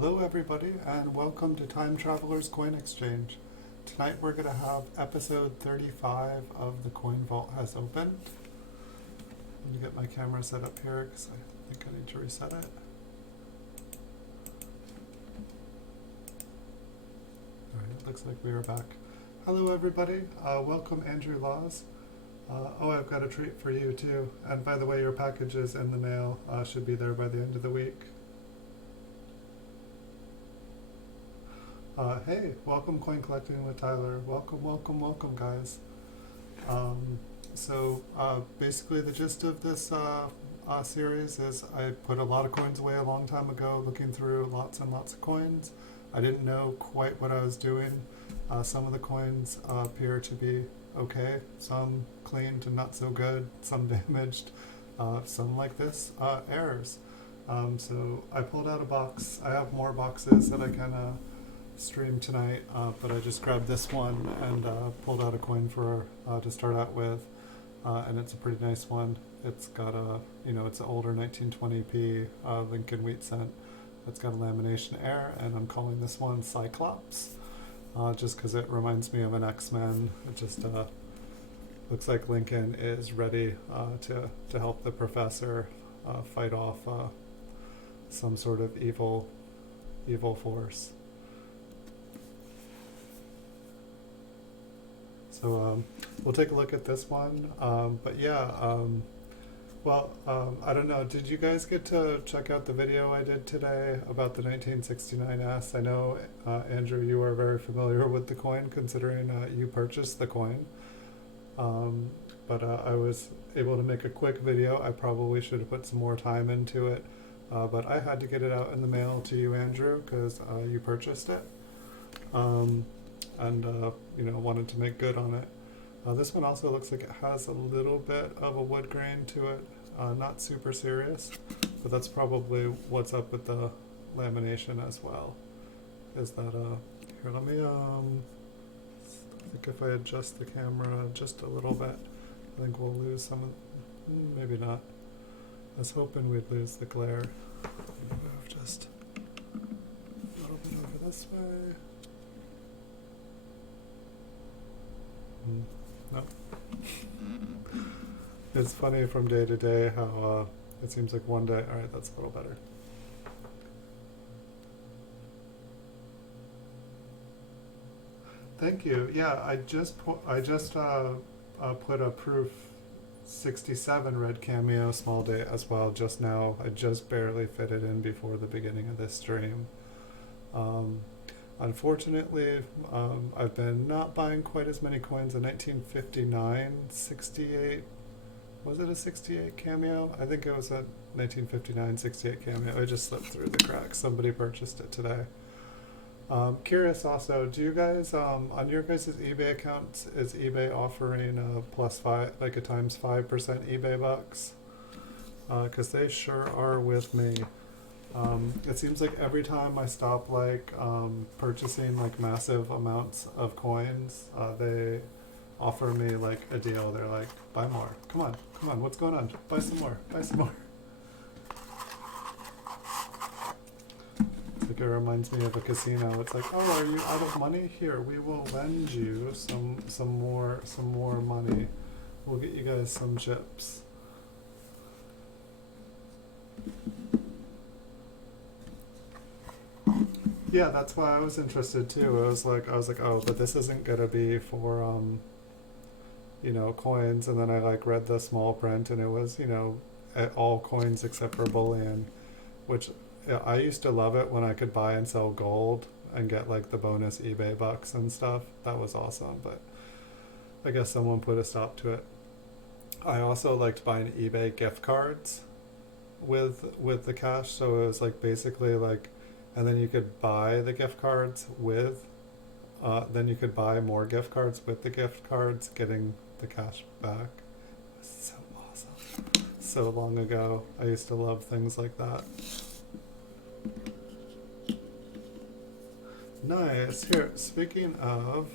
Hello everybody and welcome to Time Traveler's Coin Exchange. Tonight we're going to have episode 35 of the Coin Vault has opened. Let me get my camera set up here because I think I need to reset it. Alright, it looks like we are back. Hello everybody, welcome Andrew Laws. Oh, I've got a treat for you too. And by the way, your package is in the mail, should be there by the end of the week. Hey, welcome Coin Collecting with Tyler. Welcome guys. Basically the gist of this series is I put a lot of coins away a long time ago, looking through lots and lots of coins. I didn't know quite what I was doing. Some of the coins appear to be okay, some clean to not so good, some damaged, some like this, errors. So I pulled out a box. I have more boxes that I can stream tonight, but I just grabbed this one and pulled out a coin for to start out with, and it's a pretty nice one. It's got a, it's an older 1920p Lincoln Wheat cent. It's got a lamination error, and I'm calling this one Cyclops, just because it reminds me of an X-Men. It just looks like Lincoln is ready to help the professor fight off some sort of evil force. So we'll take a look at this one, but yeah, I don't know, did you guys get to check out the video I did today about the 1969S? I know, Andrew, you are very familiar with the coin, considering you purchased the coin, but I was able to make a quick video. I probably should have put some more time into it, but I had to get it out in the mail to you, Andrew, because you purchased it. Wanted to make good on it. This one also looks like it has a little bit of a wood grain to it, not super serious, but that's probably what's up with the lamination as well. Is that here, let me I think if I adjust the camera just a little bit, I think we'll lose some of, maybe not. I was hoping we'd lose the glare. Move just a little bit over this way. No. It's funny from day to day how it seems like one day, alright, that's a little better. Thank you. Yeah, I just put a proof 67 red cameo small date as well just now. I just barely fit it in before the beginning of this stream. Unfortunately, I've been not buying quite as many coins. A 1959 68, was it a 68 cameo? I think it was a 1959 68 cameo. I just slipped through the cracks. Somebody purchased it today. Curious also, do you guys, on your guys' eBay accounts, is eBay offering a +5, like a ×5% eBay bucks? Because they sure are with me. It seems like every time I stop purchasing massive amounts of coins, they offer me a deal. They're like, buy more. Come on, what's going on? Buy some more. It's like it reminds me of a casino. It's like, oh, are you out of money? Here, we will lend you some more money. We'll get you guys some chips. Yeah, that's why I was interested too. I was like, oh, but this isn't gonna be for coins. And then I read the small print, and it was all coins except for bullion, which I used to love it when I could buy and sell gold and get the bonus eBay bucks and stuff. That was awesome, but I guess someone put a stop to it. I also liked buying eBay gift cards with the cash, so it was basically and then you could buy the gift cards with, then you could buy more gift cards with the gift cards, getting the cash back. It was so awesome. So long ago, I used to love things like that. Nice. Here, speaking of,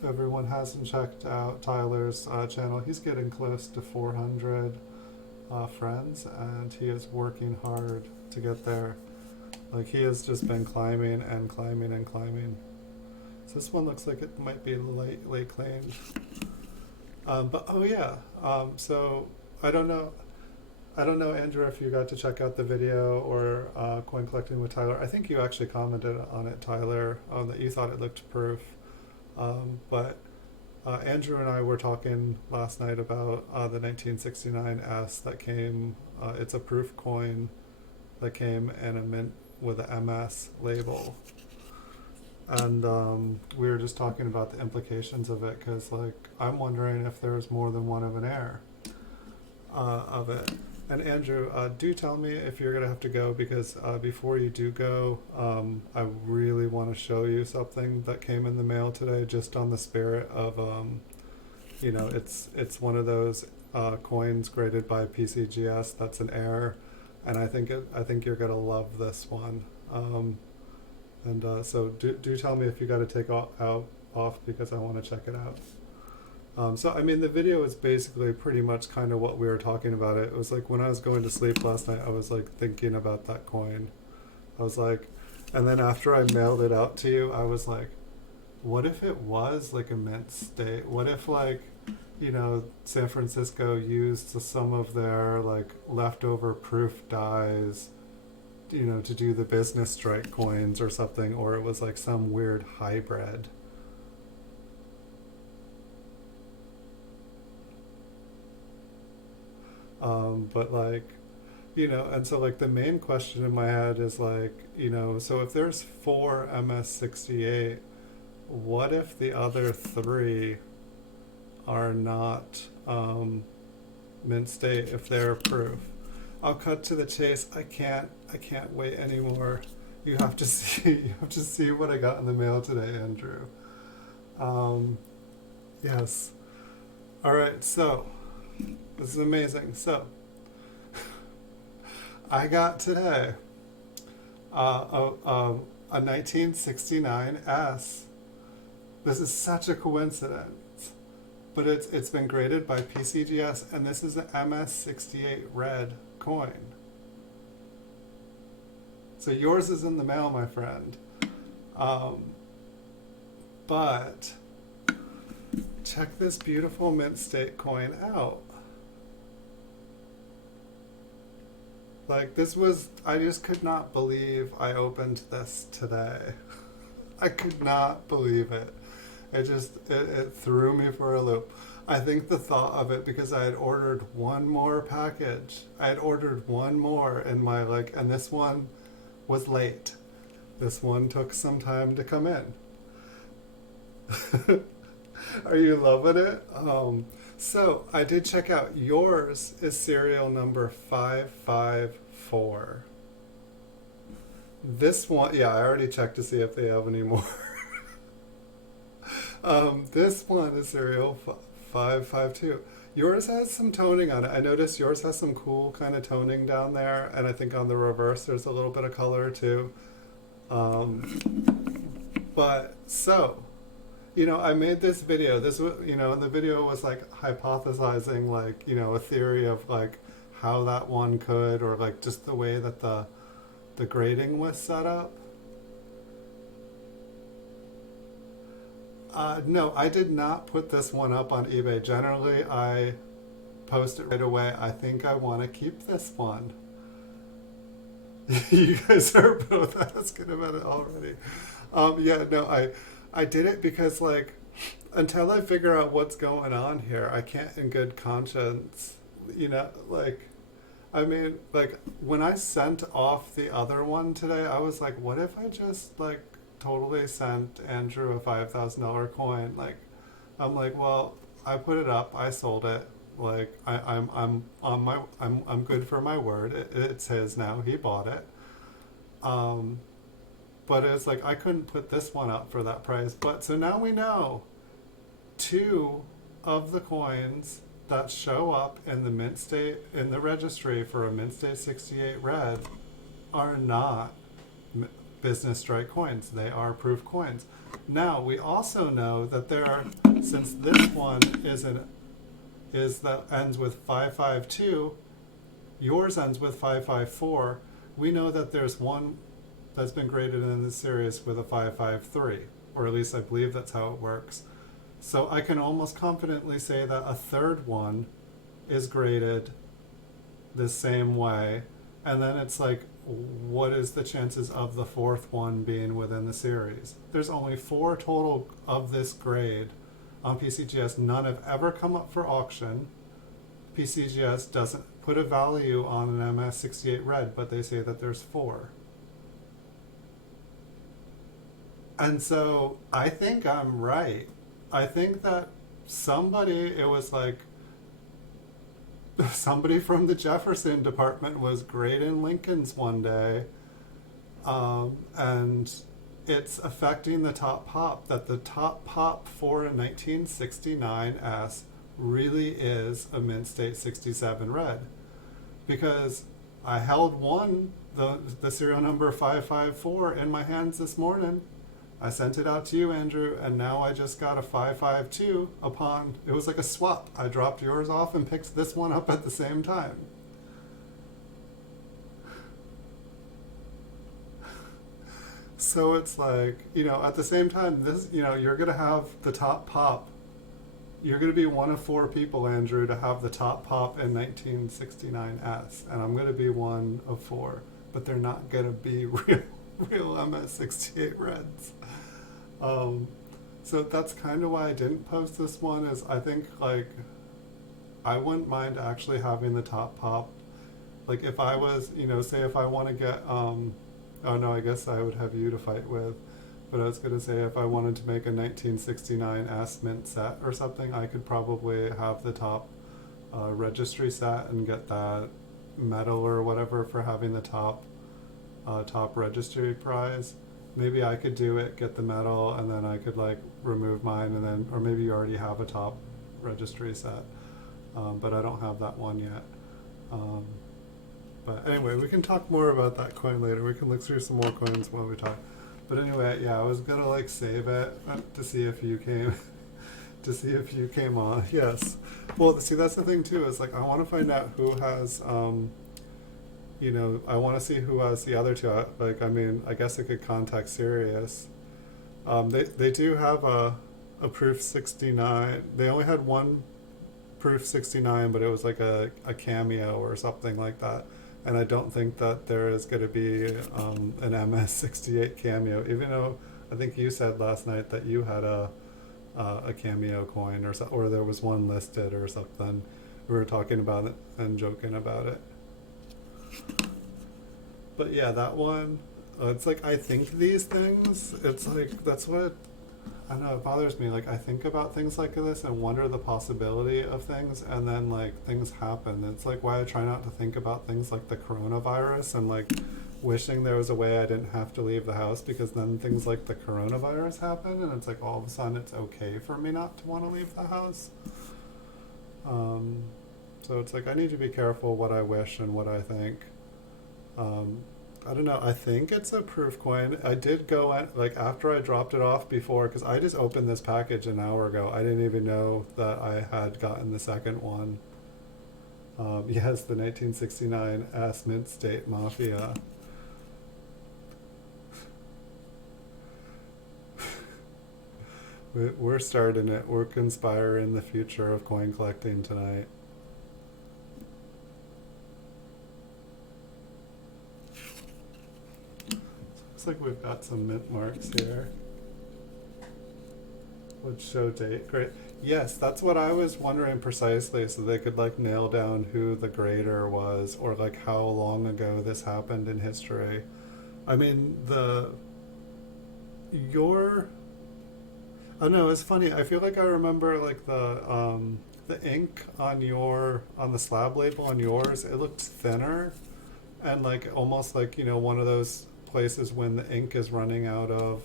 if everyone hasn't checked out Tyler's channel, he's getting close to 400. friends, and he is working hard to get there. Like, he has just been climbing and climbing and climbing. So this one looks like it might be lightly cleaned. But oh yeah, so I don't know. I don't know, Andrew, if you got to check out the video or Coin Collecting with Tyler. I think you actually commented on it, Tyler, that you thought it looked proof. But Andrew and I were talking last night about the 1969S that came. It's a proof coin that came in a mint with a MS label. And we were just talking about the implications of it, because like, I'm wondering if there's more than one of an heir of it. And Andrew, do tell me if you're going to have to go, because before you do go, I really want to show you something that came in the mail today, just on the spirit of, you know, it's one of those coins graded by PCGS that's an heir, and I think you're going to love this one. So do tell me if you got to take off, because I want to check it out. So I mean, the video is basically pretty much kind of what we were talking about. It was like, when I was going to sleep last night, I was like thinking about that coin. I was like, and then after I mailed it out to you, I was like, what if it was like a mint state? What if, like, you know, San Francisco used some of their like leftover proof dies, you know, to do the business strike coins or something, or it was like some weird hybrid. But like, you know, and so like the main question in my head is like, you know, so if there's 4 MS68, what if the other 3 are not mint state, if they're proof? I'll cut to the chase. I can't wait anymore. You have to see what I got in the mail today, Andrew. Yes. All right, so this is amazing. So I got today a 1969S. This is such a coincidence, but it's been graded by PCGS, and this is an MS68 red coin. So yours is in the mail, my friend. But check this beautiful mint state coin out. Like, this was, I just could not believe I opened this today. I could not believe it. It threw me for a loop. I think the thought of it, because I had ordered one more package. I had ordered one more in my, like, and this one was late. This one took some time to come in. Are you loving it? So I did check out, yours is serial number 554. This one, yeah, I already checked to see if they have any more. This one is serial 552. Yours has some toning on it. I noticed yours has some cool kind of toning down there, and I think on the reverse there's a little bit of color too. But so, you know, I made this video. This was, you know, and the video was like hypothesizing, like, you know, a theory of like how that one could, or like just the way that the grading was set up. No, I did not put this one up on eBay. Generally, I post it right away. I think I want to keep this one. You guys are both asking about it already. Yeah, no, I did it because, like, until I figure out what's going on here, I can't in good conscience, you know, like, I mean, like, when I sent off the other one today, I was like, what if I just, like, totally sent Andrew a $5,000 coin? Like, I'm like, well, I put it up, I sold it, like, I'm good for my word. It's his now. He bought it. But it's like, I couldn't put this one up for that price. But so now we know 2 of the coins that show up in the mint state, in the registry for a mint state 68 red, are not business strike coins. They are proof coins. Now we also know that there are, since this one that ends with 552, Yours ends with 554. We know that there's one that's been graded in this series with a 553, or at least I believe that's how it works. So I can almost confidently say that a third one is graded the same way, and then it's like, what is the chances of the fourth one being within the series? There's only 4 total of this grade on PCGS. None have ever come up for auction. PCGS doesn't put a value on an MS68 red, but they say that there's 4. And so I think I'm right. I think that it was like somebody from the Jefferson department was grading Lincolns one day, and it's affecting the top pop, that the top pop for a 1969S really is a mint state 67 red. Because I held the serial number 554 in my hands this morning. I sent it out to you, Andrew, and now I just got a 552 it was like a swap. I dropped yours off and picked this one up at the same time. So it's like, at the same time, you're going to have the top pop. You're going to be one of 4 people, Andrew, to have the top pop in 1969S, and I'm going to be one of 4, but they're not going to be real MS68 reds. So that's kind of why I didn't post this one, is I think, like, I wouldn't mind actually having the top pop. Like, if I was, say if I want to get, oh no, I guess I would have you to fight with. But I was going to say, if I wanted to make a 1969 S mint set or something, I could probably have the top registry set and get that medal or whatever for having the top registry prize. Maybe I could do it, get the medal, and then I could like remove mine, and then, or maybe you already have a top registry set, but I don't have that one yet. But anyway, we can talk more about that coin later. We can look through some more coins while we talk. But anyway, yeah, I was gonna like save it to see if you came, to see if you came on. Yes. Well, see, that's the thing too. Is like I want to find out who has, I want to see who has the other 2. Like, I mean, I guess I could contact Sirius. They do have a proof 69. They only had one proof 69, but it was like a cameo or something like that. And I don't think that there is going to be an MS68 cameo, even though I think you said last night that you had a cameo coin, or there was one listed or something. We were talking about it and joking about it. But yeah, that one, it's like, I think these things, it's like, that's what, I don't know, it bothers me. Like, I think about things like this and wonder the possibility of things, and then like things happen. It's like why I try not to think about things like the coronavirus and like wishing there was a way I didn't have to leave the house, because then things like the coronavirus happen and it's like all of a sudden it's okay for me not to want to leave the house. So it's like I need to be careful what I wish and what I think. I don't know, I think it's a proof coin. I did go at, like, after I dropped it off before, because I just opened this package an hour ago. I didn't even know that I had gotten the second one. Yes, the 1969 S Mint State Mafia. We're starting it. We're conspiring the future of coin collecting tonight. Looks like we've got some mint marks here. Would show date. Great. Yes, that's what I was wondering precisely, so they could like nail down who the grader was, or like how long ago this happened in history. I mean, I don't know, it's funny. I feel like I remember like the ink on the slab label on yours, it looked thinner, and like almost like, one of those places when the ink is running out of,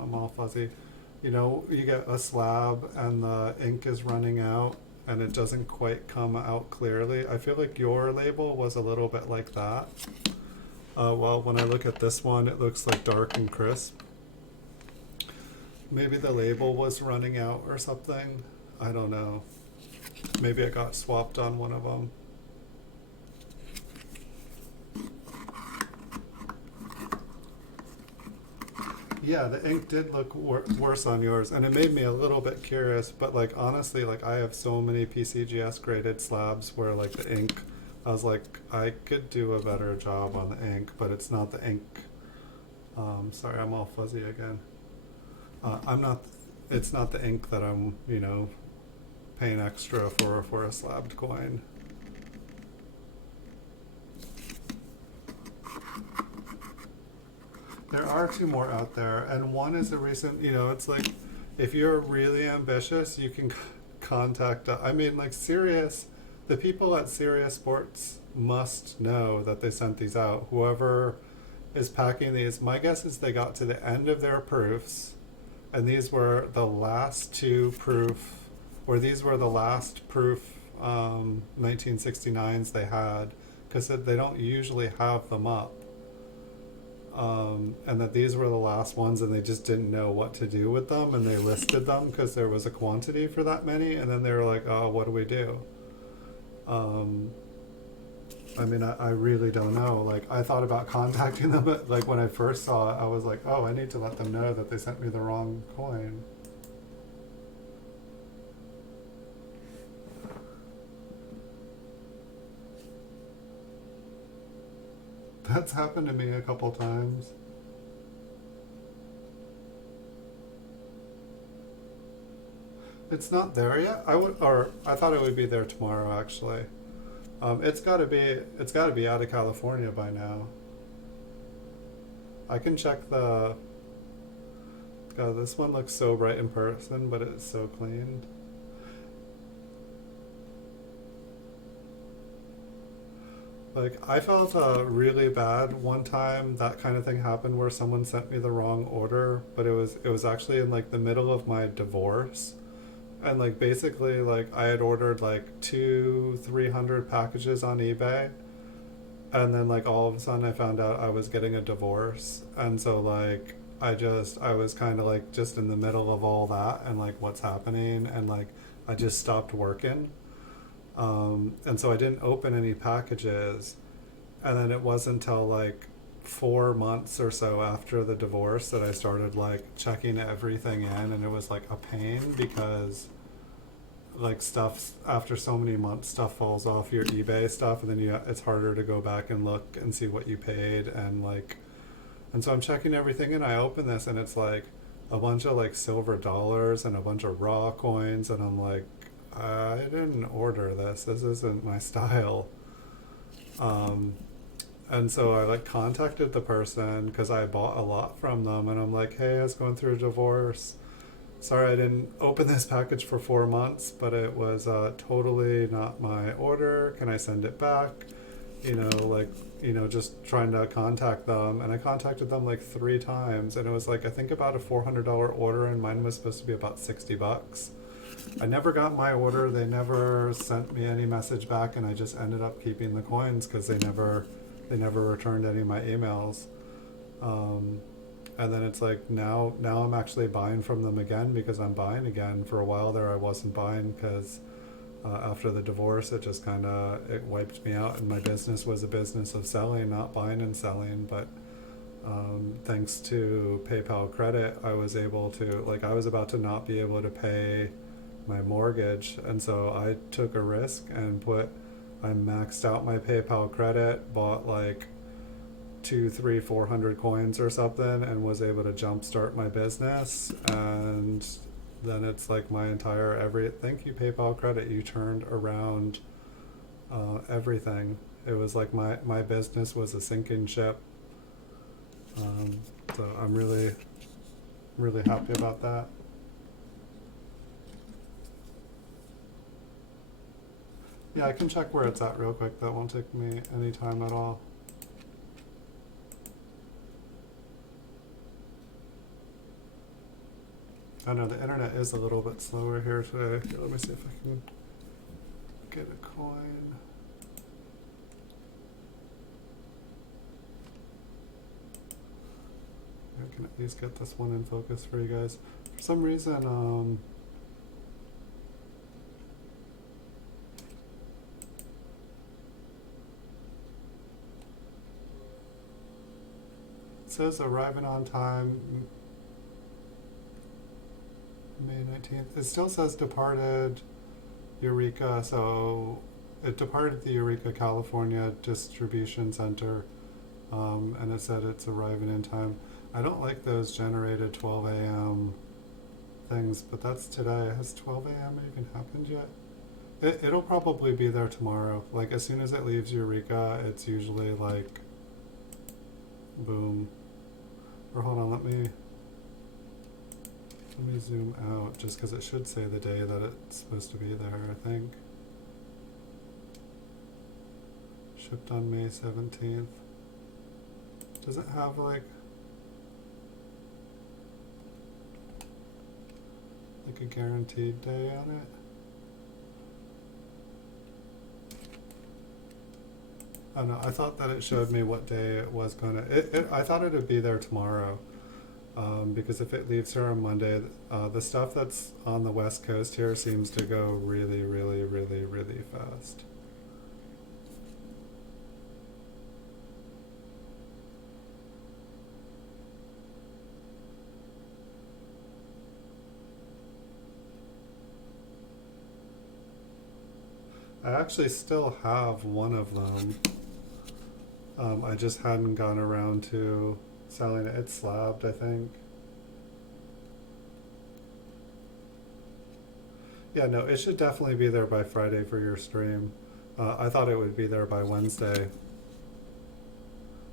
I'm all fuzzy, you get a slab and the ink is running out and it doesn't quite come out clearly. I feel like your label was a little bit like that. Well, when I look at this one, it looks like dark and crisp. Maybe the label was running out or something. I don't know. Maybe it got swapped on one of them. Yeah, the ink did look worse on yours, and it made me a little bit curious. But like honestly, like I have so many PCGS graded slabs where like the ink, I was like I could do a better job on the ink, but it's not the ink. Sorry, I'm all fuzzy again. I'm not. It's not the ink that I'm paying extra for a slabbed coin. There are two more out there, and one is a recent. It's like if you're really ambitious, you can contact. I mean, like Sirius, the people at Sirius Sports must know that they sent these out. Whoever is packing these, my guess is they got to the end of their proofs, and these were the last two proof, or these were the last proof 1969s they had, because they don't usually have them up. And that these were the last ones, and they just didn't know what to do with them, and they listed them because there was a quantity for that many, and then they were like, oh, what do we do? I mean, I really don't know. Like, I thought about contacting them, but like when I first saw it, I was like, oh, I need to let them know that they sent me the wrong coin. That's happened to me a couple times. It's not there yet. I thought it would be there tomorrow. Actually, it's got to be out of California by now. I can check the. God, this one looks so bright in person, but it's so clean. Like, I felt really bad one time that kind of thing happened where someone sent me the wrong order, but it was actually in like the middle of my divorce. And like basically like I had ordered like 300 packages on eBay, and then like all of a sudden I found out I was getting a divorce, and so like I was kind of like just in the middle of all that and like what's happening, and like I just stopped working. And so I didn't open any packages. And then it wasn't until like 4 months or so after the divorce that I started like checking everything in. And it was like a pain because like stuff after so many months, stuff falls off your eBay stuff. And then it's harder to go back and look and see what you paid. And so I'm checking everything, and I open this, and it's like a bunch of like silver dollars and a bunch of raw coins. And I'm like, I didn't order this. This isn't my style. Um, and so I like contacted the person because I bought a lot from them, and I'm like, hey, I was going through a divorce. Sorry, I didn't open this package for 4 months, but it was totally not my order. Can I send it back? Just trying to contact them. And I contacted them like 3 times, and it was like, I think about a $400 order, and mine was supposed to be about $60. I never got my order. They never sent me any message back, and I just ended up keeping the coins because they never returned any of my emails. And then it's like now I'm actually buying from them again because I'm buying again. For a while there, I wasn't buying because after the divorce, it just kind of it wiped me out, and my business was a business of selling, not buying and selling. But thanks to PayPal credit, I was able to I was about to not be able to pay my mortgage, and so I took a risk and I maxed out my PayPal credit, bought like 400 coins or something, and was able to jumpstart my business. And then it's like my entire thank you PayPal credit, you turned around everything. It was like my business was a sinking ship. So I'm really, really happy about that. Yeah, I can check where it's at real quick. That won't take me any time at all. I know the internet is a little bit slower here today. Here, let me see if I can get a coin. I can at least get this one in focus for you guys. For some reason, it says arriving on time, May 19th. It still says departed Eureka, so it departed the Eureka, California distribution center, and it said it's arriving in time. I don't like those generated 12 a.m. things, but that's today. Has 12 a.m. even happened yet? It'll probably be there tomorrow. Like, as soon as it leaves Eureka, it's usually like, boom. Or hold on, let me zoom out, just because it should say the day that it's supposed to be there, I think. Shipped on May 17th. Does it have like a guaranteed day on it? Oh no, I thought that it showed me what day it was gonna. I thought it would be there tomorrow, because if it leaves here on Monday, the stuff that's on the West Coast here seems to go really, really, really, really fast. I actually still have one of them. I just hadn't gone around to selling it. It's slabbed, I think. Yeah, no, it should definitely be there by Friday for your stream. I thought it would be there by Wednesday.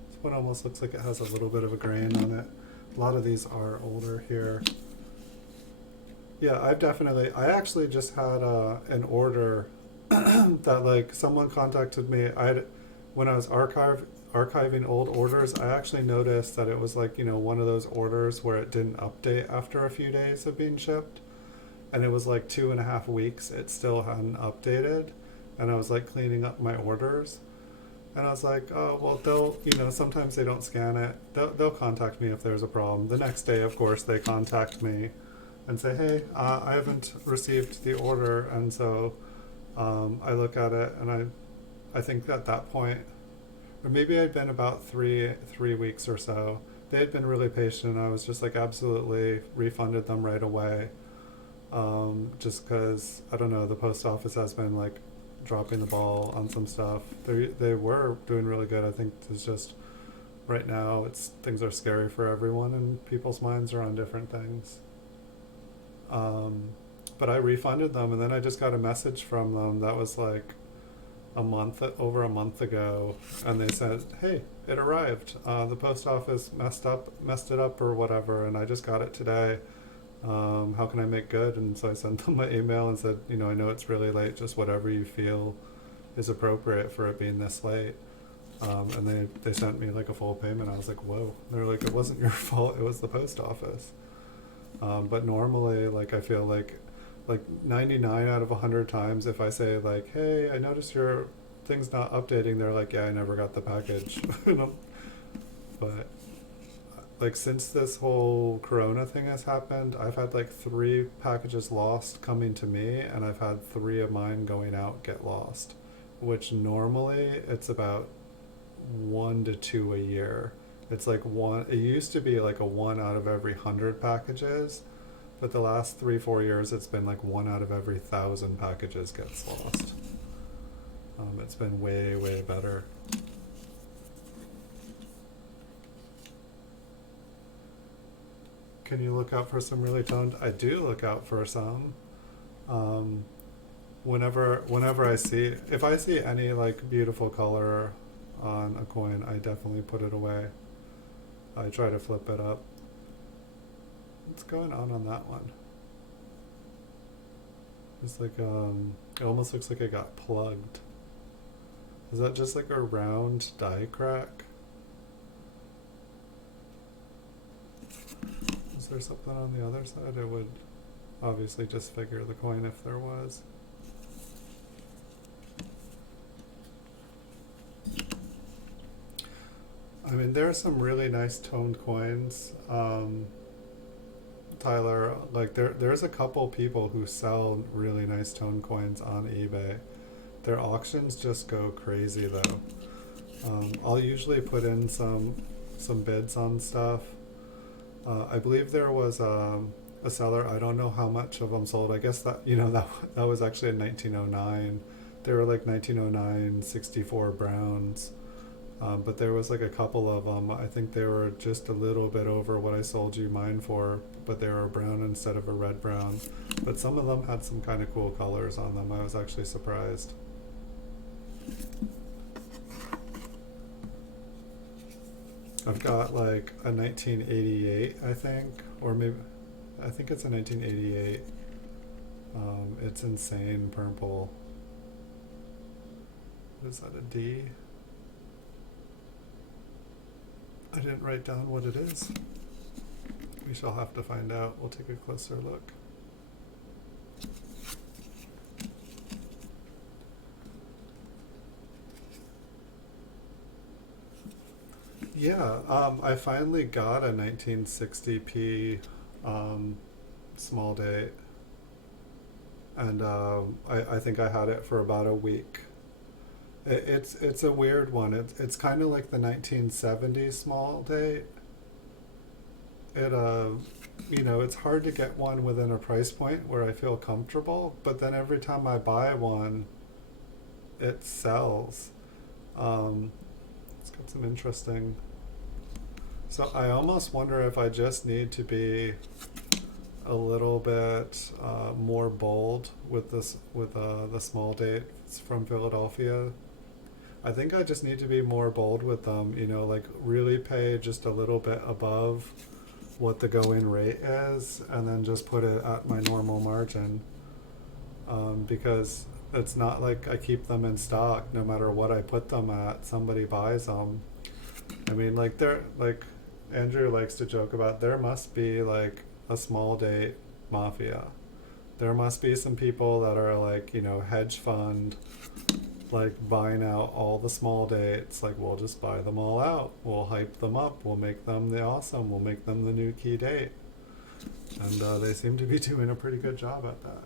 This one almost looks like it has a little bit of a grain on it. A lot of these are older here. Yeah, I actually just had an order that like someone contacted me. When I was archiving old orders, I actually noticed that it was like, one of those orders where it didn't update after a few days of being shipped. And it was like 2.5 weeks, it still hadn't updated. And I was like cleaning up my orders. And I was like, oh, well, they'll, sometimes they don't scan it. They'll contact me if there's a problem. The next day, of course, they contact me and say, hey, I haven't received the order. And so I look at it, and I think at that point, or maybe I'd been about three weeks or so, they had been really patient, and I was just like absolutely refunded them right away. Just because, I don't know, the post office has been like dropping the ball on some stuff. They were doing really good. I think it's just right now things are scary for everyone, and people's minds are on different things. But I refunded them, and then I just got a message from them that was like over a month ago, and they said, hey, it arrived. The post office messed it up or whatever, and I just got it today. How can I make good? And so I sent them my email and said, I know it's really late, just whatever you feel is appropriate for it being this late. And they sent me like a full payment. I was like, whoa. They're like, it wasn't your fault, it was the post office. But normally, like, I feel like 99 out of 100 times, if I say like, hey, I noticed your thing's not updating, they're like, yeah, I never got the package. But like, since this whole corona thing has happened, I've had like 3 packages lost coming to me, and I've had 3 of mine going out get lost, which normally it's about 1 to 2 a year. It's like it used to be like a 1 out of every 100 packages, but the last 3-4 years it's been like 1 out of every 1,000 packages gets lost. It's been way, way better. Can you look out for some really toned? I do look out for some. Whenever if I see any like beautiful color on a coin, I definitely put it away. I try to flip it up. What's going on that one? It's like it almost looks like it got plugged. Is that just like a round die crack? Is there something on the other side? I would obviously just figure the coin if there was. I mean, there are some really nice toned coins. Tyler, like there's a couple people who sell really nice toned coins on eBay. Their auctions just go crazy though. I'll usually put in some bids on stuff. I believe there was a seller. I don't know how much of them sold. I guess that, that was actually in 1909. They were like 1909 64 browns. But there was like a couple of them. I think they were just a little bit over what I sold you mine for, but they were a brown instead of a red brown. But some of them had some kind of cool colors on them. I was actually surprised. I've got like a 1988, I think, or maybe, I think it's a 1988. It's insane purple. Is that a D? I didn't write down what it is. We shall have to find out. We'll take a closer look. Yeah, I finally got a 1960p small date, and I think I had it for about a week. It's a weird one. It's kind of like the 1970 small date. It it's hard to get one within a price point where I feel comfortable, but then every time I buy one, it sells. It's got some interesting. So I almost wonder if I just need to be a little bit more bold with this, with the small dates from Philadelphia. I think I just need to be more bold with them, like really pay just a little bit above what the go-in rate is, and then just put it at my normal margin, because it's not like I keep them in stock. No matter what I put them at, somebody buys them. I mean, like Andrew likes to joke about, there must be like a small date mafia. There must be some people that are like, hedge fund, like buying out all the small dates. Like, we'll just buy them all out. We'll hype them up. We'll make them the awesome. We'll make them the new key date. And they seem to be doing a pretty good job at that.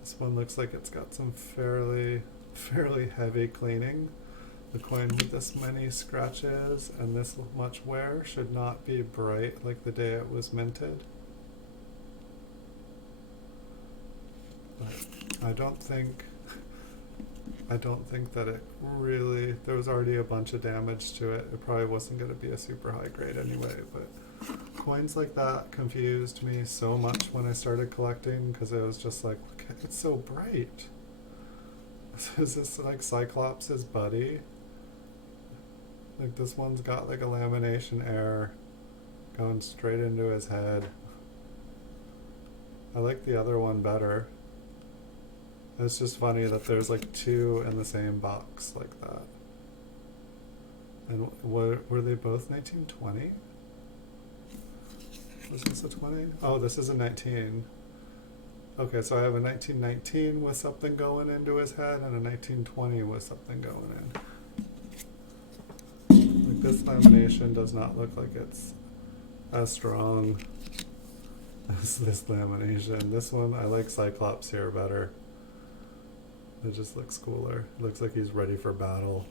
This one looks like it's got some fairly heavy cleaning. The coin with this many scratches and this much wear should not be bright like the day it was minted. But I don't think that it really, there was already a bunch of damage to it. It probably wasn't going to be a super high grade anyway, but coins like that confused me so much when I started collecting, because it was just like, look, it's so bright. Is this like Cyclops' buddy? Like, this one's got like a lamination error going straight into his head. I like the other one better. It's just funny that there's like two in the same box like that. And were they both 1920? Was this a 20? Oh, this is a 19. Okay, so I have a 1919 with something going into his head and a 1920 with something going in. Like, this lamination does not look like it's as strong as this lamination. This one, I like Cyclops here better. It just looks cooler. It looks like he's ready for battle.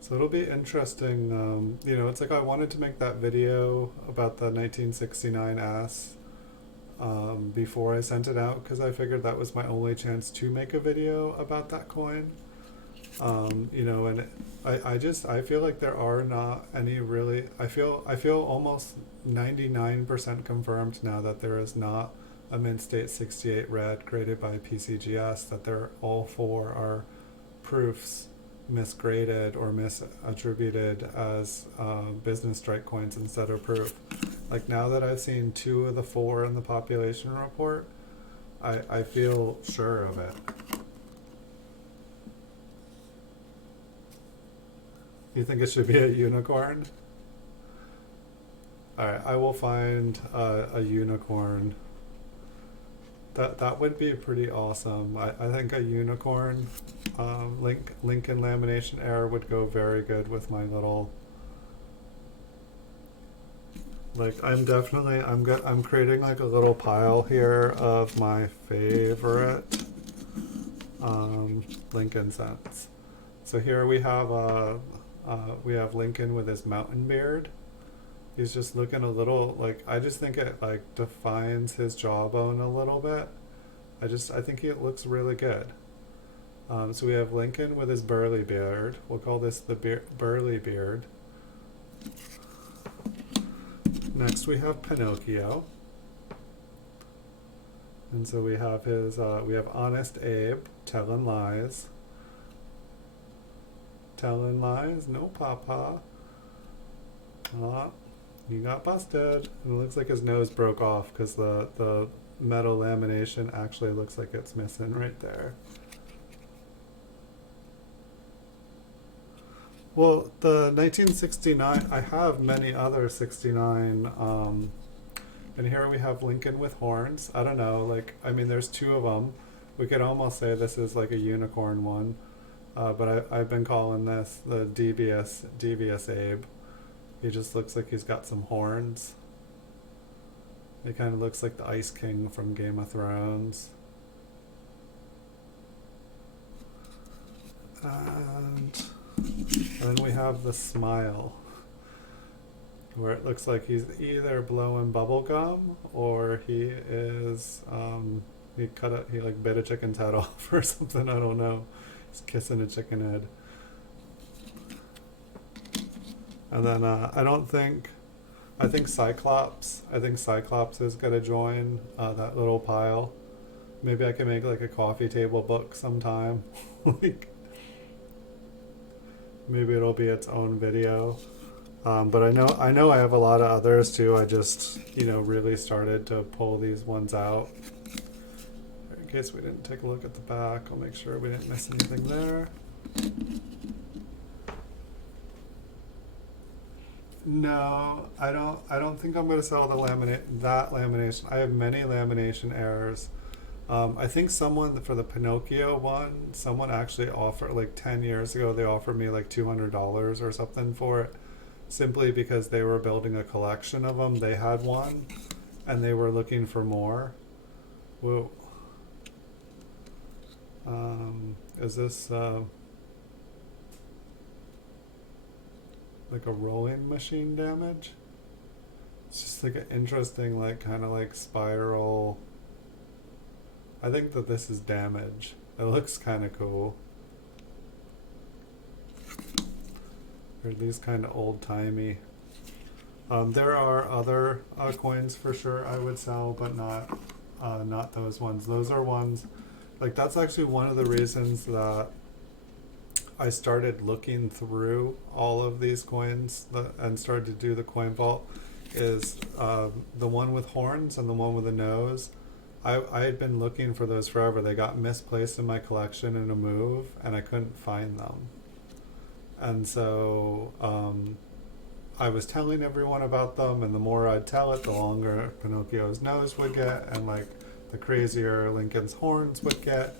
So it'll be interesting. It's like I wanted to make that video about the 1969 ass before I sent it out, because I figured that was my only chance to make a video about that coin. And I feel like there are not any really, I feel almost 99% confirmed now that there is not a mint state 68 red created by PCGS, that they're all four are proofs misgraded or misattributed as business strike coins instead of proof. Like, now that I've seen 2 of the 4 in the population report, I feel sure of it. You think it should be a unicorn? Alright, I will find a unicorn. That would be pretty awesome. I think a unicorn Lincoln lamination error would go very good with my little, like, I'm creating like a little pile here of my favorite Lincoln cents. So here we have Lincoln with his mountain beard. He's just looking a little like, I just think it like defines his jawbone a little bit. I think it looks really good. So we have Lincoln with his burly beard. We'll call this the burly beard. Next we have Pinocchio. And so we have we have Honest Abe telling lies. Telling lies? No, Papa. He got busted. And it looks like his nose broke off because the metal lamination actually looks like it's missing right there. Well, the 1969, I have many other 69, and here we have Lincoln with horns. I don't know, like, I mean, there's two of them. We could almost say this is like a unicorn one, but I've been calling this the Devious Abe. He just looks like he's got some horns. He kind of looks like the Ice King from Game of Thrones. And then we have the Smile, where it looks like he's either blowing bubble gum or he is he like bit a chicken's head off or something. I don't know. He's kissing a chicken head. And then I think Cyclops is gonna join that little pile. Maybe I can make like a coffee table book sometime. Like, maybe it'll be its own video. But I know I have a lot of others too. I just, really started to pull these ones out. In case we didn't take a look at the back, I'll make sure we didn't miss anything there. No, I don't think I'm going to sell that lamination. I have many lamination errors. I think for the Pinocchio one, someone actually offered, like 10 years ago, they offered me like $200 or something for it, simply because they were building a collection of them. They had one, and they were looking for more. Whoa. Is this like a rolling machine damage? It's just like an interesting, like kind of like spiral. I think that this is damage. It looks kind of cool. Or at least kind of old-timey. There are other coins for sure I would sell, but not those ones. Those are ones, like that's actually one of the reasons that I started looking through all of these coins and started to do the coin vault, is the one with horns and the one with a nose. I had been looking for those forever. They got misplaced in my collection in a move, and I couldn't find them. And so I was telling everyone about them, and the more I'd tell it, the longer Pinocchio's nose would get, and like the crazier Lincoln's horns would get.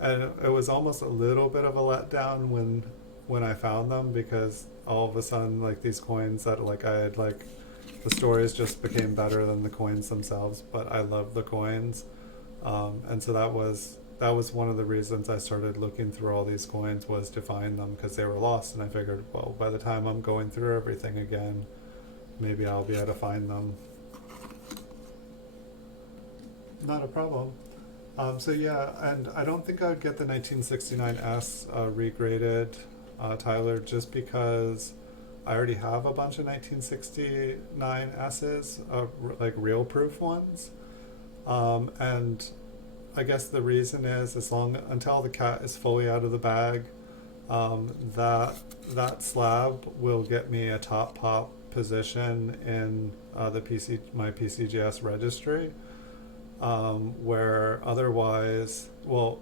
And it was almost a little bit of a letdown when I found them, because all of a sudden, like these coins that like I had like, the stories just became better than the coins themselves. But I love the coins, and so that was one of the reasons I started looking through all these coins, was to find them, because they were lost. And I figured, well, by the time I'm going through everything again, maybe I'll be able to find them. Not a problem. So yeah, and I don't think I'd get the 1969S regraded, Tyler, just because I already have a bunch of 1969S's, like real proof ones. And I guess the reason is, until the cat is fully out of the bag, that slab will get me a top pop position in my PCGS registry. Where otherwise, well,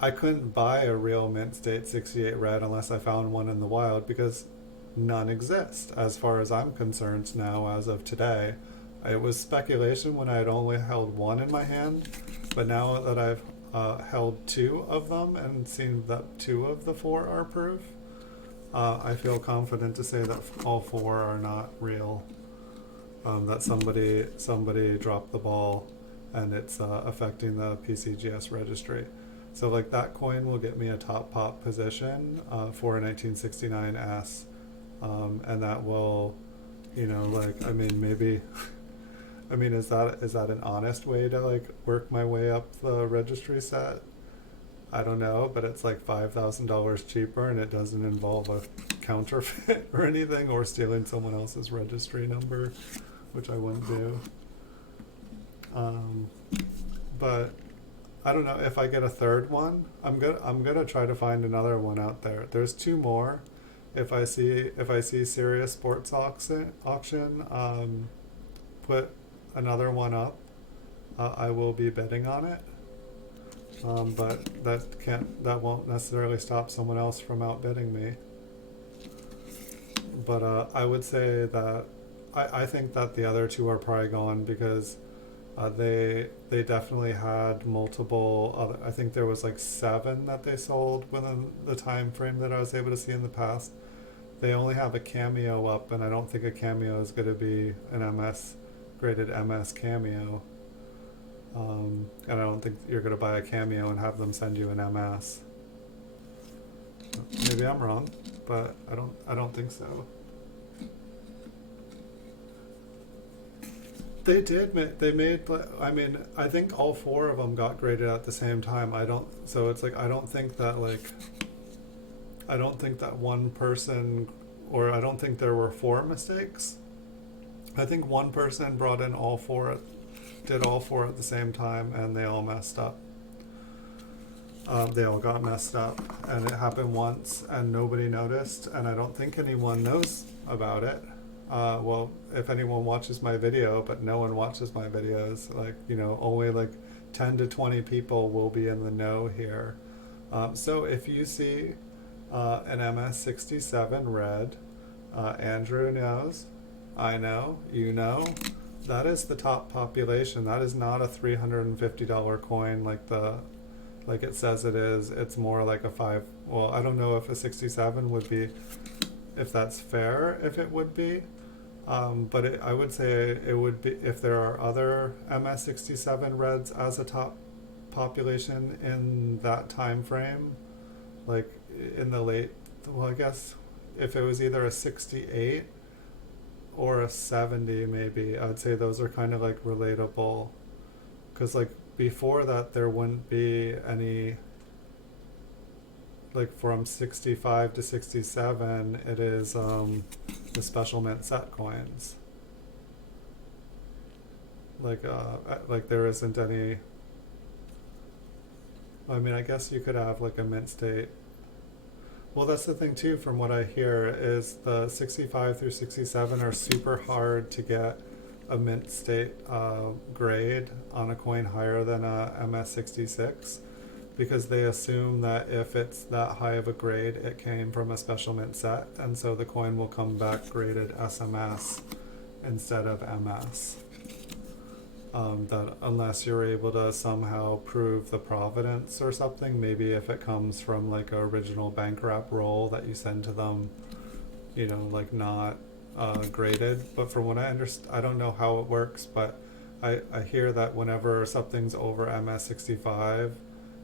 I couldn't buy a real mint state 68 red unless I found one in the wild, because none exist as far as I'm concerned now as of today. It was speculation when I had only held one in my hand, but now that I've held two of them and seen that two of the four are proof, I feel confident to say that all four are not real. That somebody dropped the ball, and it's affecting the PCGS registry. So like that coin will get me a top pop position for a 1969 S, and that will, like I mean maybe, I mean is that an honest way to like work my way up the registry set? I don't know, but it's like $5,000 cheaper, and it doesn't involve a counterfeit or anything, or stealing someone else's registry number, which I wouldn't do. Um, but I don't know if I get a third one. I'm gonna try to find another one out there. There's two more. If I see Serious Sports auction put another one up, I will be bidding on it. But that won't necessarily stop someone else from outbidding me. But I would say that I think that the other two are probably gone because they definitely had multiple other. I think there was like 7 that they sold within the time frame that I was able to see in the past. They only have a cameo up, and I don't think a cameo is going to be an graded MS cameo. And I don't think you're going to buy a cameo and have them send you an MS. Maybe I'm wrong, but I don't think so. They made, I mean, I think all 4 of them got graded at the same time. So it's like, I don't think that one person, or I don't think there were 4 mistakes. I think one person brought in all 4, did all 4 at the same time, and they all messed up. They all got messed up, and it happened once, and nobody noticed, and I don't think anyone knows about it. Well, if anyone watches my video, but no one watches my videos, only like 10 to 20 people will be in the know here. So if you see an MS67 red, Andrew knows, I know, you know, that is the top population. That is not a $350 coin like it says it is. It's more like a 5. Well, I don't know if a 67 would be, if that's fair, if it would be. But I would say it would be if there are other MS67 reds as a top population in that time frame, like in the late, well, I guess if it was either a 68 or a 70, maybe I'd say those are kind of like relatable, because like before that there wouldn't be any, like from 65 to 67 it is the special mint set coins, like there isn't any. I mean, I guess you could have like a mint state. Well, that's the thing too, from what I hear, is the 65 through 67 are super hard to get a mint state grade on a coin higher than a MS66, because they assume that if it's that high of a grade, it came from a special mint set, and so the coin will come back graded SMS instead of MS. That unless you're able to somehow prove the provenance or something, maybe if it comes from like a original bank wrap roll that you send to them, like not graded. But from what I understand, I don't know how it works, but I hear that whenever something's over MS65,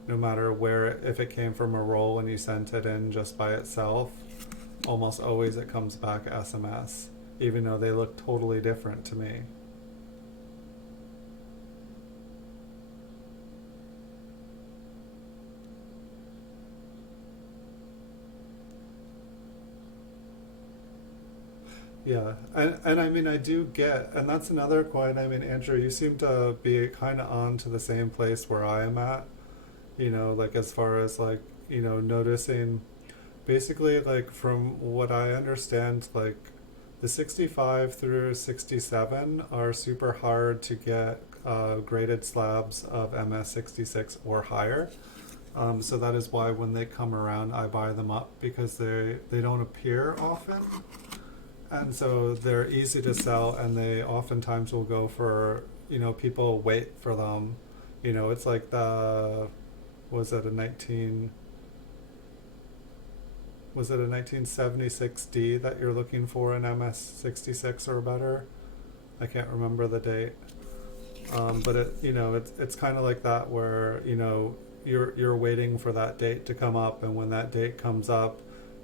no matter where, if it came from a roll and you sent it in just by itself, almost always it comes back SMS, even though they look totally different to me. Yeah, and I mean, I do get, and that's another coin. I mean, Andrew, you seem to be kind of on to the same place where I am at, like as far as like, noticing, basically, like from what I understand, like the 65 through 67 are super hard to get graded slabs of MS66 or higher. So that is why when they come around, I buy them up, because they don't appear often. And so they're easy to sell, and they oftentimes will go for, people wait for them. It's like was it a 1976D that you're looking for in MS66 or better? I can't remember the date. But it's kind of like that where, you're waiting for that date to come up, and when that date comes up,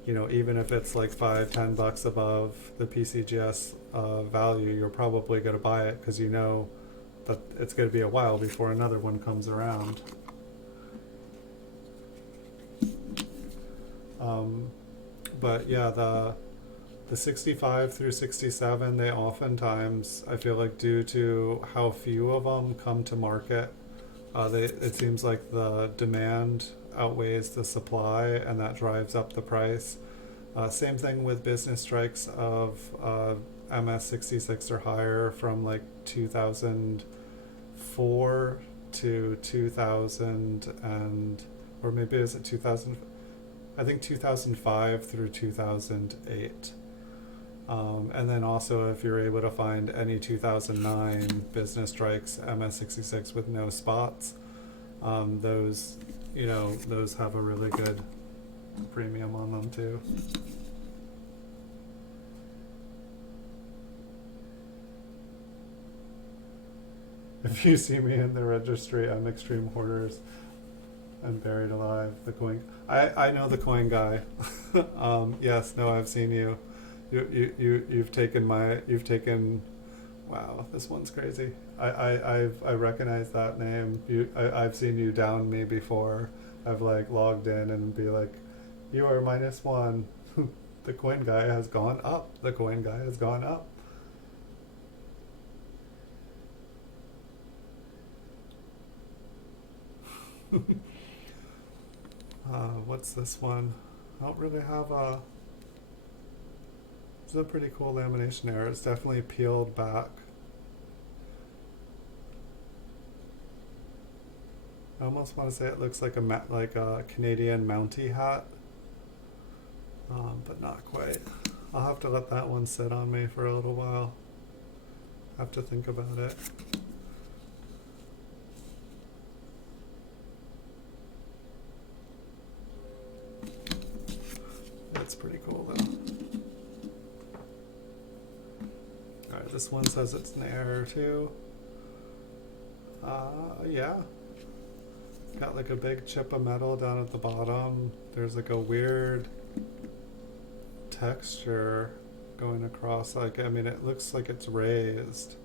even if it's like $5-10 above the PCGS value, you're probably going to buy it because you know that it's going to be a while before another one comes around. But yeah, the 65 through 67, they oftentimes, I feel like, due to how few of them come to market, it seems like the demand outweighs the supply, and that drives up the price. Same thing with business strikes of MS66 or higher from like 2004 to 2000 or maybe is it 2000? I think 2005 through 2008. And then also, if you're able to find any 2009 business strikes MS66 with no spots, those have a really good premium on them too. If you see me in the registry, I'm Extreme Hoarders and Buried Alive. The coin. I know the coin guy. Yes, no, I've seen you. You've taken. Wow, this one's crazy. I recognize that name. I've seen you down me before. I've like logged in and be like, you are -1. The coin guy has gone up. The coin guy has gone up. What's this one? I don't really have a. It's a pretty cool lamination error. It's definitely peeled back. I almost want to say it looks like a Canadian Mountie hat, but not quite. I'll have to let that one sit on me for a little while. Have to think about it. That's pretty cool though. Alright, this one says it's an error too. Yeah. Got like a big chip of metal down at the bottom. There's like a weird texture going across. Like, I mean, it looks like it's raised.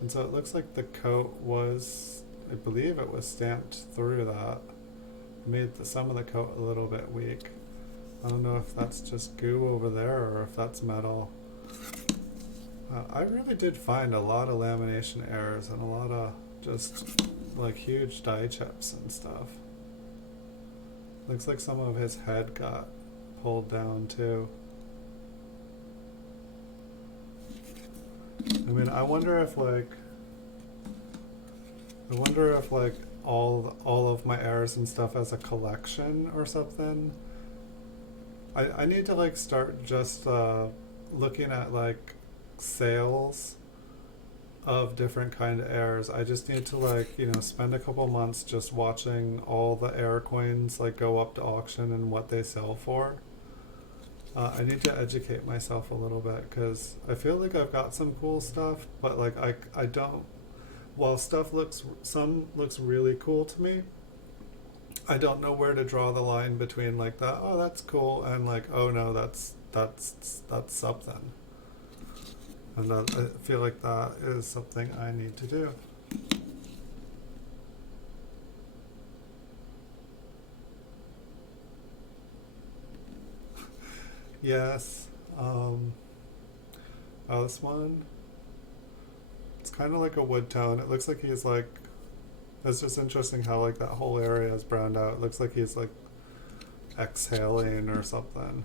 And so it looks like the coat was, I believe it was stamped through that. Made some of the coat a little bit weak. I don't know if that's just goo over there or if that's metal. I really did find a lot of lamination errors and a lot of just like huge die chips and stuff. Looks like some of his head got pulled down too. I mean, I wonder if all of my errors and stuff as a collection or something. I need to like start just looking at like sales of different kind of errors. I just need to like, spend a couple months just watching all the error coins like go up to auction and what they sell for. I need to educate myself a little bit because I feel like I've got some cool stuff, but like I don't. While some looks really cool to me, I don't know where to draw the line between like that. Oh, that's cool, and like, oh no, that's something. And that, I feel like that is something I need to do. Yes. Oh, this one. It's kind of like a wood tone. It looks like he's like. It's just interesting how like that whole area is browned out. It looks like he's like exhaling or something,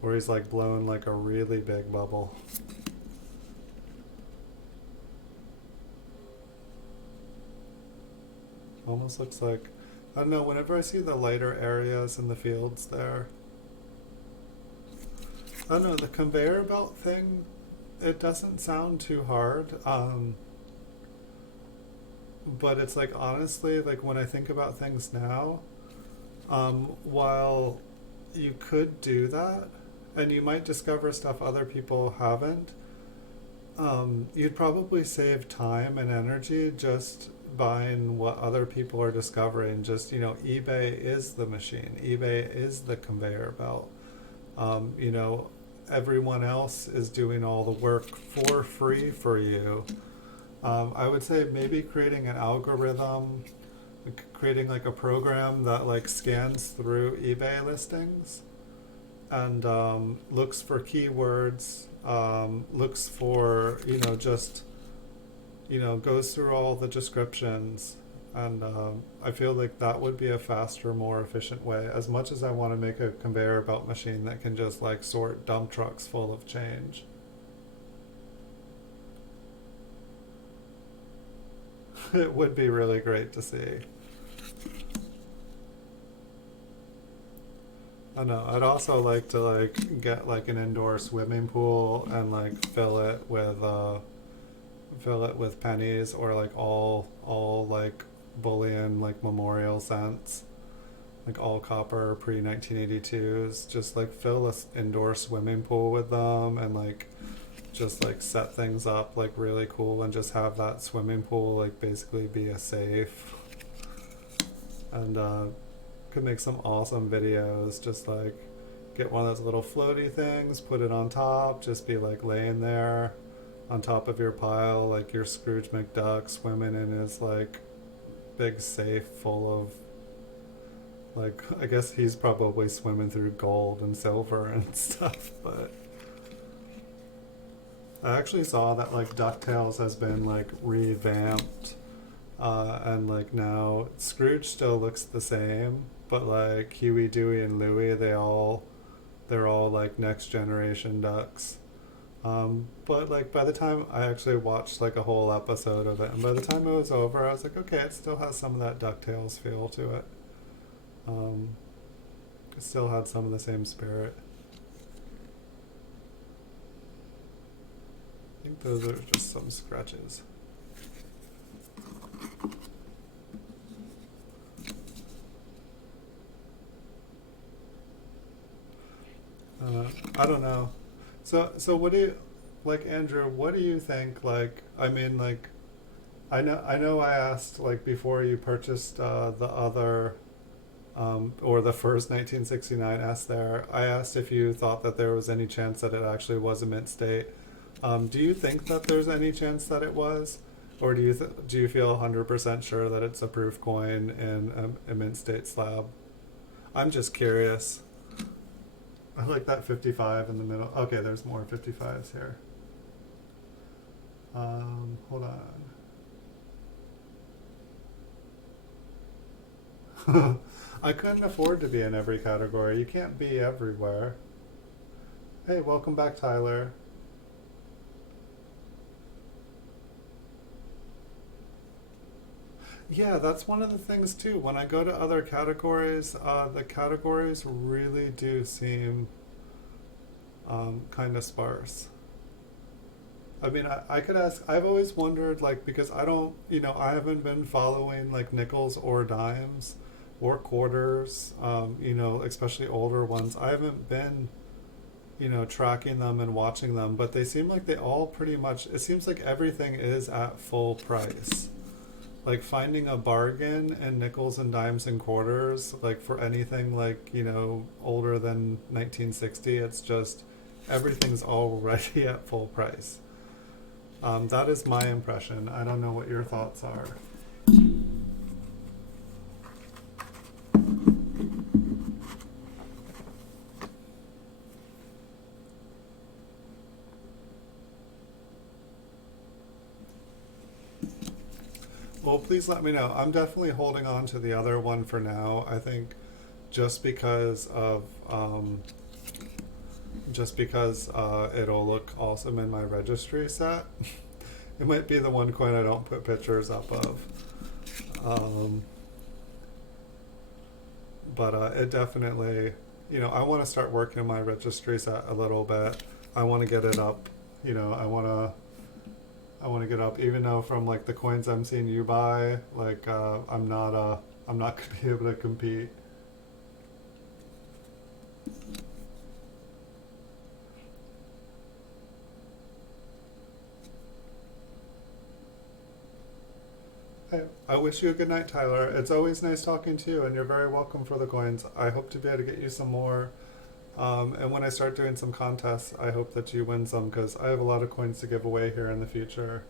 where he's like blown like a really big bubble. Almost looks like, I don't know, whenever I see the lighter areas in the fields there, I don't know, the conveyor belt thing, it doesn't sound too hard, but it's like, honestly, like when I think about things now, while you could do that, and you might discover stuff other people haven't, You'd probably save time and energy just buying what other people are discovering. Just, eBay is the machine, eBay is the conveyor belt. Um, you know, Everyone else is doing all the work for free for you. I would say maybe creating an algorithm, creating like a program that like scans through eBay listings and looks for keywords, looks for, just, goes through all the descriptions. And I feel like that would be a faster, more efficient way. As much as I want to make a conveyor belt machine that can just like sort dump trucks full of change. It would be really great to see. I know. I'd also like to like get like an indoor swimming pool and like fill it with pennies or like all like bullion like memorial cents, like all copper pre 1982s. Just like fill this indoor swimming pool with them and like just like set things up like really cool and just have that swimming pool like basically be a safe and could make some awesome videos. Just like get one of those little floaty things, put it on top, just be like laying there on top of your pile like your Scrooge McDuck swimming in his like big safe full of like, I guess he's probably swimming through gold and silver and stuff. But I actually saw that like DuckTales has been like revamped, and like now Scrooge still looks the same, but like Huey, Dewey, and Louie, they're all like next generation ducks. But like by the time I actually watched like a whole episode of it, and by the time it was over, I was like, okay, it still has some of that DuckTales feel to it. Um, it still had some of the same spirit. I think those are just some scratches. I don't know. So what do you like, Andrew? What do you think? Like, I mean, like, I know. I asked like before you purchased the other, or the first 1969 S. There, I asked if you thought that there was any chance that it actually was a mint state. Do you think that there's any chance that it was, or do you feel 100% sure that it's a proof coin in a mint state slab? I'm just curious. I like that 55 in the middle. Okay, there's more 55s here. Hold on. I couldn't afford to be in every category. You can't be everywhere. Hey, welcome back, Tyler. Yeah, that's one of the things too. When I go to other categories, the categories really do seem kind of sparse. I mean, I could ask, I've always wondered, like, because I don't, I haven't been following like nickels or dimes or quarters, especially older ones. I haven't been, tracking them and watching them, but they seem like they all pretty much, it seems like everything is at full price. Like finding a bargain in nickels and dimes and quarters, like for anything like, older than 1960, it's just everything's already at full price. That is my impression. I don't know what your thoughts are. Well, please let me know. I'm definitely holding on to the other one for now. I think just because of it'll look awesome in my registry set. It might be the one coin I don't put pictures up of. Um, but it definitely, I want to start working on my registry set a little bit. I want to get it up. I want to get up, even though from like the coins I'm seeing you buy, like I'm not gonna be able to compete. I wish you a good night, Tyler. It's always nice talking to you, and you're very welcome for the coins. I hope to be able to get you some more. And when I start doing some contests, I hope that you win some because I have a lot of coins to give away here in the future.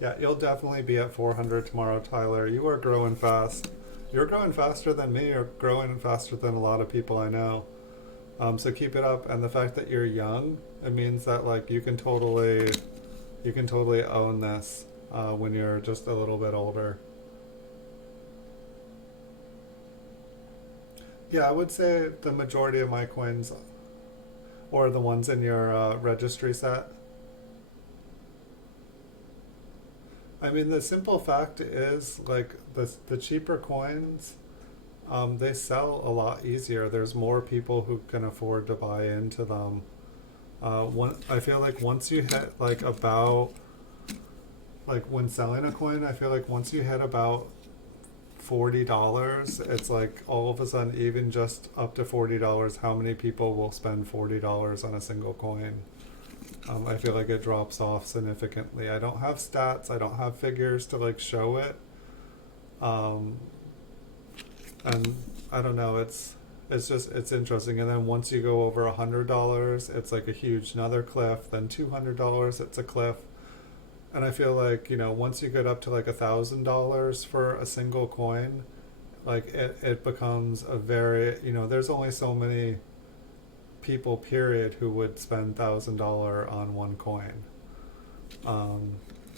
Yeah, you'll definitely be at 400 tomorrow, Tyler. You are growing fast. You're growing faster than me. You're growing faster than a lot of people I know. So keep it up. And the fact that you're young, it means that like you can totally own this when you're just a little bit older. Yeah, I would say the majority of my coins, or the ones in your registry set. I mean, the simple fact is, like, the cheaper coins, they sell a lot easier. There's more people who can afford to buy into them. I feel like once you hit, like, about, like, when selling a coin, I feel like once you hit about $40, it's like all of a sudden, even just up to $40, how many people will spend $40 on a single coin? I feel like it drops off significantly. I don't have stats. I don't have figures to like show it. And I don't know. It's interesting. And then once you go over $100, it's like a huge another cliff. Then $200, it's a cliff. And I feel like once you get up to like $1,000 for a single coin, like it becomes a very there's only so many people period who would spend $1,000 on one coin,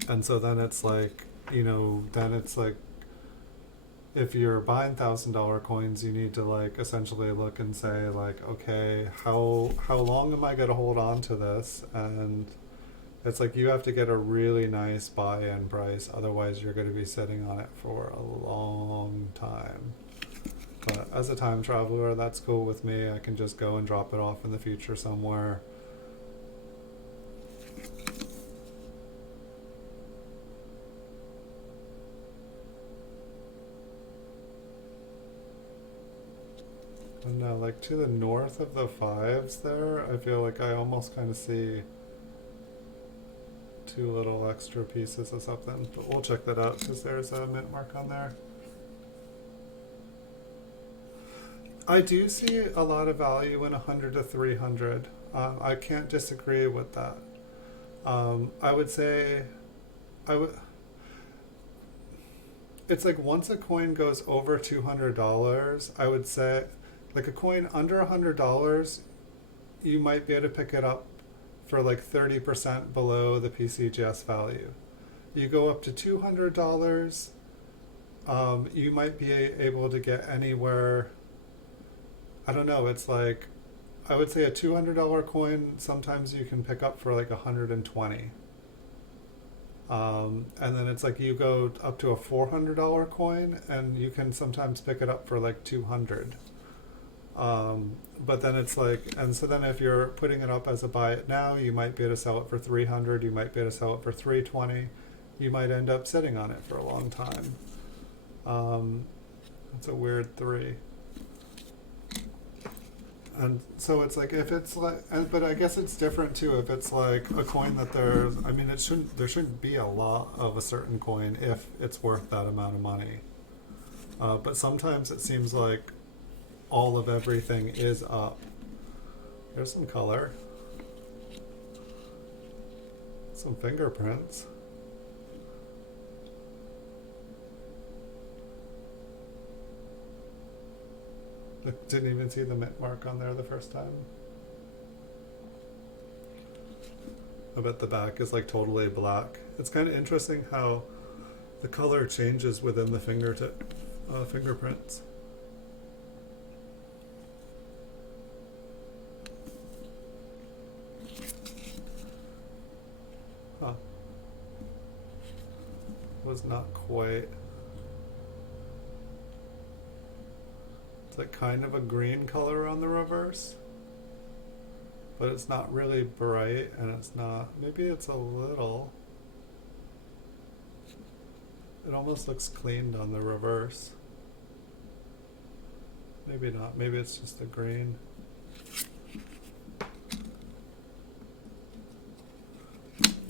and so then it's like if you're buying $1,000 coins, you need to like essentially look and say like, okay, how long am I going to hold on to this? And it's like you have to get a really nice buy-in price, otherwise you're going to be sitting on it for a long time. But as a time traveler, that's cool with me. I can just go and drop it off in the future somewhere. And now, like to the north of the fives there, I feel like I almost kind of see two little extra pieces of something. But we'll check that out because there's a mint mark on there. I do see a lot of value in 100 to 300. I can't disagree with that. I would say, it's like once a coin goes over $200, I would say, like a coin under $100, you might be able to pick it up for like 30% below the PCGS value. You go up to $200, you might be able to get anywhere. I don't know, it's like, I would say a $200 coin, sometimes you can pick up for like 120. And then it's like you go up to a $400 coin and you can sometimes pick it up for like 200. But then it's like, and so then if you're putting it up as a buy it now, you might be able to sell it for 300, you might be able to sell it for 320, you might end up sitting on it for a long time. It's a weird 3. And so it's like if it's like, but I guess it's different too if it's like a coin that there shouldn't be a lot of a certain coin if it's worth that amount of money. But sometimes it seems like all of everything is up. There's some color, some fingerprints. I didn't even see the mint mark on there the first time. I bet the back is like totally black. It's kind of interesting how the color changes within the fingerprints. Huh. Was not quite. It's like kind of a green color on the reverse, but it's not really bright, and it's not, maybe it's a little, it almost looks cleaned on the reverse. Maybe not, maybe it's just a green.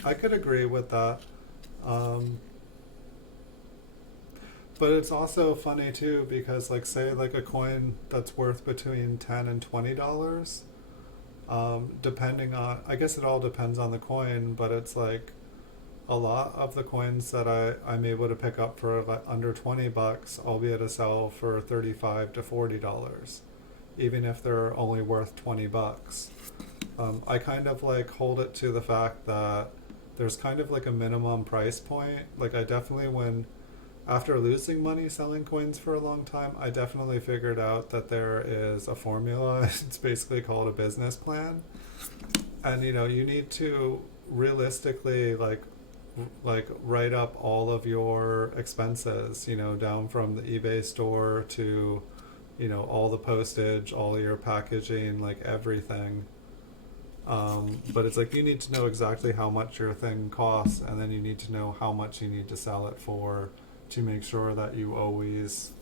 I could agree with that. Um, but it's also funny too because like say like a coin that's worth between $10 and $20, depending on, I guess it all depends on the coin, but it's like a lot of the coins that I'm able to pick up for like under $20, I'll be able to sell for $35 to $40, even if they're only worth $20. I kind of like hold it to the fact that there's kind of like a minimum price point. Like I definitely, when after losing money selling coins for a long time, I definitely figured out that there is a formula. It's basically called a business plan. And you know, you need to realistically like write up all of your expenses, you know, down from the eBay store to, you know, all the postage, all your packaging, like everything. But it's like you need to know exactly how much your thing costs, and then you need to know how much you need to sell it for to make sure that you always,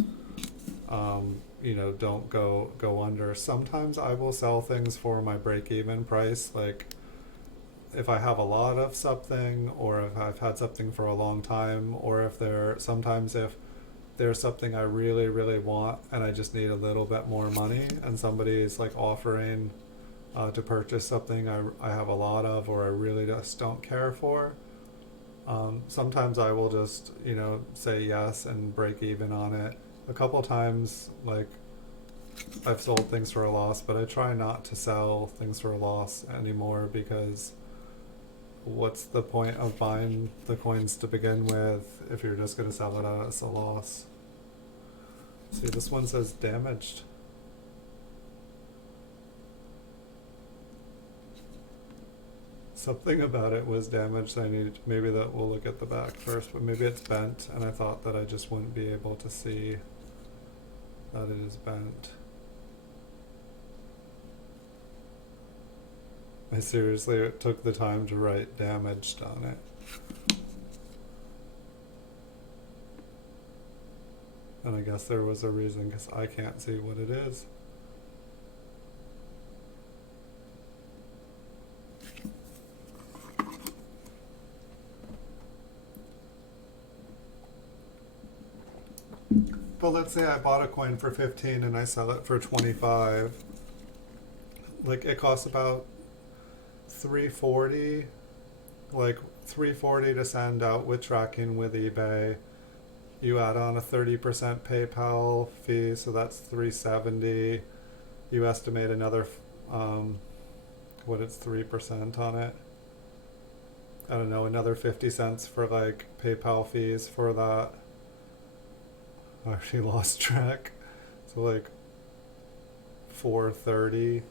you know, don't go under. Sometimes I will sell things for my break-even price, like if I have a lot of something, or if I've had something for a long time, or if sometimes if there's something I really, really want and I just need a little bit more money and somebody is like offering to purchase something I have a lot of or I really just don't care for. Sometimes I will just, you know, say yes and break even on it. A couple times, like, I've sold things for a loss, but I try not to sell things for a loss anymore because what's the point of buying the coins to begin with if you're just going to sell it as a loss? See, this one says damaged. Something about it was damaged. Maybe that we'll look at the back first, but maybe it's bent, and I thought that I just wouldn't be able to see that it is bent. I seriously took the time to write damaged on it. And I guess there was a reason because I can't see what it is. But let's say I bought a coin for 15 and I sell it for 25. Like it costs about 340, like 340 to send out with tracking with eBay. You add on a 30% PayPal fee, so that's 370. You estimate another what it's 3% on it. I don't know, another 50 cents for like PayPal fees for that. I actually lost track. So like 430,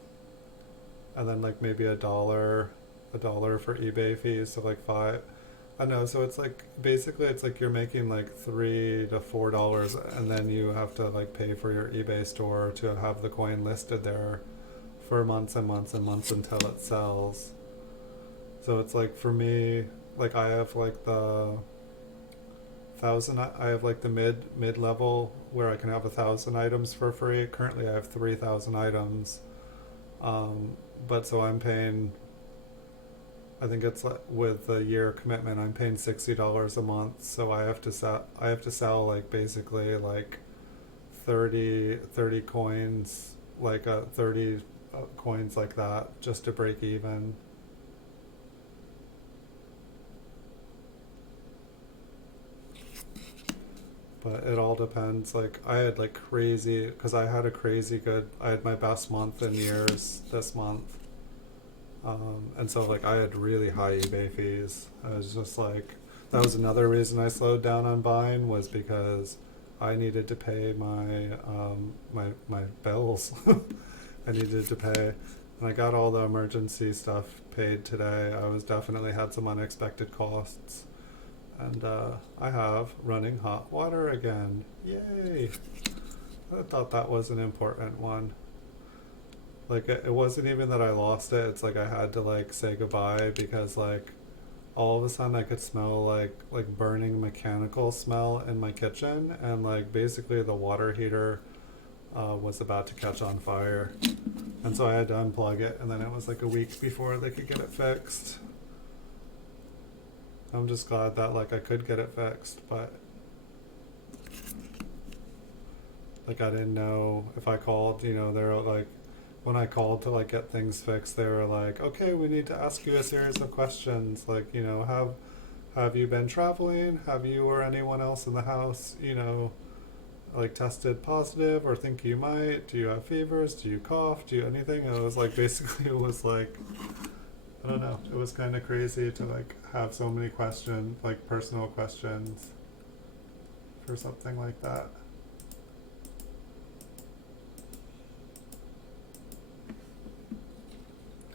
and then like maybe a dollar for eBay fees, so like five. I know, so it's like basically it's like you're making like $3 to $4, and then you have to like pay for your eBay store to have the coin listed there for months and months and months until it sells. So it's like for me, like I have like the I have like the mid level where I can have 1,000 items for free. Currently I have 3,000 items, but so I'm paying, I think it's like with the year commitment I'm paying $60 a month, so I have to sell like basically like 30 coins, like 30 coins like that just to break even. But it all depends. Like I had like crazy, because I had I had my best month in years this month. And so like I had really high eBay fees. I was just like, that was another reason I slowed down on buying, was because I needed to pay my bills. I needed to pay, and I got all the emergency stuff paid today. I was definitely had some unexpected costs. And I have running hot water again. Yay! I thought that was an important one. Like it wasn't even that I lost it. It's like I had to like say goodbye because like all of a sudden I could smell like burning mechanical smell in my kitchen, and like basically the water heater was about to catch on fire, and so I had to unplug it. And then it was like a week before they could get it fixed. I'm just glad that like I could get it fixed, but like I didn't know if I called, you know, they're like, when I called to like get things fixed, they were like, okay, we need to ask you a series of questions, like, you know, have you been traveling? Have you or anyone else in the house, you know, like tested positive or think you might? Do you have fevers? Do you cough? Do you anything? And it was like basically it was like, I don't know, it was kind of crazy to like have so many questions, like personal questions for something like that.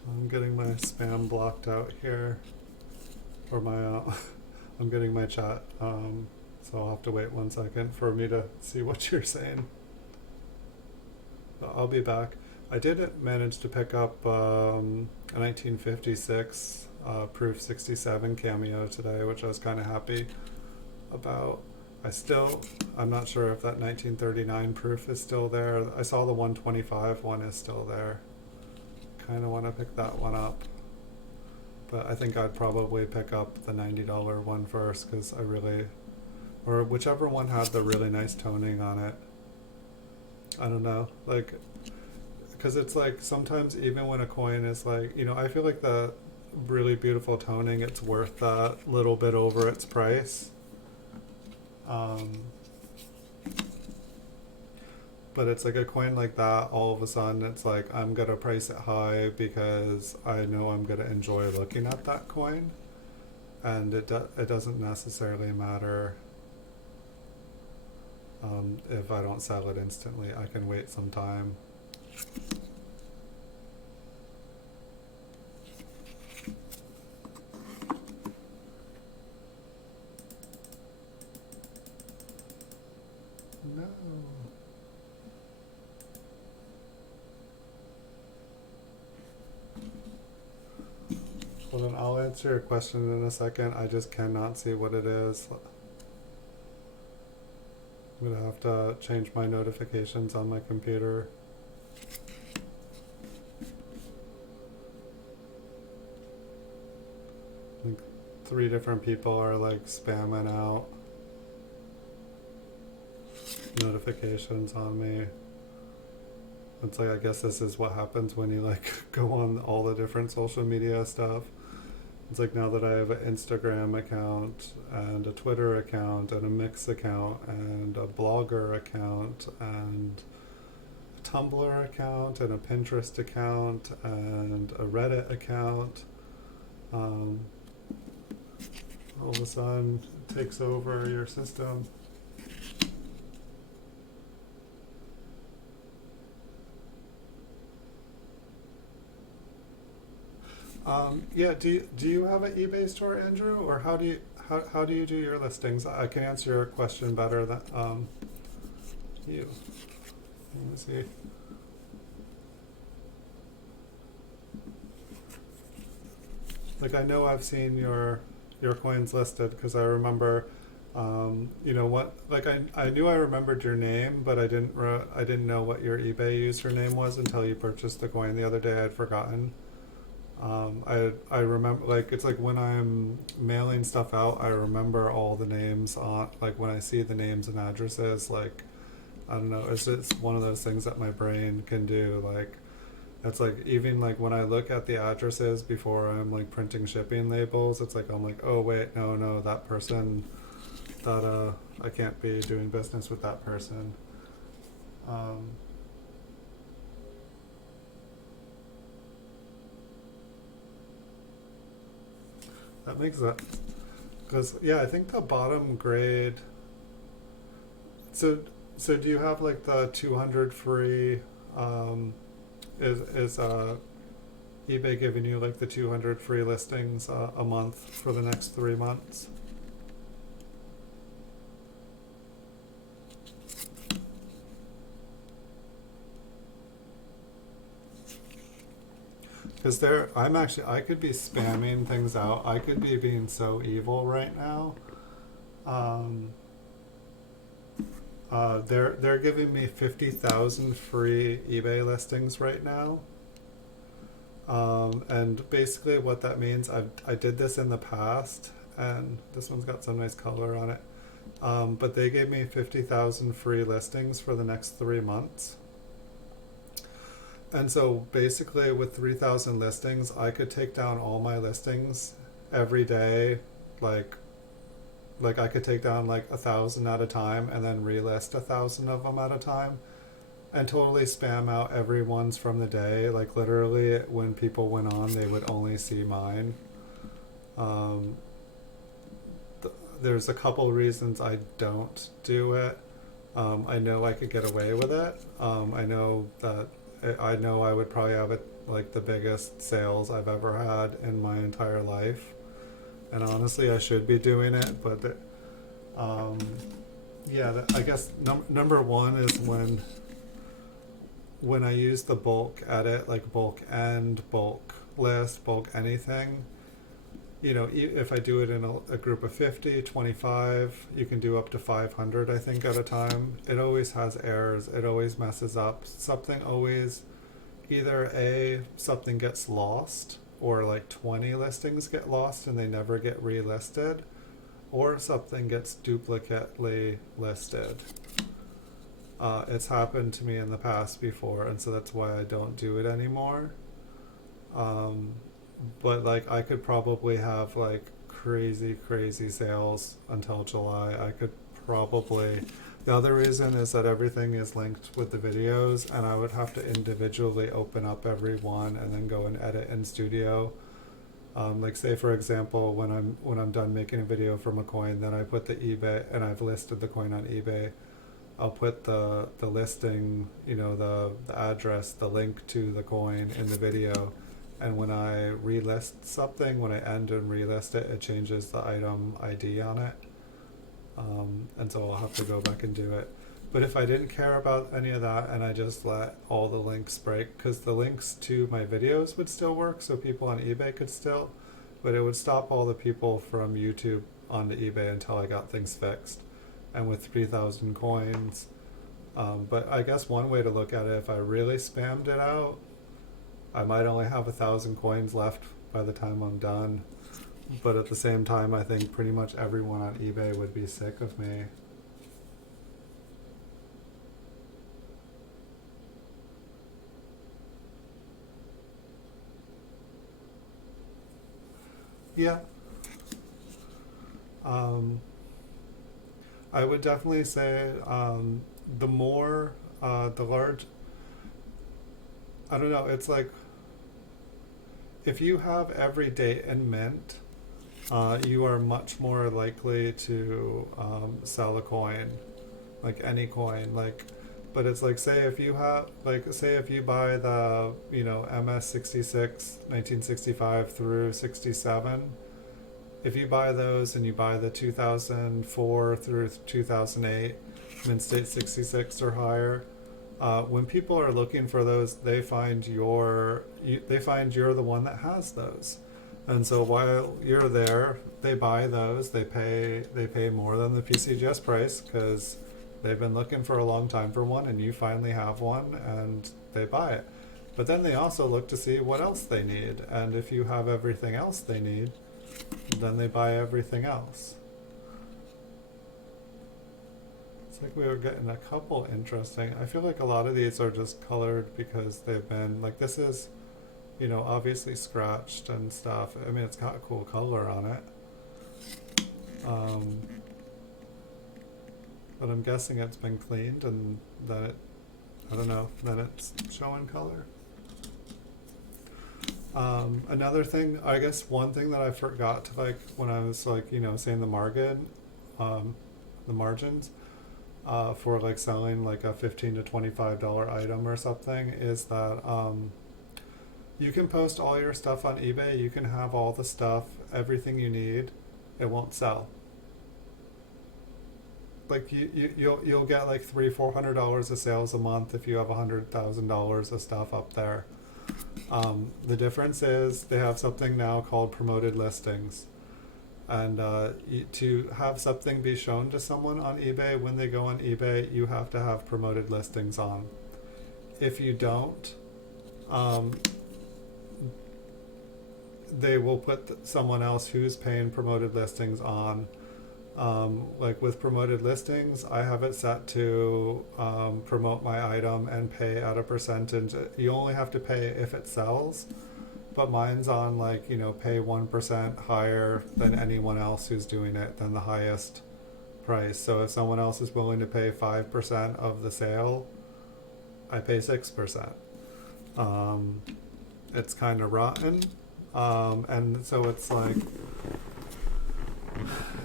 I'm getting my spam blocked out here, or my I'm getting my chat, so I'll have to wait 1 second for me to see what you're saying. But I'll be back. I did manage to pick up a 1956 Proof 67 cameo today, which I was kind of happy about. I'm not sure if that 1939 proof is still there. I saw the 125 one is still there. Kind of want to pick that one up. But I think I'd probably pick up the $90 one first, because or whichever one had the really nice toning on it. I don't know, like, because it's like sometimes even when a coin is like, you know, I feel like the really beautiful toning, it's worth that little bit over its price. But it's like a coin like that, all of a sudden it's like, I'm gonna price it high because I know I'm gonna enjoy looking at that coin, and it doesn't necessarily matter if I don't sell it instantly. I can wait some time. No. Well, then I'll answer your question in a second. I just cannot see what it is. I'm gonna have to change my notifications on my computer. Like 3 different people are like spamming out notifications on me. It's like, I guess this is what happens when you like go on all the different social media stuff. It's like, now that I have an Instagram account and a Twitter account and a Mix account and a Blogger account and a Tumblr account and a Pinterest account and a Reddit account, all of a sudden it takes over your system. Yeah, do you have an eBay store, Andrew, or how do you do your listings? I can answer your question better than you. Let me see. Like, I know I've seen your coins listed because I remember, you know what? Like, I knew I remembered your name, but I didn't know what your eBay username was until you purchased the coin the other day. I had forgotten. I remember, like, it's like when I'm mailing stuff out, I remember all the names on, like, when I see the names and addresses, like, I don't know, it's just one of those things that my brain can do. Like, it's like, even like when I look at the addresses before I'm like printing shipping labels, it's like, I'm like, oh wait, no, that person, that I can't be doing business with that person. That makes that, because yeah, I think the bottom grade. So do you have like the 200 free? Is eBay giving you like the 200 free listings a month for the next 3 months? Because I could be spamming things out. I could be being so evil right now. They're giving me 50,000 free eBay listings right now. And basically what that means, I did this in the past, and this one's got some nice color on it. But they gave me 50,000 free listings for the next 3 months. And so basically with 3,000 listings, I could take down all my listings every day. Like I could take down like 1,000 at a time and then relist 1,000 of them at a time and totally spam out everyone's from the day. Like literally when people went on, they would only see mine. There's a couple reasons I don't do it. I know I could get away with it. I know I would probably have it like the biggest sales I've ever had in my entire life. And honestly, I should be doing it, but I guess number one is when I use the bulk edit, like bulk end, bulk list, bulk anything. You know, if I do it in a group of 50, 25, you can do up to 500, I think, at a time. It always has errors. It always messes up. Something always, either something gets lost, or like 20 listings get lost and they never get relisted, or something gets duplicately listed. It's happened to me in the past before, and so that's why I don't do it anymore. But like I could probably have like crazy sales until July. I could probably, the other reason is that everything is linked with the videos, and I would have to individually open up every one and then go and edit in Studio. Like say for example, when I'm done making a video from a coin, then I put the eBay, and I've listed the coin on eBay. I'll put the listing, you know, the address, the link to the coin in the video. And when I relist something, when I end and relist it, it changes the item ID on it. And so I'll have to go back and do it. But if I didn't care about any of that and I just let all the links break, because the links to my videos would still work, so people on eBay could still, but it would stop all the people from YouTube onto eBay until I got things fixed. And with 3,000 coins, but I guess one way to look at it, if I really spammed it out, I might only have 1,000 coins left by the time I'm done. But at the same time, I think pretty much everyone on eBay would be sick of me. Yeah. I would definitely say the more, the large, I don't know, it's like, if you have every date in mint, you are much more likely to sell a coin, like any coin. Like, but it's like, say if you have, like, say if you buy the, you know, MS66, 1965 through 67, if you buy those and you buy the 2004 through 2008 mint state 66 or higher, when people are looking for those, they find you're the one that has those, and so while you're there, they buy those. They pay more than the PCGS price because they've been looking for a long time for one, and you finally have one, and they buy it. But then they also look to see what else they need, and if you have everything else they need, then they buy everything else. It's like we were getting a couple interesting. I feel like a lot of these are just colored because they've been, like, this is, you know, obviously scratched and stuff. I mean, it's got a cool color on it. But I'm guessing it's been cleaned and that it, I don't know, that it's showing color. Another thing, I guess one thing that I forgot to, like, when I was, like, you know, saying the margins, for like selling like a $15 to $25 item or something, is that you can post all your stuff on eBay. You can have all the stuff, everything you need. It won't sell. Like you'll get like $300-400 of sales a month if you have $100,000 of stuff up there. The difference is they have something now called promoted listings. And to have something be shown to someone on eBay, when they go on eBay, you have to have promoted listings on. If you don't, they will put someone else who's paying promoted listings on. Like with promoted listings, I have it set to promote my item and pay at a percentage. You only have to pay if it sells, but mine's on like, pay 1% higher than anyone else who's doing it, than the highest price. So if someone else is willing to pay 5% of the sale, I pay 6%. It's kind of rotten. And so it's like,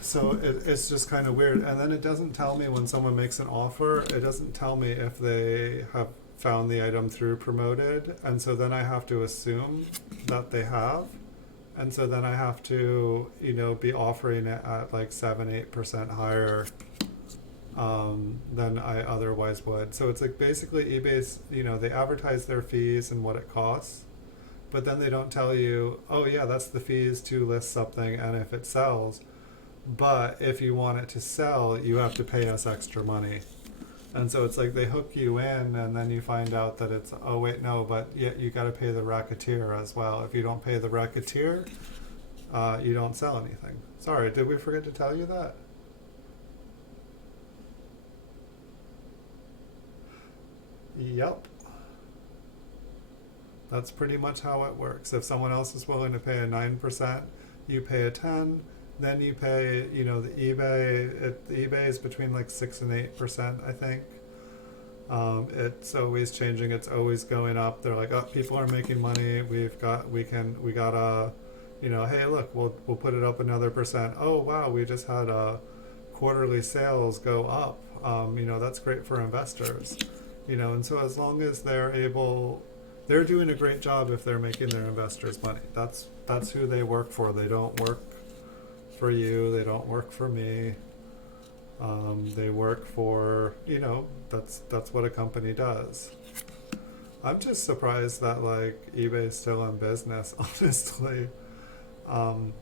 it's just kind of weird. And then it doesn't tell me when someone makes an offer, it doesn't tell me if they have found the item through promoted. And so then I have to assume that they have. And so then I have to, be offering it at like 7-8% higher than I otherwise would. So it's like basically eBay's, they advertise their fees and what it costs, but then they don't tell you, oh yeah, that's the fees to list something and if it sells. But if you want it to sell, you have to pay us extra money. And so it's like they hook you in, and then you find out that it's, oh wait, no, but yet you got to pay the racketeer as well. If you don't pay the racketeer, you don't sell anything. Sorry, did we forget to tell you that? Yep. That's pretty much how it works. If someone else is willing to pay a 9%, you pay a 10. Then you pay, the eBay. The eBay is between like 6 and 8%, I think. It's always changing. It's always going up. They're like, oh, people are making money. We gotta, hey, look, we'll put it up another percent. Oh wow, we just had quarterly sales go up. That's great for investors. And so as long as they're doing a great job if they're making their investors money. That's who they work for. They don't work for you. They don't work for me. They work for, that's what a company does. I'm just surprised that like eBay's still in business, honestly. And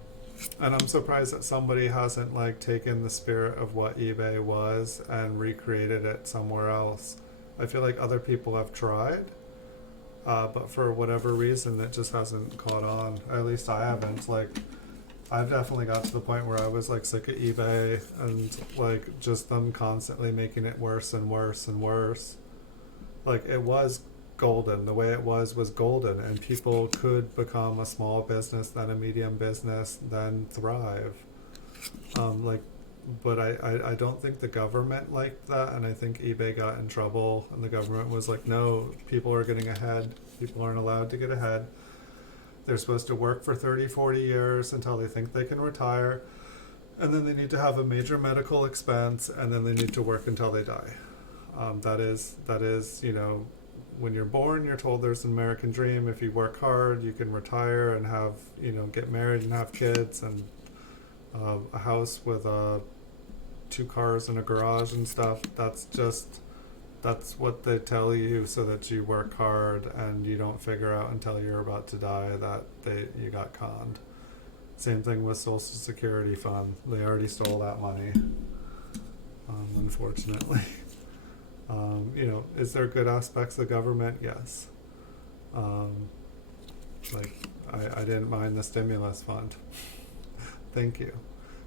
I'm surprised that somebody hasn't like taken the spirit of what eBay was and recreated it somewhere else. I feel like other people have tried, but for whatever reason it just hasn't caught on. At least I haven't. Like, I've definitely got to the point where I was like sick of eBay and like just them constantly making it worse and worse and worse. Like, it was golden. The way it was golden, and people could become a small business, then a medium business, then thrive. But I don't think the government liked that, and I think eBay got in trouble, and the government was like, no, people are getting ahead. People aren't allowed to get ahead. They're supposed to work for 30, 40 years until they think they can retire, and then they need to have a major medical expense, and then they need to work until they die. That is, when you're born, you're told there's an American dream. If you work hard, you can retire and have, get married and have kids, and a house with 2 cars and a garage and stuff. That's what they tell you so that you work hard and you don't figure out until you're about to die that you got conned. Same thing with Social Security fund. They already stole that money, unfortunately. Is there good aspects of government? Yes. I didn't mind the stimulus fund. Thank you.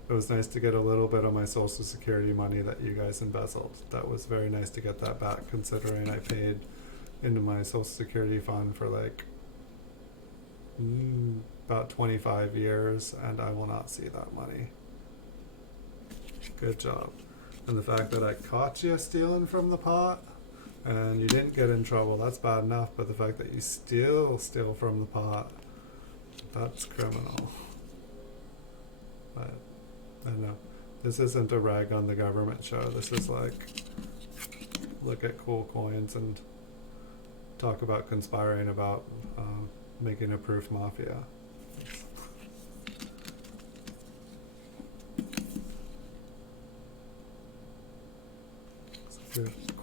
It was nice to get a little bit of my Social Security money that you guys embezzled. That was very nice to get that back, considering I paid into my Social Security fund for like about 25 years, and I will not see that money. Good job. And the fact that I caught you stealing from the pot and you didn't get in trouble, that's bad enough, but the fact that you still steal from the pot, that's criminal. But I know this isn't a rag on the government show. This is like, look at cool coins and talk about conspiring about making a proof mafia.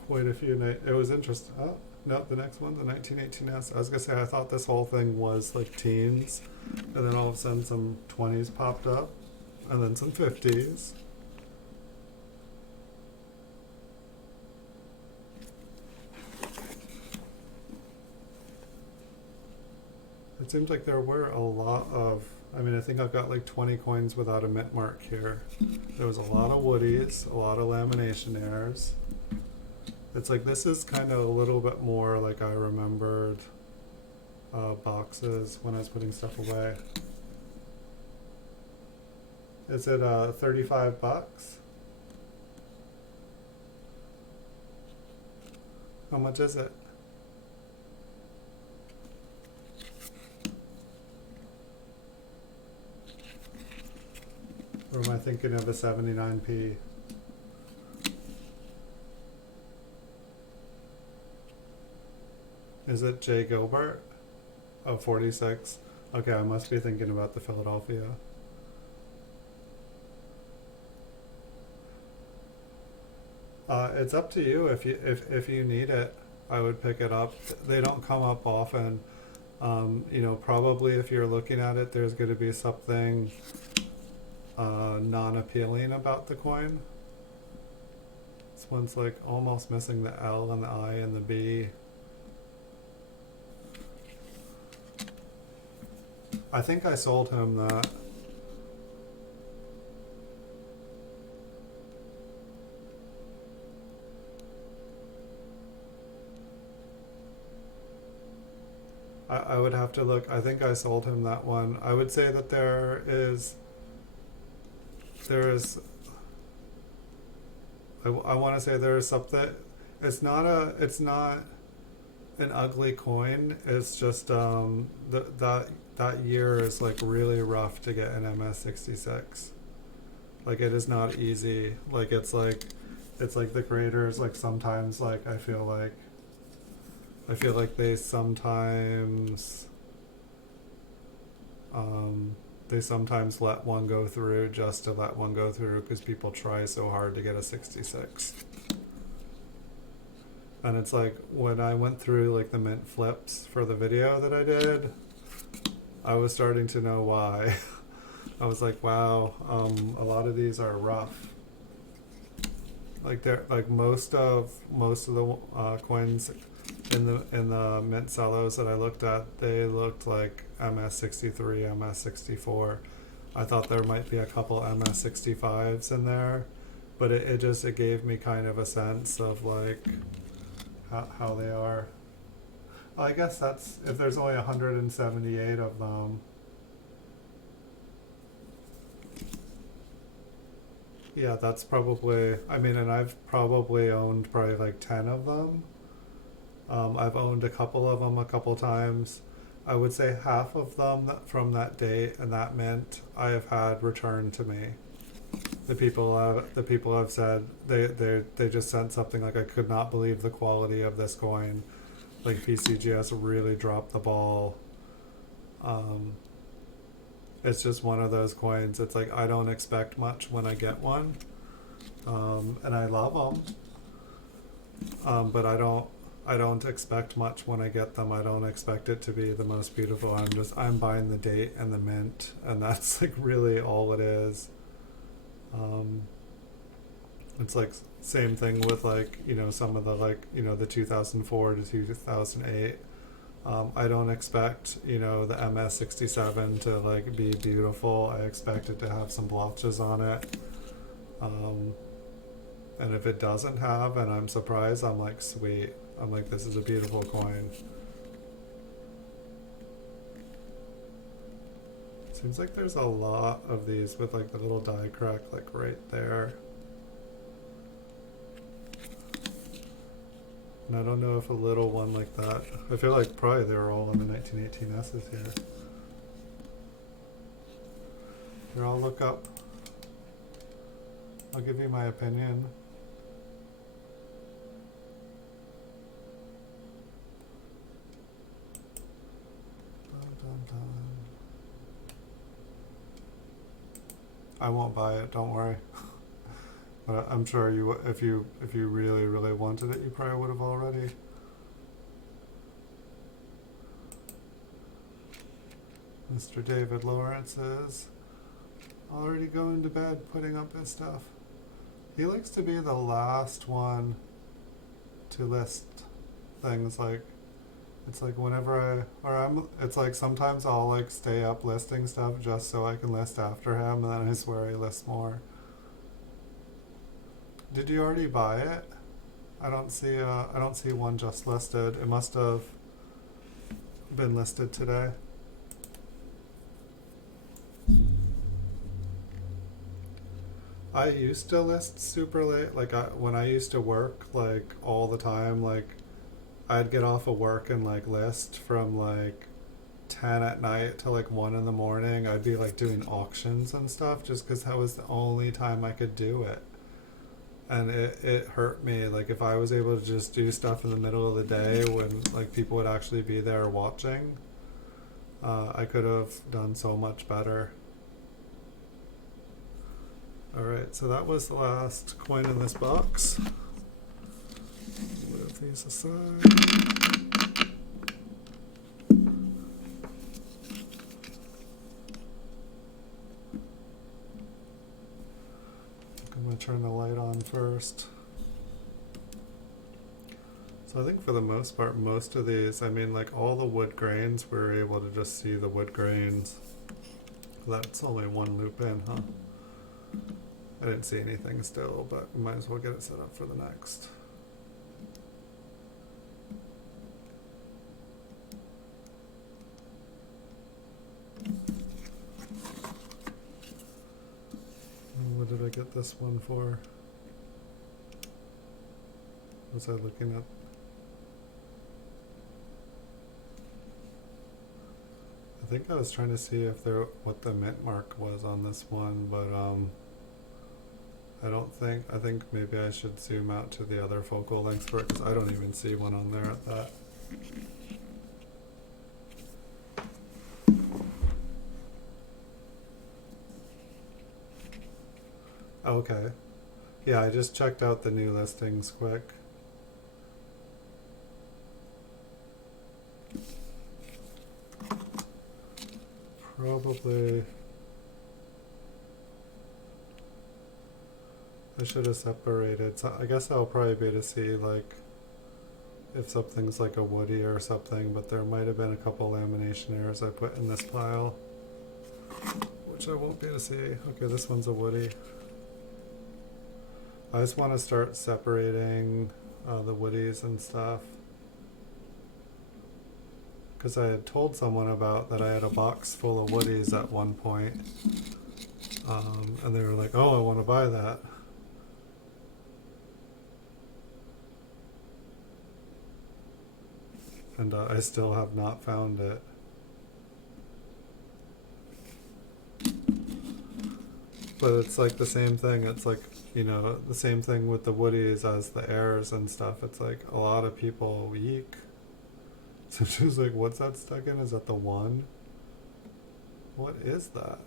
Quite a few. It was interesting. Oh no, the next one, the 1918S. I was gonna say I thought this whole thing was like teens, and then all of a sudden some 20s popped up, and then some 50s. It seems like there were a lot of, I mean, I think I've got like 20 coins without a mint mark here. There was a lot of woodies, a lot of lamination errors. It's like this is kind of a little bit more like I remembered boxes when I was putting stuff away. Is it $35? How much is it? Or am I thinking of the 79p? Is it J. Gilbert? Oh, 46. Okay, I must be thinking about the Philadelphia. It's up to you. If you need it, I would pick it up. They don't come up often. You know, probably if you're looking at it, there's going to be something non-appealing about the coin. This one's like almost missing the L and the I and the B. I think I sold him that. I would have to look. I think I sold him that one. I would say that there is I want to say there is something. It's not an ugly coin. It's just that year is like really rough to get an MS66. Like it is not easy. Like it's like the creators like sometimes like I feel like they sometimes let one go through just to let one go through because people try so hard to get a 66. And it's like when I went through like the mint flips for the video that I did, I was starting to know why. I was like, wow, a lot of these are rough. Like they're like most of the coins in the mint cellos that I looked at, they looked like MS63, MS64. I thought there might be a couple MS65s in there, but it gave me kind of a sense of like how they are. Well, I guess that's if there's only 178 of them. Yeah, that's probably, I mean, and I've probably owned probably like 10 of them. I've owned a couple of them a couple times. I would say half of them from that date and that mint I have had returned to me. The people have said they just sent something like, I could not believe the quality of this coin. Like PCGS really dropped the ball. It's just one of those coins. It's like I don't expect much when I get one, and I love them. But I don't expect much when I get them. I don't expect it to be the most beautiful. I'm buying the date and the mint, and that's like really all it is. It's like same thing with like, you know, some of the like, you know, the 2004 to 2008. I don't expect, you know, the MS67 to like be beautiful. I expect it to have some blotches on it. And if it doesn't have, and I'm surprised, I'm like, sweet. I'm like, this is a beautiful coin. Seems like there's a lot of these with like the little die crack like right there. And I don't know if a little one like that, I feel like probably they were all in the 1918S's here. Here, I'll look up. I'll give you my opinion. Dun, dun, dun. I won't buy it, don't worry. But I'm sure you, if you really, really wanted it, you probably would have already. Mr. David Lawrence is already going to bed, putting up his stuff. He likes to be the last one to list things like It's like it's like sometimes I'll like stay up listing stuff just so I can list after him, and then I swear he lists more. Did you already buy it? I don't see one just listed. It must have been listed today. I used to list super late, like when I used to work like all the time, like I'd get off of work and like list from like 10 at night to like 1 in the morning. I'd be like doing auctions and stuff just because that was the only time I could do it. And it hurt me. Like if I was able to just do stuff in the middle of the day when like people would actually be there watching, I could have done so much better. Alright, so that was the last coin in this box. Move these aside. I'm going to turn the light on first. So I think for the most part, most of these, I mean like all the wood grains, we were able to just see the wood grains. That's only one loop in, huh? I didn't see anything still, but we might as well get it set up for the next. What did I get this one for? Was I looking at? I think I was trying to see if what the mint mark was on this one, but I think maybe I should zoom out to the other focal length for it because I don't even see one on there at that. Okay. Yeah, I just checked out the new listings quick. Probably I should have separated. So I guess I'll probably be able to see like if something's like a woody or something, but there might have been a couple lamination errors I put in this pile, which I won't be able to see. Okay, this one's a woody. I just want to start separating the woodies and stuff. Because I had told someone about that I had a box full of woodies at one point. And they were like, oh, I want to buy that. And I still have not found it. But it's like the same thing. It's like, you know, the same thing with the woodies as the airs and stuff. It's like a lot of people weak. So she was like, what's that stuck in? Is that the one? What is that?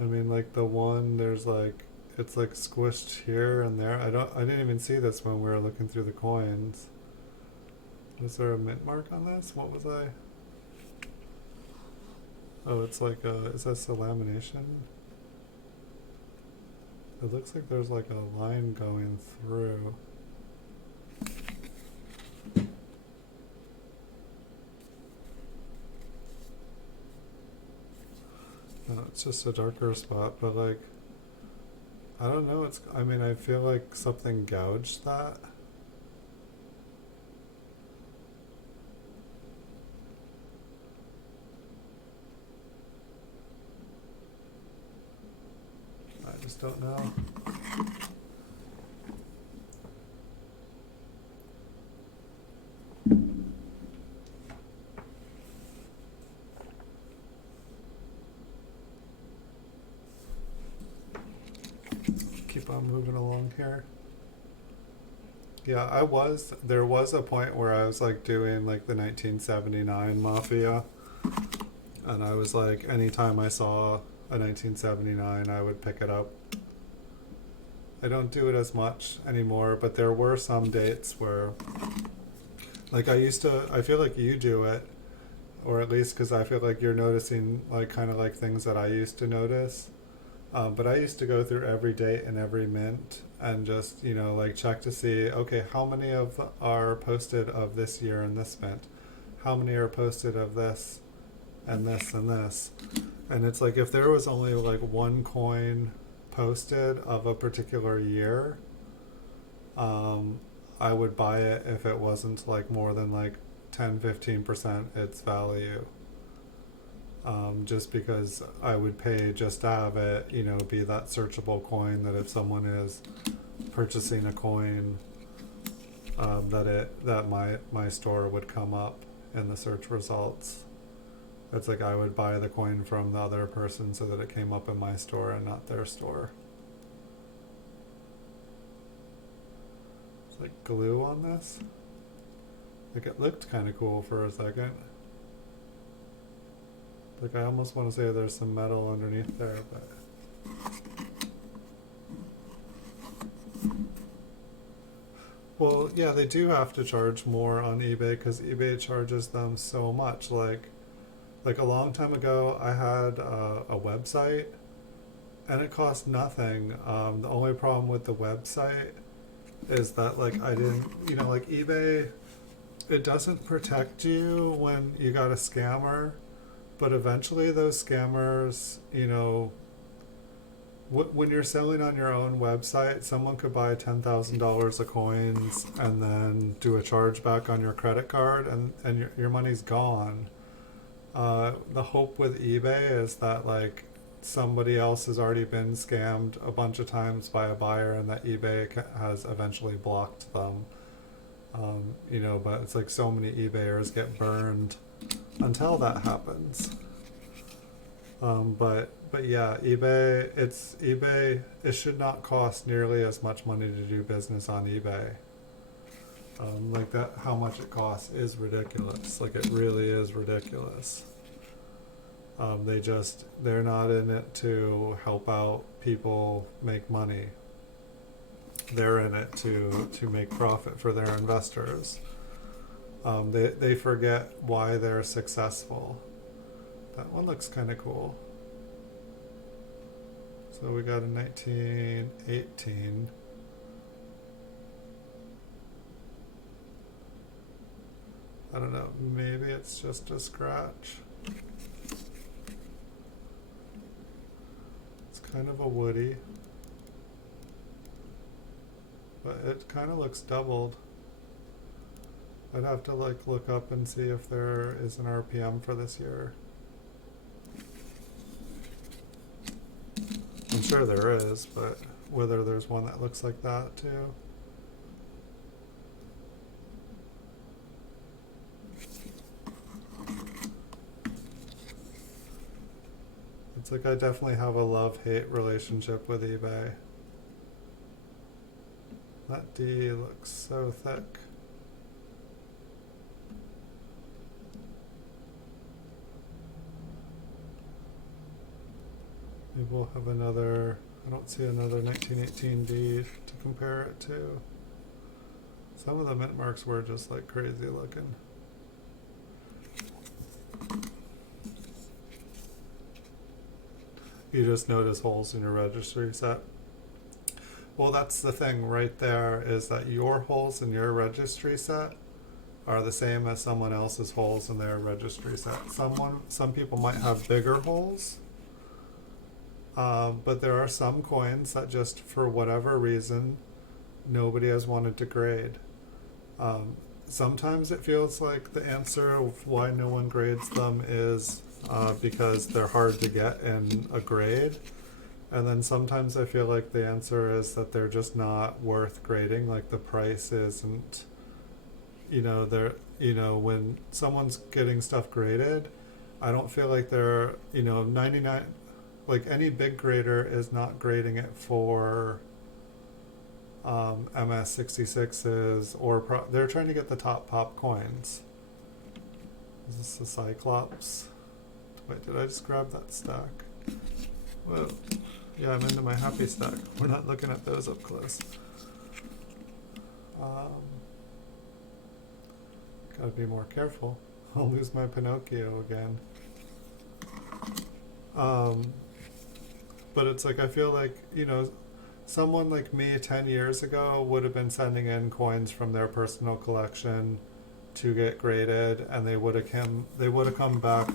I mean, like the one, there's like, it's like squished here and there. I didn't even see this when we were looking through the coins. Was there a mint mark on this? What was I? Oh, it's like is this a lamination? It looks like there's like a line going through. No, it's just a darker spot, but like, I don't know, I mean, I feel like something gouged that. I just don't know. Keep on moving along here. Yeah, there was a point where I was like doing like the 1979 Mafia, and I was like, anytime I saw a 1979, I would pick it up. I don't do it as much anymore, but there were some dates where, like I feel like you do it, or at least because I feel like you're noticing like kind of like things that I used to notice. But I used to go through every date and every mint and just, you know, like check to see, okay, how many of are posted of this year and this mint, how many are posted of this and this and this. And it's like if there was only like one coin posted of a particular year, I would buy it if it wasn't like more than like 10-15% its value. Just because I would pay just to have it, you know, be that searchable coin, that if someone is purchasing a coin, that my store would come up in the search results. It's like I would buy the coin from the other person so that it came up in my store and not their store. It's like glue on this. Like it looked kind of cool for a second. Like I almost want to say there's some metal underneath there, but well, yeah, they do have to charge more on eBay because eBay charges them so much. Like a long time ago, I had a website, and it cost nothing. The only problem with the website is that like I didn't, you know, like eBay, it doesn't protect you when you got a scammer. But eventually those scammers, you know, when you're selling on your own website, someone could buy $10,000 of coins and then do a chargeback on your credit card, and your money's gone. The hope with eBay is that like somebody else has already been scammed a bunch of times by a buyer, and that eBay has eventually blocked them. You know, but it's like so many eBayers get burned until that happens. But yeah, eBay. It should not cost nearly as much money to do business on eBay. Like that, how much it costs is ridiculous. Like it really is ridiculous. They're not in it to help out people make money. They're in it to make profit for their investors. They forget why they're successful. That one looks kind of cool. So we got a 1918. I don't know, maybe it's just a scratch. It's kind of a woody, but it kind of looks doubled. I'd have to like look up and see if there is an RPM for this year. I'm sure there is, but whether there's one that looks like that too. It's like I definitely have a love-hate relationship with eBay. That D looks so thick. Maybe we'll have another, I don't see another 1918D to compare it to. Some of the mint marks were just like crazy looking. You just notice holes in your registry set. Well, that's the thing right there, is that your holes in your registry set are the same as someone else's holes in their registry set. Some people might have bigger holes. But there are some coins that just, for whatever reason, nobody has wanted to grade. Sometimes it feels like the answer of why no one grades them is because they're hard to get in a grade. And then sometimes I feel like the answer is that they're just not worth grading. Like the price isn't, when someone's getting stuff graded, I don't feel like they're, 99, like any big grader is not grading it for MS66s or they're trying to get the top pop coins. Is this the Cyclops? Wait, did I just grab that stack? Whoa. Yeah, I'm into my happy stack. We're not looking at those up close. Gotta be more careful. I'll lose my Pinocchio again. But it's like, I feel like, someone like me 10 years ago would have been sending in coins from their personal collection to get graded, and they would have come back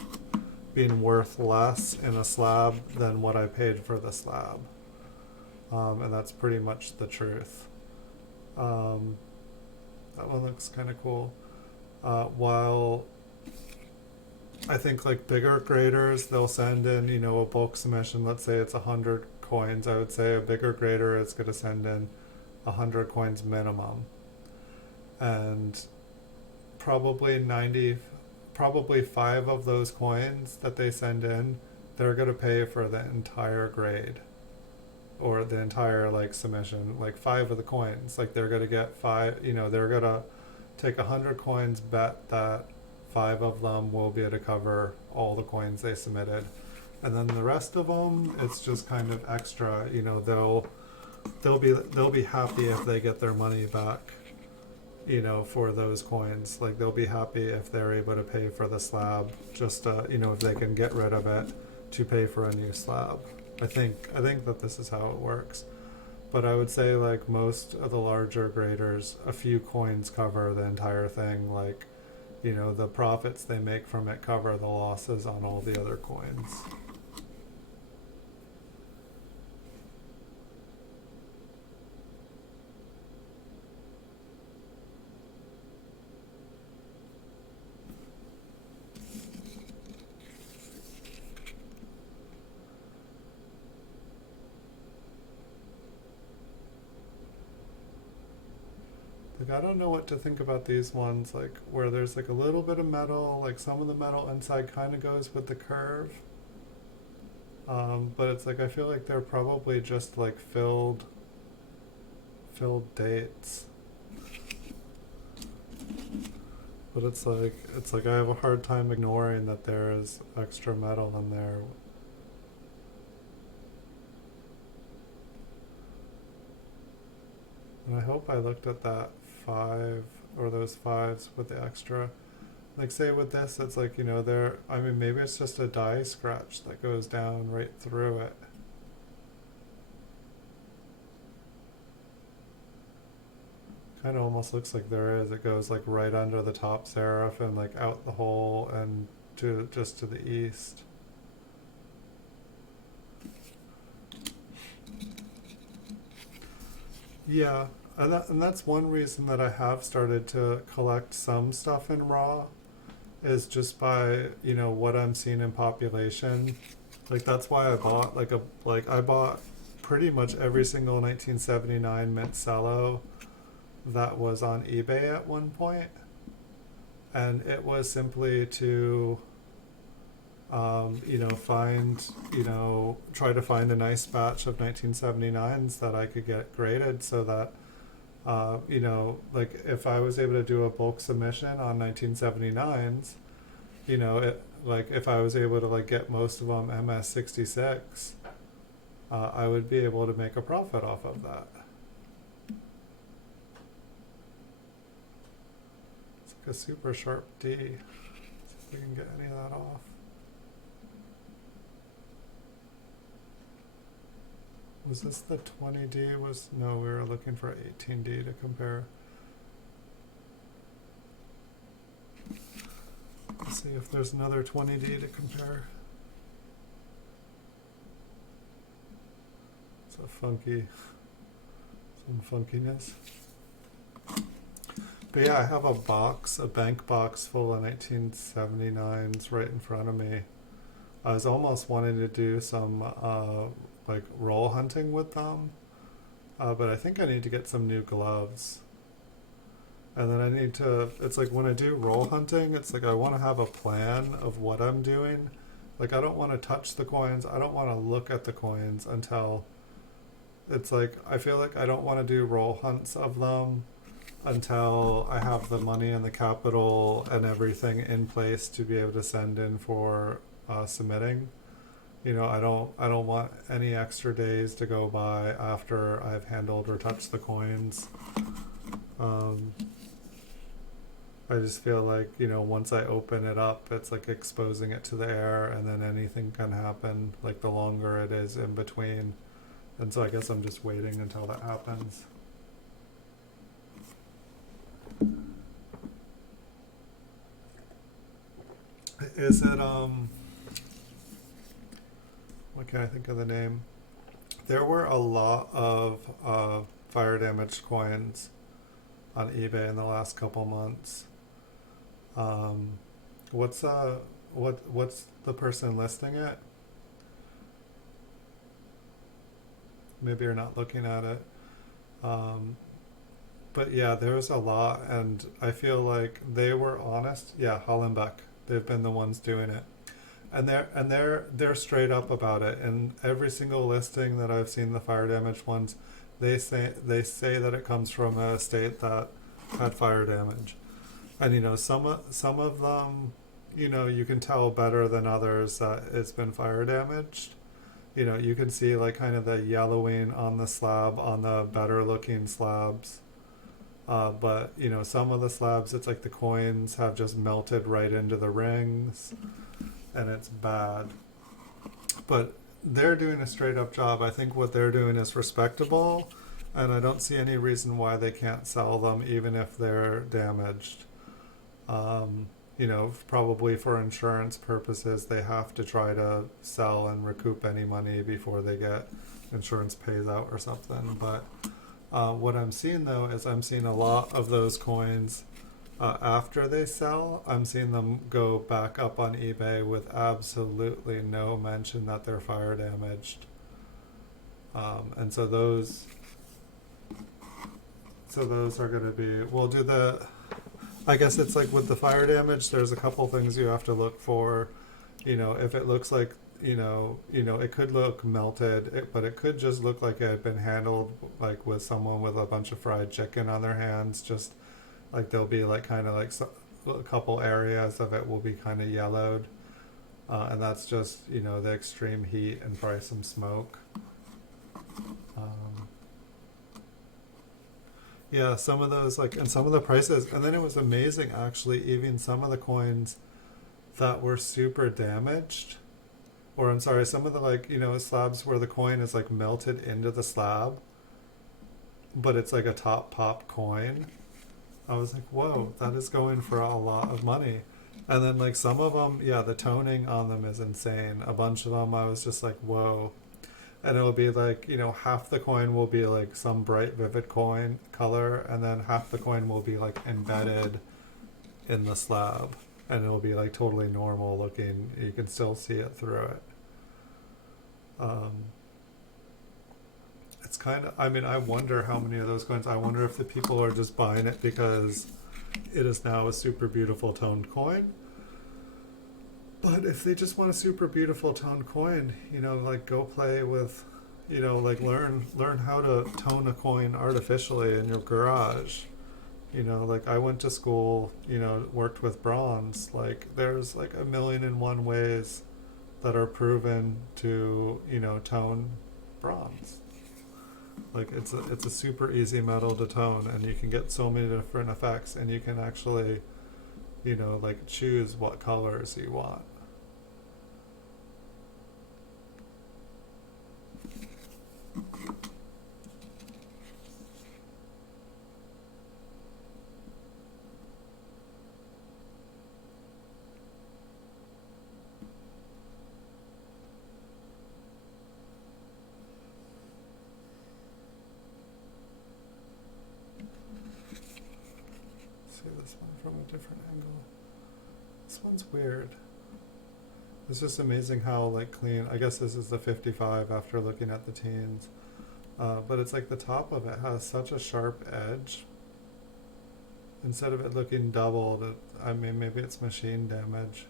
being worth less in a slab than what I paid for the slab. And that's pretty much the truth. Um, that one looks kind of cool. While I think like bigger graders, they'll send in, a bulk submission. Let's say it's 100 coins. I would say a bigger grader is going to send in 100 coins minimum. And probably 90, probably 5 of those coins that they send in, they're going to pay for the entire grade or the entire like submission. Like 5 of the coins, like they're going to get 5, they're going to take 100 coins, bet that 5 of them will be able to cover all the coins they submitted, and then the rest of them, it's just kind of extra. They'll be happy if they get their money back, for those coins. Like they'll be happy if they're able to pay for the slab, just if they can get rid of it to pay for a new slab. I think that this is how it works. But I would say like most of the larger graders, a few coins cover the entire thing. Like, the profits they make from it cover the losses on all the other coins. Like, I don't know what to think about these ones, like where there's like a little bit of metal, like some of the metal inside kind of goes with the curve. But it's like I feel like they're probably just like filled dates. But it's like I have a hard time ignoring that there is extra metal in there. And I hope I looked at that 5 or those 5s with the extra. Like say with this, it's like, maybe it's just a die scratch that goes down right through it. Kind of almost looks like there is. It goes like right under the top serif and like out the hole and just to the east. Yeah, and that's one reason that I have started to collect some stuff in raw, is just by what I'm seeing in population. Like that's why I bought I bought pretty much every single 1979 mint cello that was on eBay at one point, and it was simply to try to find a nice batch of 1979s that I could get graded, so that like if I was able to do a bulk submission on 1979s, if I was able to like get most of them MS66, I would be able to make a profit off of that. It's like a super sharp D. See if we can get any of that off. Was this the 20D? No, we were looking for 18D to compare. Let's see if there's another 20D to compare. It's a some funkiness. But yeah, I have a bank box full of 1979s right in front of me. I was almost wanting to do some like roll hunting with them, but I think I need to get some new gloves. And then it's like when I do roll hunting, it's like I want to have a plan of what I'm doing. Like I don't want to touch the coins, I don't want to look at the coins until, it's like I feel like I don't want to do roll hunts of them until I have the money and the capital and everything in place to be able to send in for submitting. I don't want any extra days to go by after I've handled or touched the coins. I just feel like, once I open it up, it's like exposing it to the air, and then anything can happen. Like the longer it is in between, And so I guess I'm just waiting until that happens. Is it, what can I think of the name? There were a lot of fire damaged coins on eBay in the last couple months. Um, what's what's the person listing it? Maybe you're not looking at it. Um, but yeah, there's a lot, and I feel like they were honest. Yeah, Hollenbeck. They've been the ones doing it, and they're straight up about it. And every single listing that I've seen, the fire damage ones, they say that it comes from a state that had fire damage. And some of them, you can tell better than others that it's been fire damaged. You can see like kind of the yellowing on the slab on the better looking slabs. But some of the slabs, it's like the coins have just melted right into the rings, and it's bad. But they're doing a straight up job. I think what they're doing is respectable, and I don't see any reason why they can't sell them even if they're damaged. Probably for insurance purposes, they have to try to sell and recoup any money before they get insurance pays out or something. But what I'm seeing though is I'm seeing a lot of those coins after they sell. I'm seeing them go back up on eBay with absolutely no mention that they're fire damaged. And so those are going to be, we'll do I guess it's like with the fire damage, there's a couple things you have to look for. If it looks like, it could look melted, but it could just look like it had been handled like with someone with a bunch of fried chicken on their hands. Just like there'll be like kind of like a couple areas of it will be kind of yellowed. And that's just, the extreme heat and probably some smoke. Yeah, some of those and some of the prices, and then it was amazing actually, even some of the coins that were super damaged, or I'm sorry, some of the slabs where the coin is like melted into the slab, but it's like a top pop coin. I was like, whoa, that is going for a lot of money. And then like some of them, yeah, the toning on them is insane. A bunch of them I was just like, whoa. And it'll be like, half the coin will be like some bright vivid coin color, and then half the coin will be like embedded in the slab, and it'll be like totally normal looking. You can still see it through it. It's kind of, I wonder how many of those coins, I wonder if the people are just buying it because it is now a super beautiful toned coin. But if they just want a super beautiful toned coin, go play with, learn how to tone a coin artificially in your garage. I went to school, worked with bronze. There's like 1,000,001 ways that are proven to, tone bronze. It's a super easy metal to tone, and you can get so many different effects, and you can actually, choose what colors you want. See this one from a different angle. This one's weird. It's just amazing how clean. I guess this is the 55 after looking at the teens. But it's like the top of it has such a sharp edge. Instead of it looking doubled, maybe it's machine damage.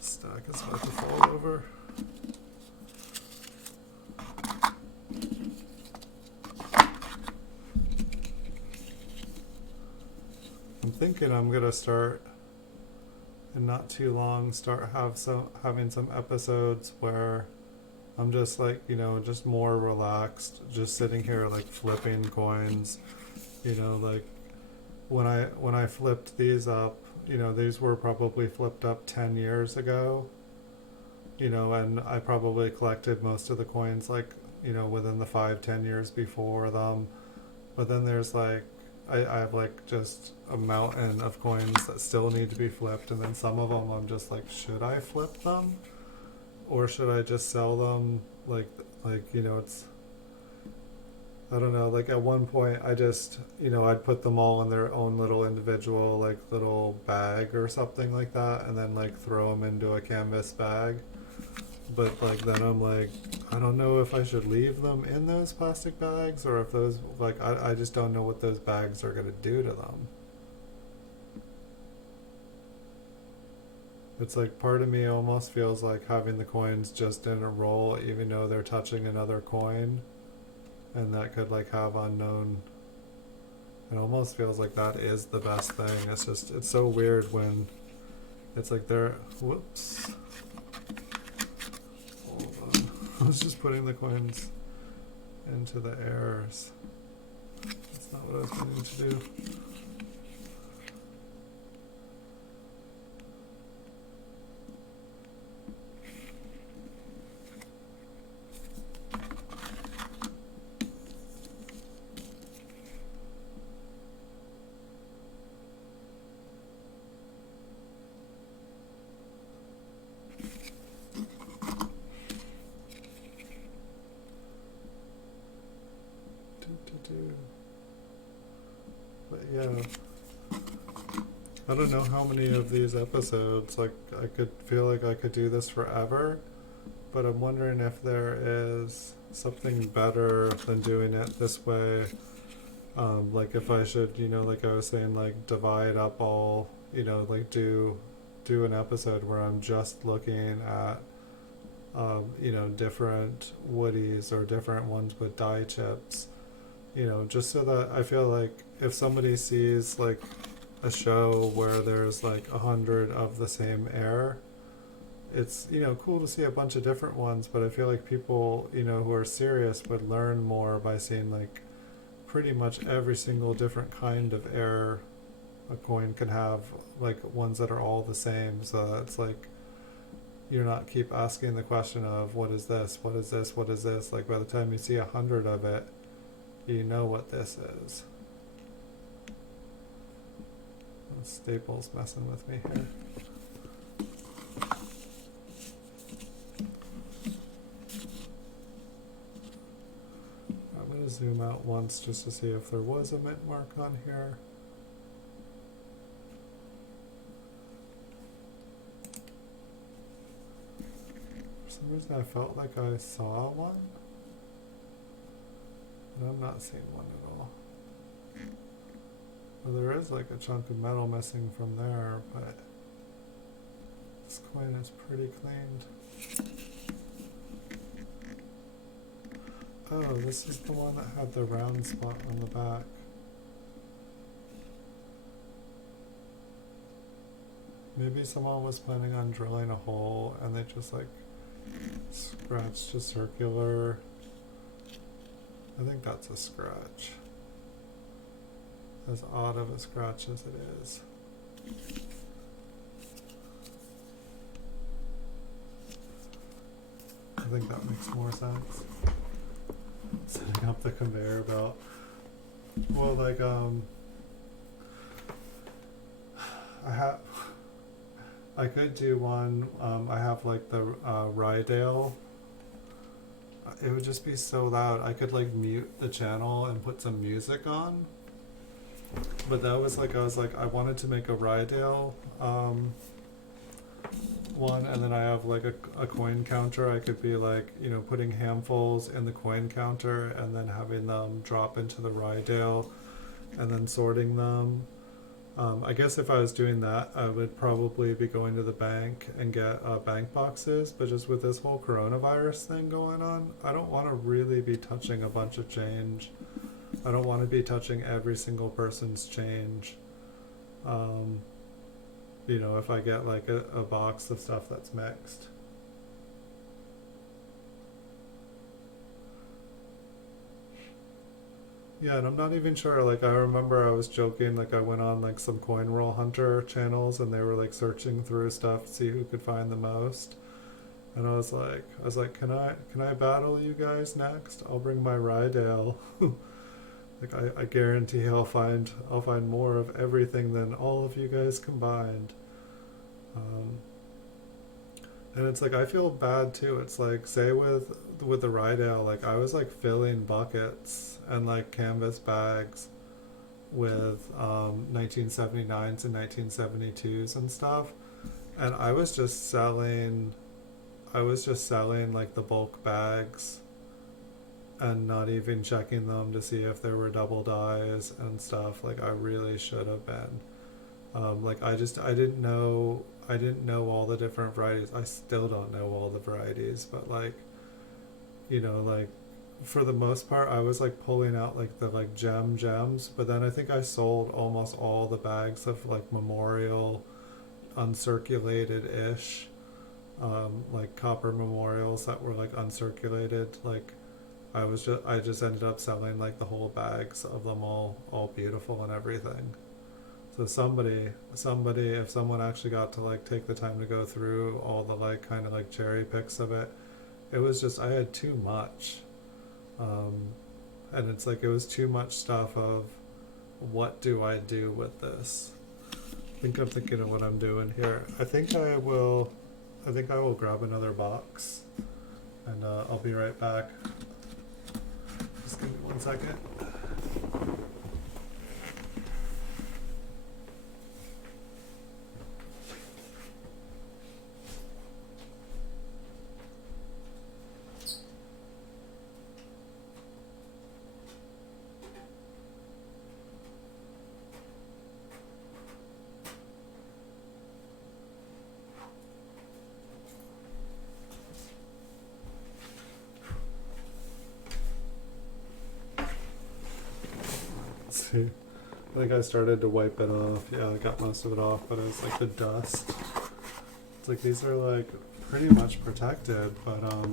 Stack is about to fall over. I'm thinking I'm gonna start in not too long having some episodes where I'm just just more relaxed, just sitting here flipping coins. When I flipped these up, these were probably flipped up 10 years ago. and I probably collected most of the coins like, within the 5-10 years before them. But then there's like, I have like just a mountain of coins that still need to be flipped, and then some of them I'm just like, should I flip them or should I just sell them? It's, I don't know. Like at one point, I just, I'd put them all in their own little individual, like little bag or something like that, and then like throw them into a canvas bag. But like then I'm like, I don't know if I should leave them in those plastic bags or if those, like, I just don't know what those bags are gonna do to them. It's like part of me almost feels like having the coins just in a roll, even though they're touching another coin, and that could like have unknown. It almost feels like that is the best thing. It's just, it's so weird when it's like they're, whoops. Hold on. I was just putting the coins into the airs. That's not what I was planning to do. But yeah, I don't know how many of these episodes, like I could feel like I could do this forever, but I'm wondering if there is something better than doing it this way. Like if I should, like I was saying, like divide up all, like do an episode where I'm just looking at different woodies or different ones with die chips, just so that I feel like if somebody sees like a show where there's like 100 of the same air, it's cool to see a bunch of different ones, but I feel like people who are serious would learn more by seeing like pretty much every single different kind of air a coin can have, like ones that are all the same, so that's like you're not keep asking the question of what is this, what is this, what is this. Like by the time you see 100 of it, you know what this is. Staples messing with me here. I'm going to zoom out once just to see if there was a mint mark on here. For some reason I felt like I saw one, but I'm not seeing one at all. Well, there is like a chunk of metal missing from there, but this coin is pretty cleaned. Oh, this is the one that had the round spot on the back. Maybe someone was planning on drilling a hole and they just like scratched a circular. I think that's a scratch. As odd of a scratch as it is. I think that makes more sense. Setting up the conveyor belt. Well, like I could do one. I have like the Rydale. It would just be so loud. I could like mute the channel and put some music on. But that was like, I wanted to make a Rydale one, and then I have like a coin counter. I could be like, putting handfuls in the coin counter and then having them drop into the Rydale and then sorting them. I guess if I was doing that, I would probably be going to the bank and get bank boxes, but just with this whole coronavirus thing going on, I don't want to really be touching a bunch of change. I don't want to be touching every single person's change. If I get like a box of stuff that's mixed. Yeah, and I'm not even sure, like I remember I was joking, like I went on like some coin roll hunter channels and they were like searching through stuff to see who could find the most. And I was like, can I battle you guys next? I'll bring my Rydale. Like I guarantee I'll find more of everything than all of you guys combined. Um, and it's like I feel bad too. It's like say with the Rydale, like I was like filling buckets and like canvas bags with 1979s and 1972s and stuff, and I was just selling like the bulk bags and not even checking them to see if there were double dyes and stuff. Like I really should have been. Like I didn't know all the different varieties. I still don't know all the varieties, but like like for the most part, I was like pulling out like the like gems, but then I think I sold almost all the bags of like memorial uncirculated ish, like copper memorials that were like uncirculated. Like I just ended up selling like the whole bags of them all beautiful and everything. So somebody, if someone actually got to like take the time to go through all the like kind of like cherry picks of it, it was just I had too much, um, and it's like it was too much stuff of what do I do with this? I think I'm thinking of what I'm doing here. I think I will grab another box, and I'll be right back. Just give me 1 second. Let's see. I think I started to wipe it off. Yeah, I got most of it off, but it was like the dust. It's like these are like pretty much protected, but I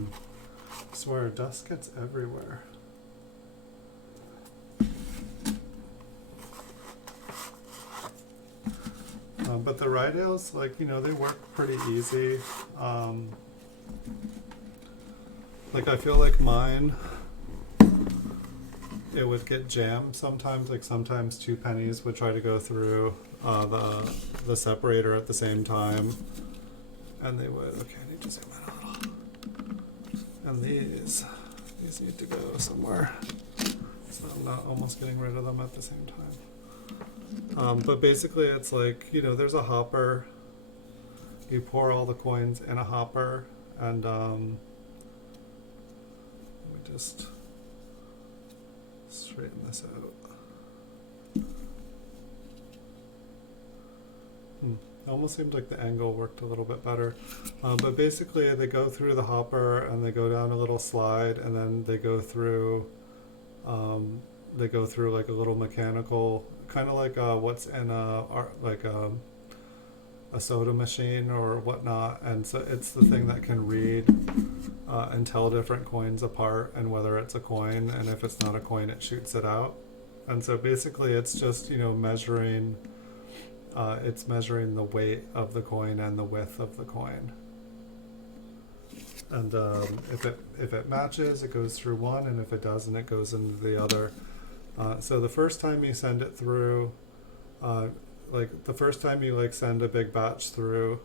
swear dust gets everywhere. But the Rydales, like they work pretty easy. Like I feel like mine, it would get jammed sometimes. Like sometimes two pennies would try to go through the separator at the same time, and they would. Okay, I need to zoom in a little. And these need to go somewhere, so I'm not almost getting rid of them at the same time. But basically, it's like there's a hopper. You pour all the coins in a hopper, and let me just straighten this out. It almost seemed like the angle worked a little bit better. But basically they go through the hopper and they go down a little slide, and then they go through like a little mechanical, kind of like what's in a soda machine or whatnot, and so it's the thing that can read and tell different coins apart and whether it's a coin, and if it's not a coin it shoots it out. And so basically it's just measuring the weight of the coin and the width of the coin, and if it matches it goes through one, and if it doesn't it goes into the other. So the first time you send it through, like the first time you like send a big batch through,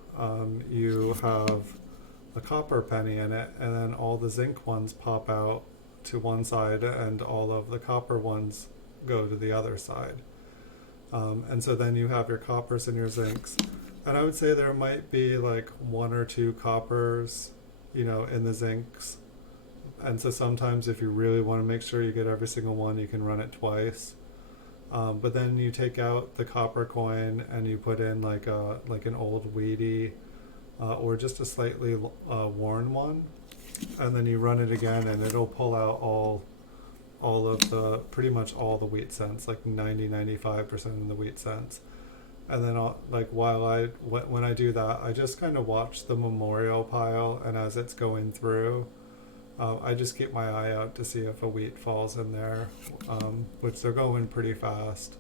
you have a copper penny in it, and then all the zinc ones pop out to one side and all of the copper ones go to the other side. And so then you have your coppers and your zincs, and I would say there might be like one or two coppers in the zincs. And so sometimes if you really want to make sure you get every single one, you can run it twice. But then you take out the copper coin and you put in like an old weedy or just a slightly worn one, and then you run it again, and it'll pull out all of pretty much all the wheat cents, like 95% of the wheat cents. And then when I do that, I just kind of watch the memorial pile, and as it's going through, I just keep my eye out to see if a wheat falls in there, which they're going pretty fast.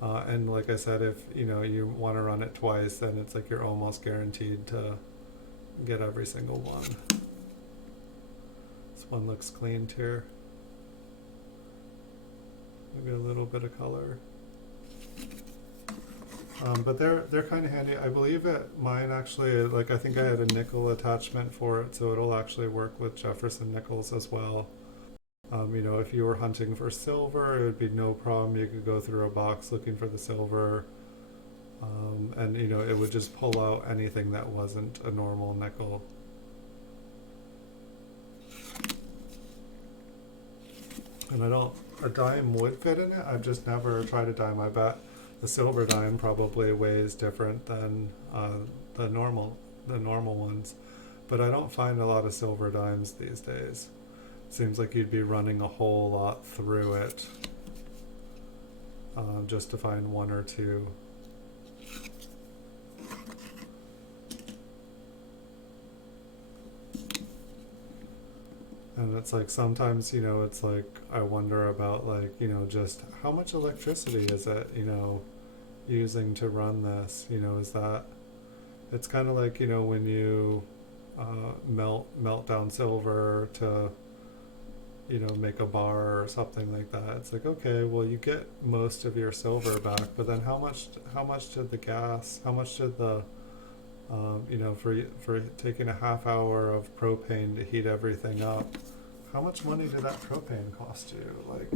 And like I said, if you want to run it twice, then it's like you're almost guaranteed to get every single one. This one looks clean too. Maybe a little bit of color. But they're kind of handy. I believe mine actually, like I think I had a nickel attachment for it, so it'll actually work with Jefferson nickels as well. You know, if you were hunting for silver, it would be no problem. You could go through a box looking for the silver, and you know, it would just pull out anything that wasn't a normal nickel. And a dime would fit in it. I've just never tried a dime. I bet the silver dime probably weighs different than the normal ones, but I don't find a lot of silver dimes these days. Seems like you'd be running a whole lot through it just to find one or two. And it's like sometimes, you know, it's like I wonder about, like, you know, just how much electricity is it, you know, using to run this, you know, is that, it's kind of like, you know, when you melt down silver to, you know, make a bar or something like that. It's like, okay, well, you get most of your silver back, but then how much did the gas, how much did the you know, for taking a half hour of propane to heat everything up, how much money did that propane cost you? Like,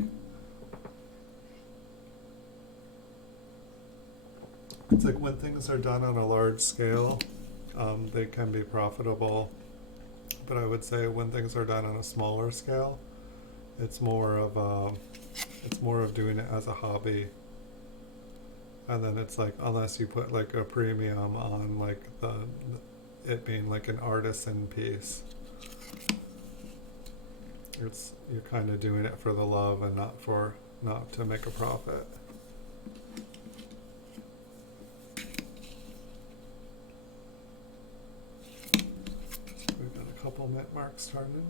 it's like when things are done on a large scale, they can be profitable, but I would say when things are done on a smaller scale, it's more of doing it as a hobby. And then it's like, unless you put like a premium on like it being like an artisan piece, you're kind of doing it for the love and not to make a profit. We've got a couple mint marks started.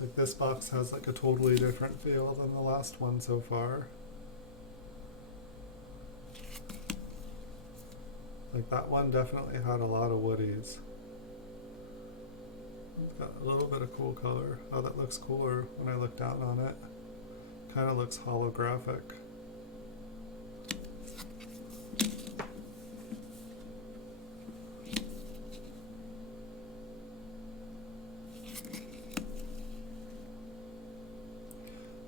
Like this box has like a totally different feel than the last one so far. Like that one definitely had a lot of woodies. It's got a little bit of cool color. Oh, that looks cooler when I look down on it. Kind of looks holographic.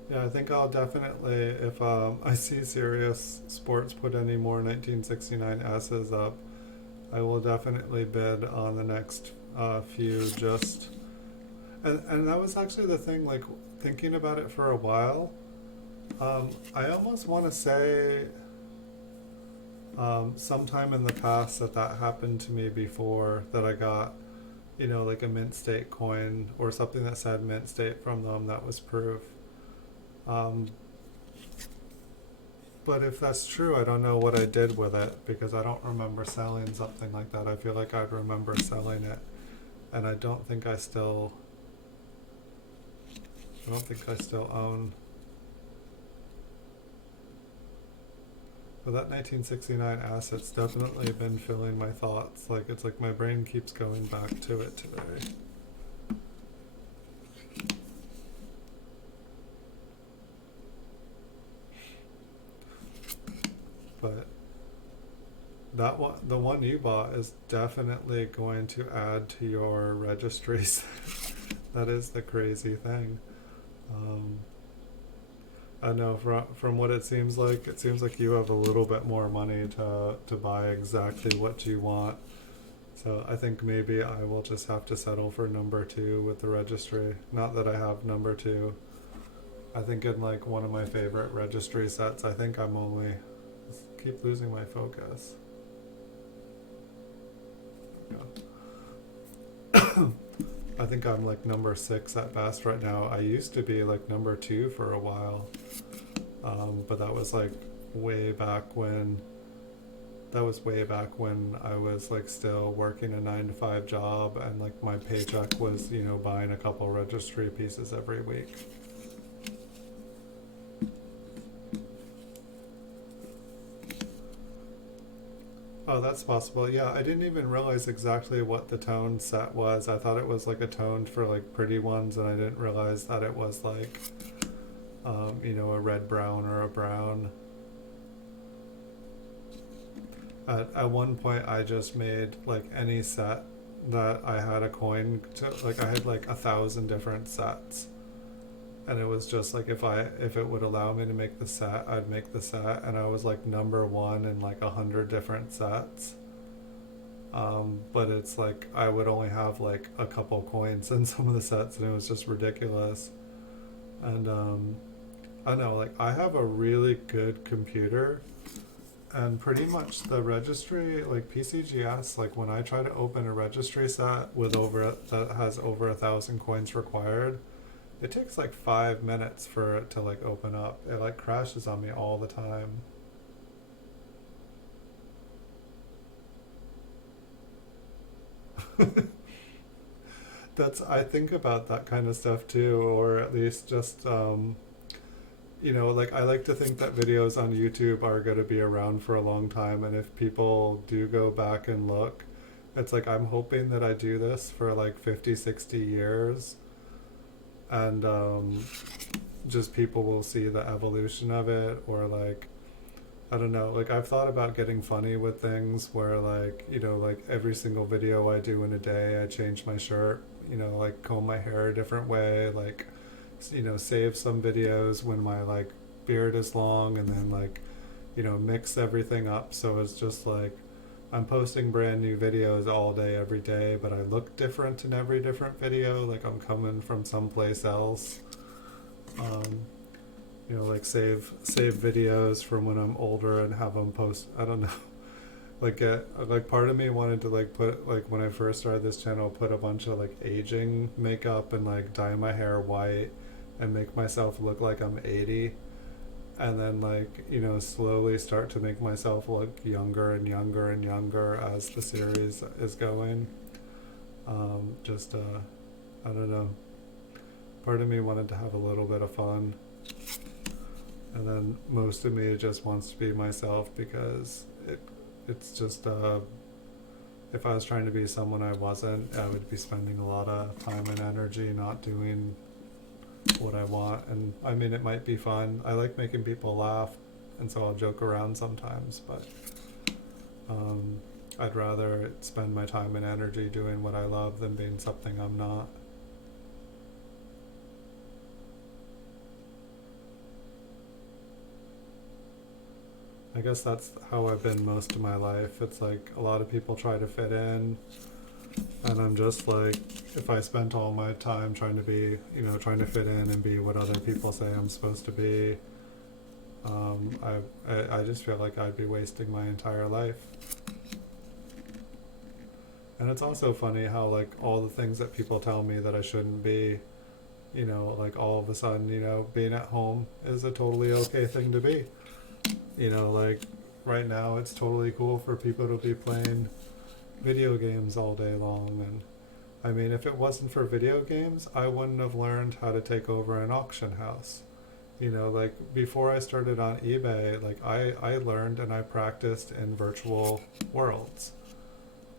Yeah, I think I'll definitely, if I see Serious Sports put any more 1969 S's up, I will definitely bid on the next few. Just and that was actually the thing, like thinking about it for a while. I almost want to say sometime in the past that happened to me before, that I got, you know, like a mint state coin or something that said mint state from them that was proof. But if that's true, I don't know what I did with it, because I don't remember selling something like that. I feel like I'd remember selling it, and I don't think I still own. But that 1969 asset's definitely been filling my thoughts. Like, it's like my brain keeps going back to it today. But that one, the one you bought, is definitely going to add to your registries. That is the crazy thing. I know from what it seems like you have a little bit more money to buy exactly what you want. So I think maybe I will just have to settle for number 2 with the registry. Not that I have number 2. I think in like one of my favorite registry sets, I think I'm only, keep losing my focus. I think I'm like number 6 at best right now. I used to be like number 2 for a while, but that was like way back when. That was way back when I was like still working a 9-to-5 job, and like my paycheck was, you know, buying a couple registry pieces every week. Oh, that's possible. Yeah, I didn't even realize exactly what the tone set was. I thought it was like a tone for like pretty ones, and I didn't realize that it was like, a red brown or a brown. At one point, I just made like any set that I had a coin to, like I had like 1,000 different sets, and it was just like if it would allow me to make the set, I'd make the set, and I was like number one in like 100 different sets. But it's like I would only have like a couple coins in some of the sets, and it was just ridiculous. And I don't know, like I have a really good computer, and pretty much the registry, like PCGS, like when I try to open a registry set with that has over 1,000 coins required, it takes like 5 minutes for it to like open up. It like crashes on me all the time. I think about that kind of stuff too, or at least just like I like to think that videos on YouTube are going to be around for a long time, and if people do go back and look, it's like I'm hoping that I do this for like 50, 60 years, and just people will see the evolution of it, or like I don't know, like I've thought about getting funny with things where like, like every single video I do in a day, I change my shirt, like comb my hair a different way, like, save some videos when my like beard is long, and then like, mix everything up so it's just like I'm posting brand new videos all day, every day, but I look different in every different video, like I'm coming from someplace else. Um, like save videos from when I'm older and have them post. I don't know. Like part of me wanted to like put like when I first started this channel, put a bunch of like aging makeup and like dye my hair white and make myself look like I'm 80, and then like slowly start to make myself look younger and younger and younger as the series is going. Just I don't know. Part of me wanted to have a little bit of fun. And then most of me just wants to be myself because it's just if I was trying to be someone I wasn't, I would be spending a lot of time and energy not doing what I want. And I mean, it might be fun. I like making people laugh, and so I'll joke around sometimes, but I'd rather spend my time and energy doing what I love than being something I'm not. I guess that's how I've been most of my life. It's like a lot of people try to fit in, and I'm just like, if I spent all my time trying to be, trying to fit in and be what other people say I'm supposed to be, I just feel like I'd be wasting my entire life. And it's also funny how like all the things that people tell me that I shouldn't be, like all of a sudden, being at home is a totally okay thing to be. Like right now it's totally cool for people to be playing video games all day long. And I mean, if it wasn't for video games, I wouldn't have learned how to take over an auction house. Like before I started on eBay, like I learned and I practiced in virtual worlds.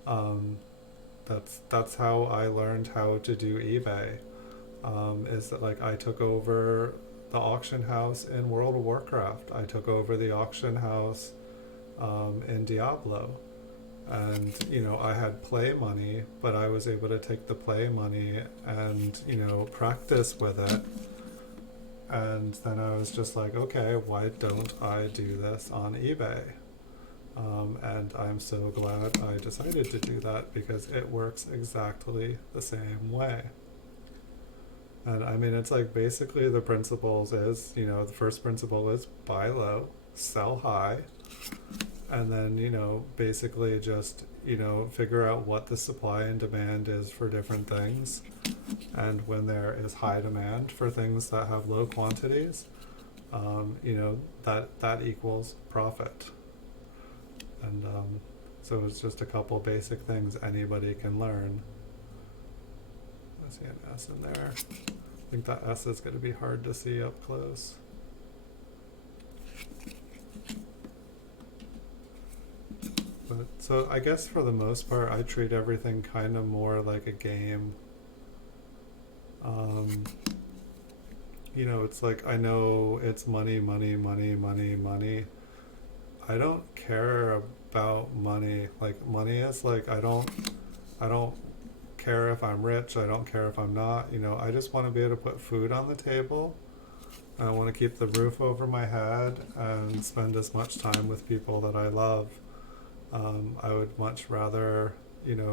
That's how I learned how to do eBay. Is that like I took over the auction house in World of Warcraft. I took over the auction house in Diablo. And, I had play money, but I was able to take the play money and, practice with it. And then I was just like, okay, why don't I do this on eBay? And I'm so glad I decided to do that because it works exactly the same way. And I mean, it's like basically the principles is, the first principle is buy low, sell high, and then, basically just, figure out what the supply and demand is for different things. And when there is high demand for things that have low quantities, that equals profit. And so it's just a couple basic things anybody can learn. I see an S in there. I think that S is going to be hard to see up close. But so I guess for the most part, I treat everything kind of more like a game. Um, it's like I know it's money, money, money, money, money. I don't care about money. Like money is like I don't care if I'm rich. I don't care if I'm not. I just want to be able to put food on the table. I want to keep the roof over my head and spend as much time with people that I love. I would much rather,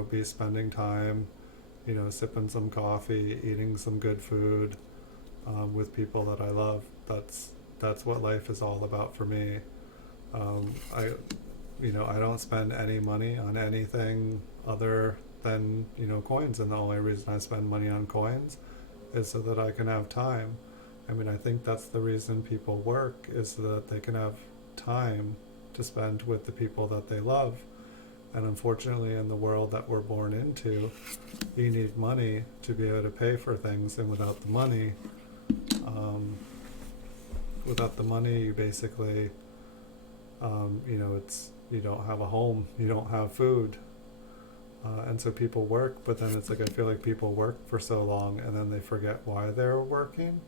be spending time, sipping some coffee, eating some good food, with people that I love. That's what life is all about for me. I don't spend any money on anything other than coins, and the only reason I spend money on coins is so that I can have time. I mean, I think that's the reason people work, is so that they can have time to spend with the people that they love. And unfortunately, in the world that we're born into, you need money to be able to pay for things, and um, without the money, you basically, it's you don't have a home, you don't have food, and so people work. But then it's like I feel like people work for so long, and then they forget why they're working,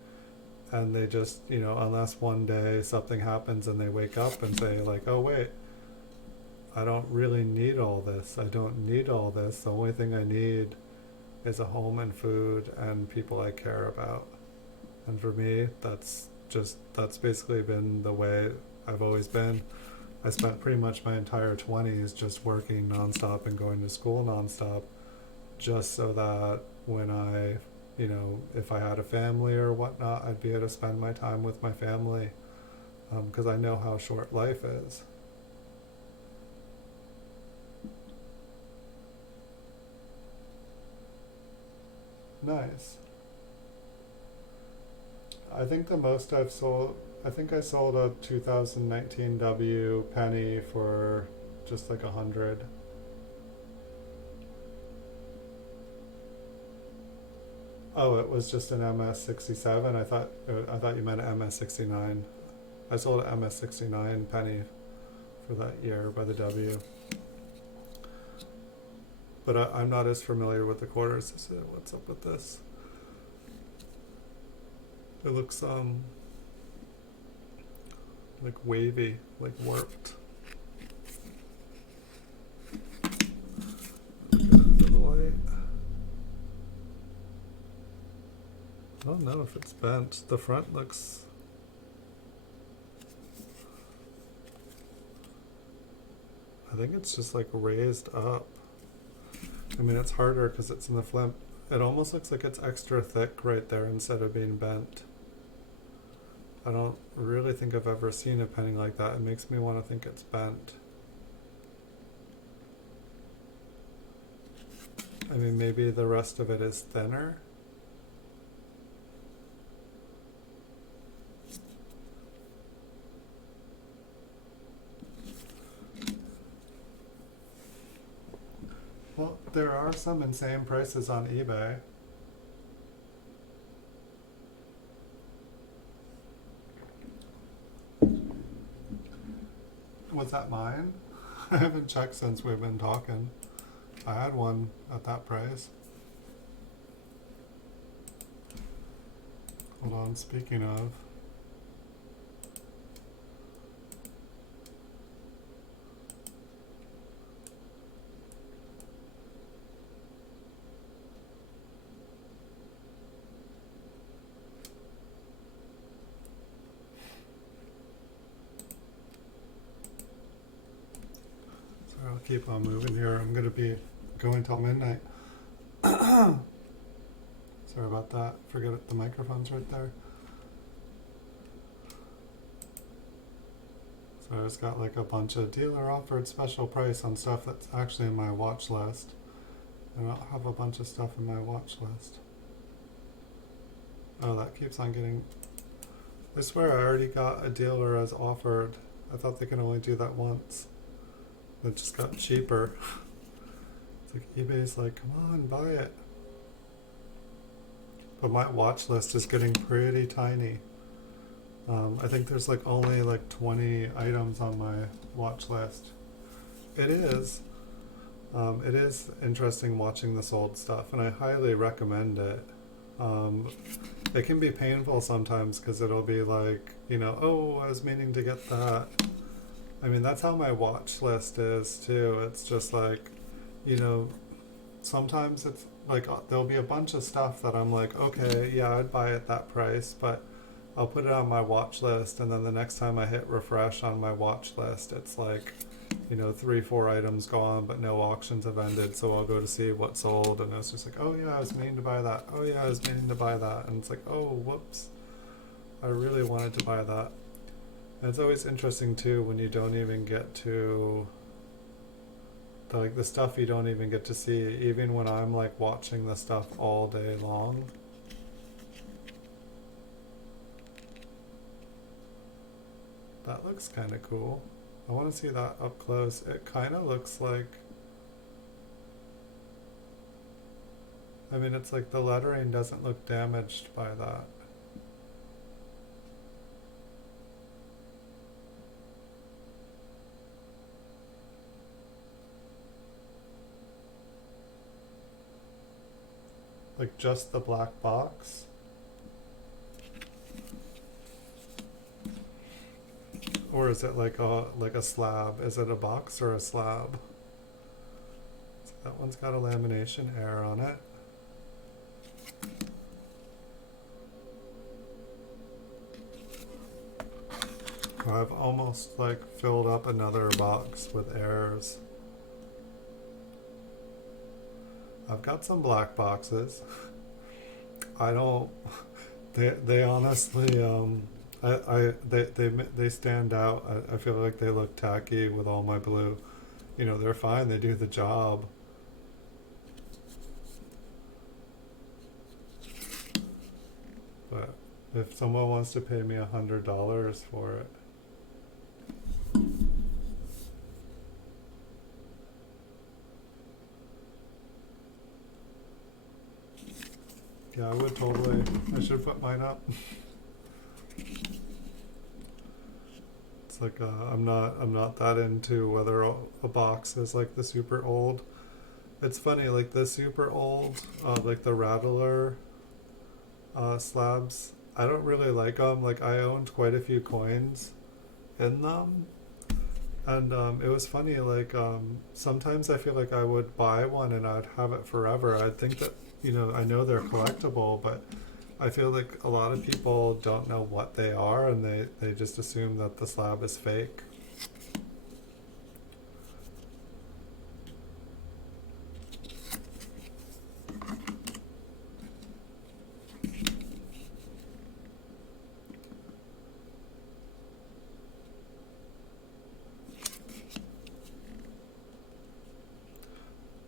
and they just, unless one day something happens and they wake up and say like, oh wait, I don't really need all this. I don't need all this. The only thing I need is a home and food and people I care about. And for me, that's basically been the way I've always been. I spent pretty much my entire 20s just working nonstop and going to school nonstop, just so that when if I had a family or whatnot, I'd be able to spend my time with my family, because I know how short life is. Nice. I think the most I've sold, I think I sold a 2019 W penny for just like 100. Oh, it was just an MS67. I thought you meant an MS69. I sold an MS69 penny for that year by the W. But I'm not as familiar with the quarters. So what's up with this? It looks like wavy, like warped. Under the light. I don't know if it's bent. The front looks. I think it's just like raised up. I mean, it's harder because it's in the flip. It almost looks like it's extra thick right there instead of being bent. I don't really think I've ever seen a penny like that. It makes me want to think it's bent. I mean, maybe the rest of it is thinner. Well, there are some insane prices on eBay. Was that mine? I haven't checked since we've been talking. I had one at that price. Hold on, speaking of. I'll keep on moving here. I'm going to be going till midnight. Sorry about that. Forget it. The microphone's right there. So I just got like a bunch of dealer offered special price on stuff that's actually in my watch list. I don't have a bunch of stuff in my watch list. Oh, that keeps on getting. I swear I already got a dealer as offered. I thought they could only do that once. It just got cheaper. It's like eBay's like, come on, buy it. But my watch list is getting pretty tiny. I think there's like only like 20 items on my watch list. It is. It is interesting watching this old stuff, and I highly recommend it. Um, it can be painful sometimes because it'll be like, oh, I was meaning to get that. I mean, that's how my watch list is too. It's just like, you know, sometimes it's like there'll be a bunch of stuff that I'm like, okay, yeah, I'd buy it that price, but I'll put it on my watch list, and then the next time I hit refresh on my watch list, it's like, 3, 4 items gone, but no auctions have ended. So I'll go to see what's sold, and it's just like, oh yeah, I was meaning to buy that. Oh yeah, I was meaning to buy that, and it's like, oh whoops, I really wanted to buy that. And it's always interesting too when you don't even get to the stuff you don't even get to see, even when I'm like watching the stuff all day long. That looks kind of cool. I want to see that up close. It kind of looks like, I mean, it's like the lettering doesn't look damaged by that. Like just the black box. Or is it like a slab? Is it a box or a slab? So that one's got a lamination air on it. I've almost like filled up another box with airs. I've got some black boxes. I don't. They honestly they stand out. I feel like they look tacky with all my blue. They're fine. They do the job. But if someone wants to pay me $100 for it. Yeah, I would totally. I should put mine up. It's like I'm not that into whether a box is like the super old. It's funny, like the super old, like the Rattler slabs. I don't really like them. Like I owned quite a few coins in them, and it was funny. Like sometimes I feel like I would buy one and I'd have it forever. I'd think that I know they're collectible, but I feel like a lot of people don't know what they are, and they just assume that the slab is fake.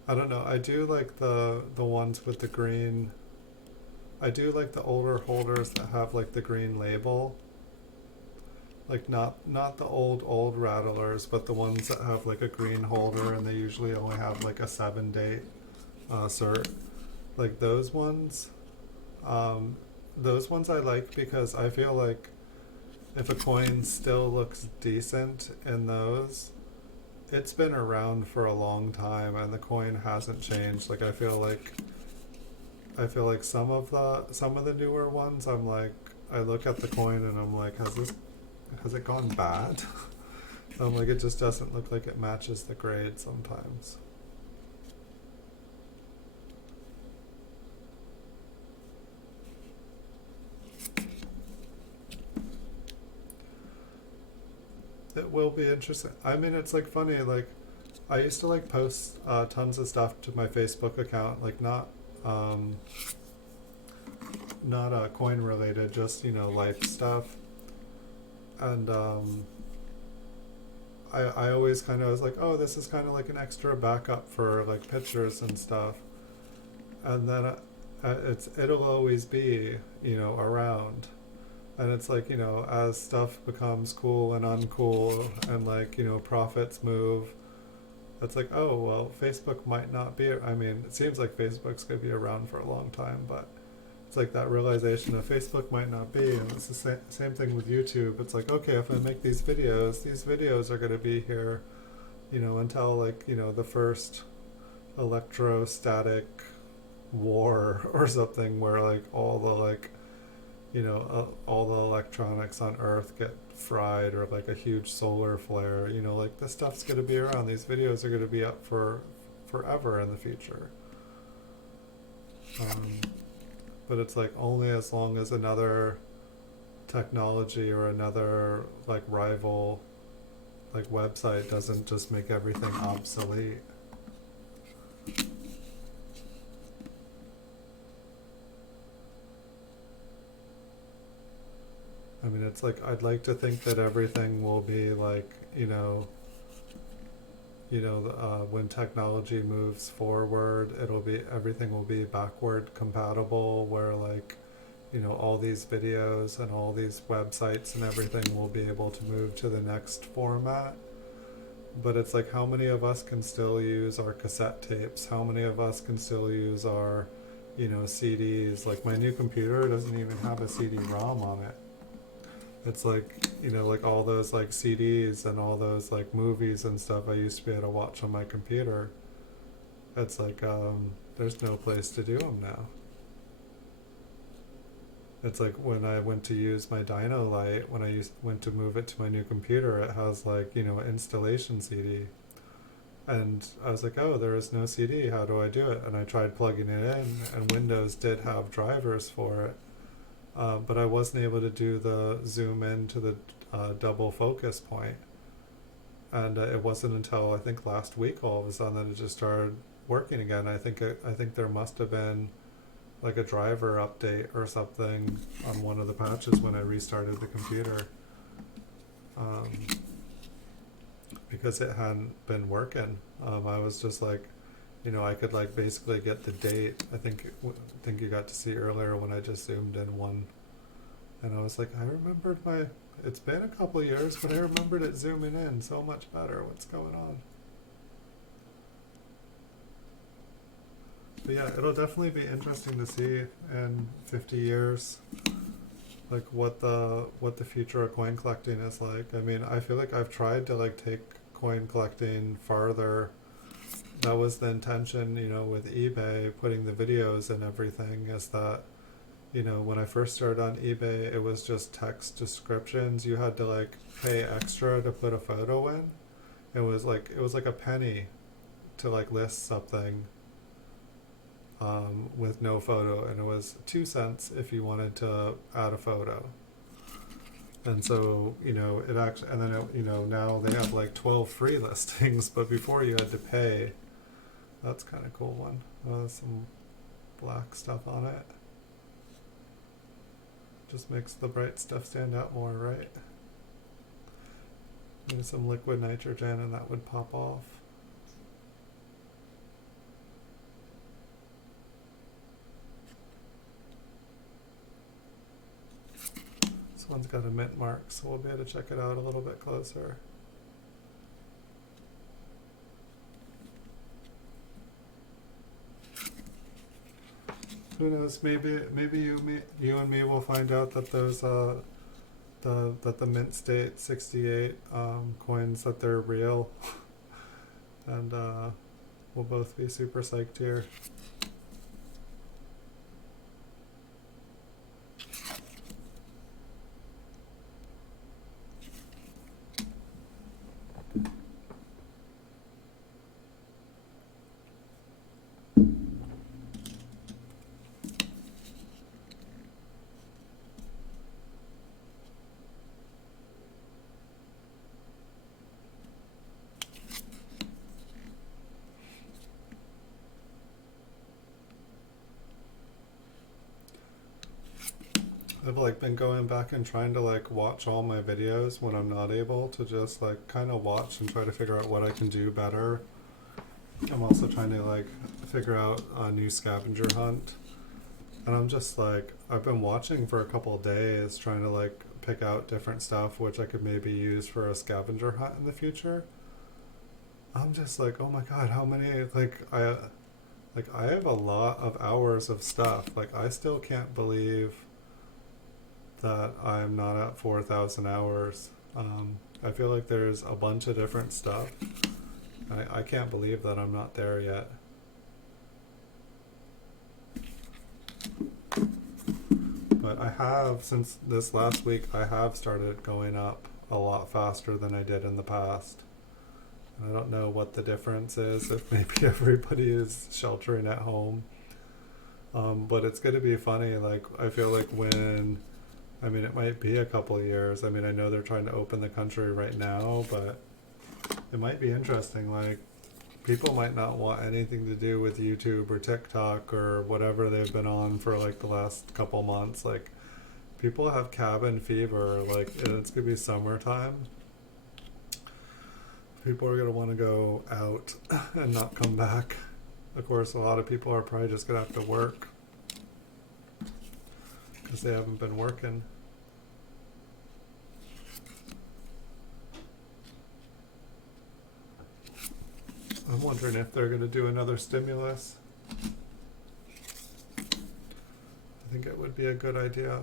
I don't know. I do like the ones with the green. I do like the older holders that have like the green label. Like not the old rattlers, but the ones that have like a green holder, and they usually only have like a 7-date cert. Like those ones. Those ones I like because I feel like if a coin still looks decent in those, it's been around for a long time and the coin hasn't changed. Like I feel like some of the newer ones, I'm like, I look at the coin and I'm like, has it gone bad? I'm like, it just doesn't look like it matches the grade sometimes. It will be interesting. I mean, it's like funny, like I used to like post tons of stuff to my Facebook account, like not coin related, just life stuff. And I always kind of was like, oh, this is kind of like an extra backup for like pictures and stuff. And then it'll always be around. And it's like, as stuff becomes cool and uncool, and like, profits move, it's like, oh, well, Facebook might not be, I mean, it seems like Facebook's going to be around for a long time, but it's like that realization of Facebook might not be, and it's the same thing with YouTube. It's like, okay, if I make these videos are going to be here, until like, the first electrostatic war or something where like all the like, all the electronics on Earth get fried, or like a huge solar flare, like this stuff's going to be around. These videos are going to be up for forever in the future. But it's like only as long as another technology or another like rival like website doesn't just make everything obsolete. I mean, it's like I'd like to think that everything will be like, when technology moves forward, everything will be backward compatible, where like, all these videos and all these websites and everything will be able to move to the next format. But it's like, how many of us can still use our cassette tapes? How many of us can still use our, CDs? Like my new computer doesn't even have a CD-ROM on it. It's like, like all those like CDs and all those like movies and stuff I used to be able to watch on my computer. It's like, there's no place to do them now. It's like when I went to use my Dino Light, when I went to move it to my new computer, it has like, an installation CD. And I was like, oh, there is no CD, how do I do it? And I tried plugging it in, and Windows did have drivers for it. But I wasn't able to do the zoom in to the double focus point. And it wasn't until I think last week all of a sudden that it just started working again. I think there must have been like a driver update or something on one of the patches when I restarted the computer, because it hadn't been working. I was just like, I could like basically get the date. I think you got to see earlier when I just zoomed in one, and I was like, I remembered it's been a couple of years, but I remembered it zooming in so much better. What's going on? But yeah, it'll definitely be interesting to see in 50 years, like what the future of coin collecting is like. I mean, I feel like I've tried to like take coin collecting farther. That was the intention, with eBay, putting the videos and everything, is that, when I first started on eBay, it was just text descriptions. You had to like pay extra to put a photo in. It was like a penny to like list something with no photo, and it was 2 cents if you wanted to add a photo. And so, it actually, and then, now they have like 12 free listings, but before you had to pay. That's kind of cool one. Some black stuff on it. Just makes the bright stuff stand out more, right? Maybe some liquid nitrogen and that would pop off. This one's got a mint mark, so we'll be able to check it out a little bit closer. Who knows? Maybe you and me will find out that those the mint state 68 coins, that they're real, and we'll both be super psyched here. I've like been going back and trying to like watch all my videos when I'm not able to just like kind of watch and try to figure out what I can do better. I'm also trying to like figure out a new scavenger hunt, and I'm just like, I've been watching for a couple of days trying to like pick out different stuff which I could maybe use for a scavenger hunt in the future. I'm just like, oh my god, how many, I have a lot of hours of stuff. Like I still can't believe that I'm not at 4,000 hours. I feel like there's a bunch of different stuff I can't believe that I'm not there yet. But I have, since this last week, I have started going up a lot faster than I did in the past. And I don't know what the difference is, if maybe everybody is sheltering at home. But it's going to be funny. Like, I feel like I mean, it might be a couple of years. I mean, I know they're trying to open the country right now, but it might be interesting. Like, people might not want anything to do with YouTube or TikTok or whatever they've been on for like the last couple months. Like, people have cabin fever, like, and it's gonna be summertime. People are gonna want to go out and not come back. Of course, a lot of people are probably just gonna have to work because they haven't been working. I'm wondering if they're gonna do another stimulus. I think it would be a good idea.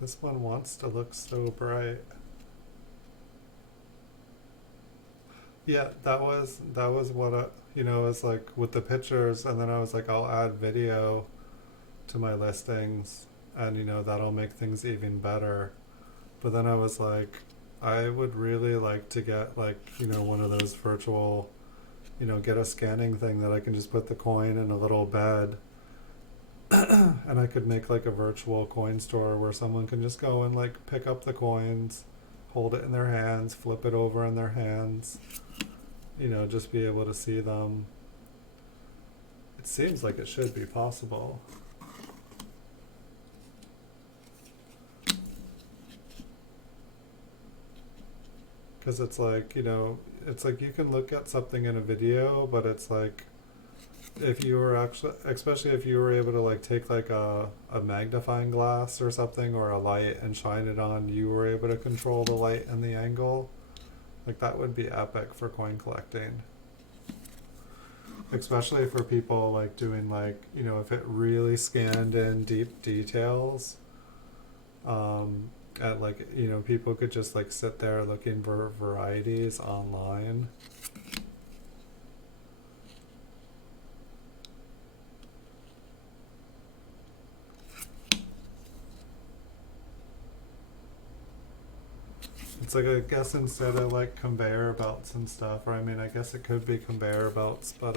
This one wants to look so bright. Yeah, that was what it's like with the pictures, and then I was like, I'll add video to my listings, and that'll make things even better. But then I was like, I would really like to get like, one of those virtual, get a scanning thing that I can just put the coin in a little bed and I could make like a virtual coin store where someone can just go and like pick up the coins, hold it in their hands, flip it over in their hands, just be able to see them. It seems like it should be possible. Because it's like, it's like you can look at something in a video, but it's like, if you were actually, especially if you were able to like take like a magnifying glass or something or a light and shine it on, you were able to control the light and the angle. Like, that would be epic for coin collecting. Especially for people like doing like, if it really scanned in deep details, at like, people could just like sit there looking for varieties online. It's like, I guess instead of like conveyor belts and stuff, or I mean, I guess it could be conveyor belts, but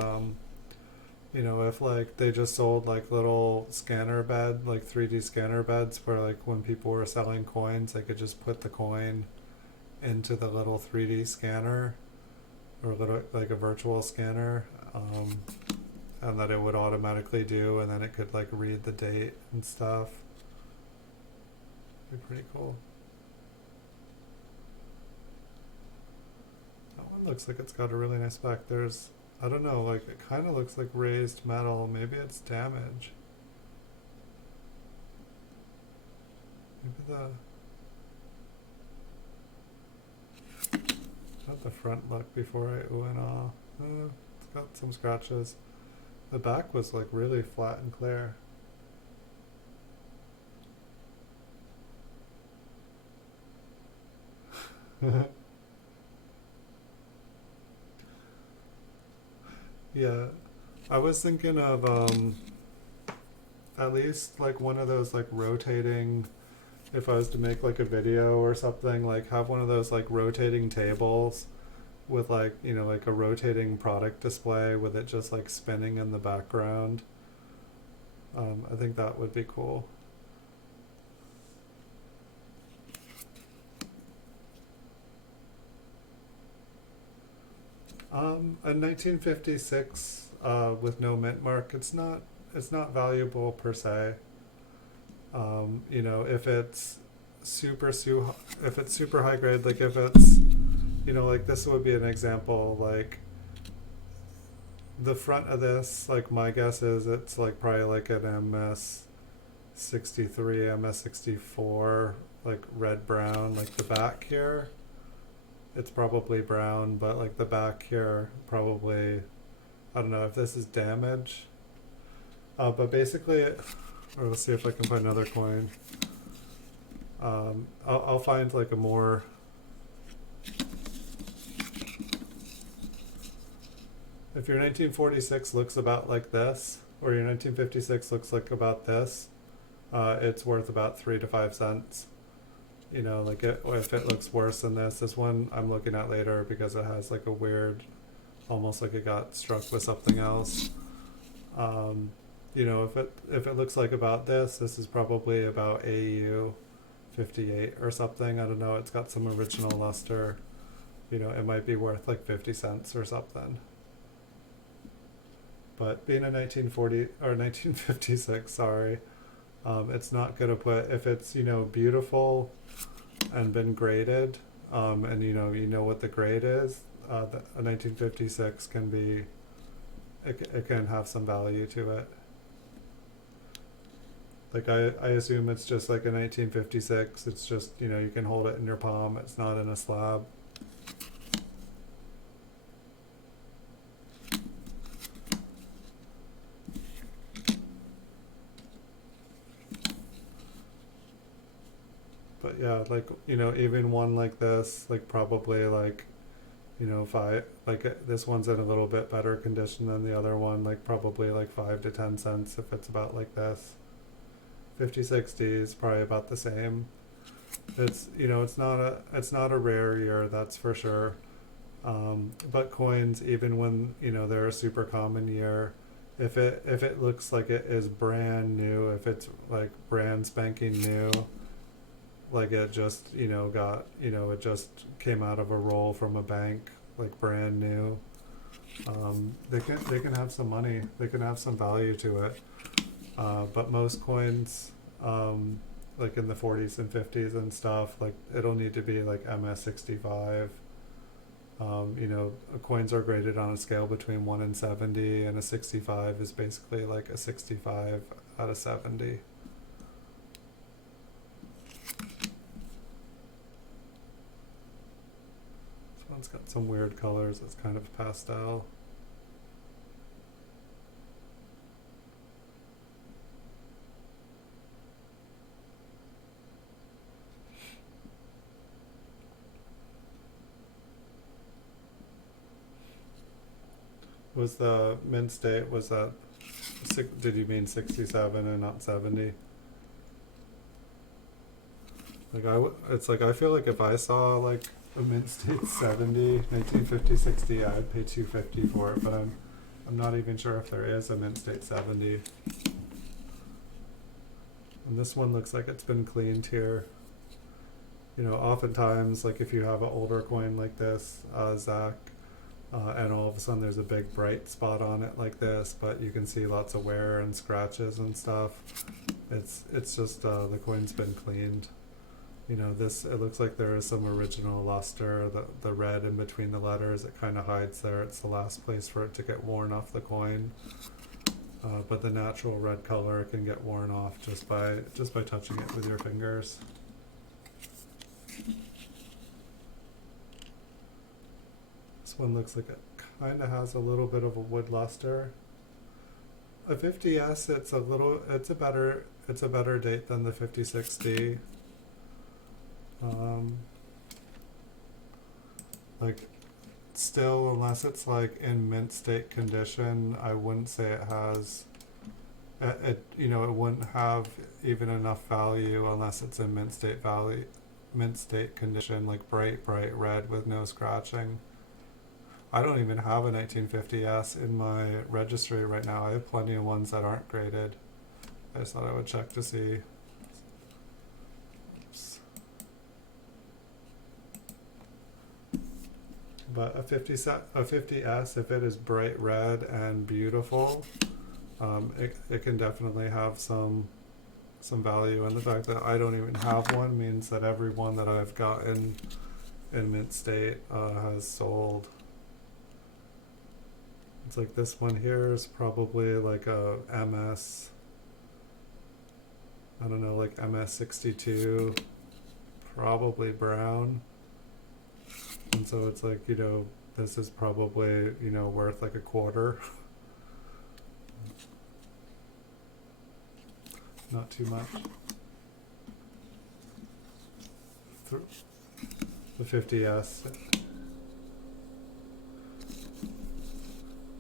if like they just sold like little scanner bed, like 3D scanner beds, where like when people were selling coins, they could just put the coin into the little 3D scanner, or little like a virtual scanner, and that it would automatically do, and then it could like read the date and stuff. It'd be pretty cool. Looks like it's got a really nice back. There's, I don't know, like it kind of looks like raised metal. Maybe it's damage. Maybe let the front look before I ooh and ah. It's got some scratches. The back was like really flat and clear. Yeah, I was thinking of at least like one of those like rotating, if I was to make like a video or something, like have one of those like rotating tables with like, like a rotating product display with it just like spinning in the background. I think that would be cool. A 1956 with no mint mark, it's not valuable per se. If it's if it's super high grade, like if it's, like this would be an example, like the front of this, like my guess is it's like probably like an MS63, MS64, like red brown, like the back here. it's probably brown, but like the back here probably, I don't know if this is damage. But basically, or let's see if I can find another coin. I'll find like a more, if your 1946 looks about like this, or your 1956 looks like about this, it's worth about 3 to 5 cents. You know, like if it looks worse than this one I'm looking at later because it has like a weird, almost like it got struck with something else. You know, if it looks like about this is probably about AU 58 or something. I don't know. It's got some original luster. You know, it might be worth like 50 cents or something. But being a 1940 or 1956, sorry, it's not gonna put, if it's, you know, beautiful and been graded, and you know what the grade is. A 1956 can be, it can have some value to it. Like I assume it's just like a 1956. It's just, you know, you can hold it in your palm. It's not in a slab. But yeah, like, you know, even one like this, like probably like, you know, this one's in a little bit better condition than the other one, like probably like 5 to 10 cents if it's about like this. 50/60 is probably about the same. It's, you know, it's not a rare year, that's for sure. But coins, even when, you know, they're a super common year, if it looks like it is brand new, if it's like brand spanking new, like it just, you know, it just came out of a roll from a bank, like brand new, they can have some money, they can have some value to it. But most coins, like in the 40s and 50s and stuff, like it'll need to be like MS65. You know, coins are graded on a scale between 1 and 70, and a 65 is basically like a 65 out of 70. This one's got some weird colors, it's kind of pastel. Was the mint state, was that, did you mean 67 and not 70? Like it's like, I feel like if I saw like a mint state 70, 1950, 60, I'd pay $2.50 for it, but I'm not even sure if there is a mint state 70. And this one looks like it's been cleaned here. You know, oftentimes, like if you have an older coin like this, Zach, and all of a sudden there's a big bright spot on it like this, but you can see lots of wear and scratches and stuff. It's just the coin's been cleaned. You know, it looks like there is some original luster. The red in between the letters, it kind of hides there. It's the last place for it to get worn off the coin. But the natural red color can get worn off just by touching it with your fingers. This one looks like it kind of has a little bit of a wood luster. A 50S, it's a better date than the 5060. Like still, unless it's like in mint state condition, I wouldn't say it has you know, it wouldn't have even enough value unless it's in mint state condition, like bright red with no scratching. I don't even have a 1950S in my registry right now. I have plenty of ones that aren't graded. I just thought I would check to see. Oops. But a 50S, if it is bright red and beautiful, it can definitely have some value. And the fact that I don't even have one means that every one that I've gotten in mint state has sold. It's like this one here is probably like a MS, I don't know, like MS62, probably brown. And so it's like, you know, this is probably, you know, worth like a quarter. Not too much. The 50S.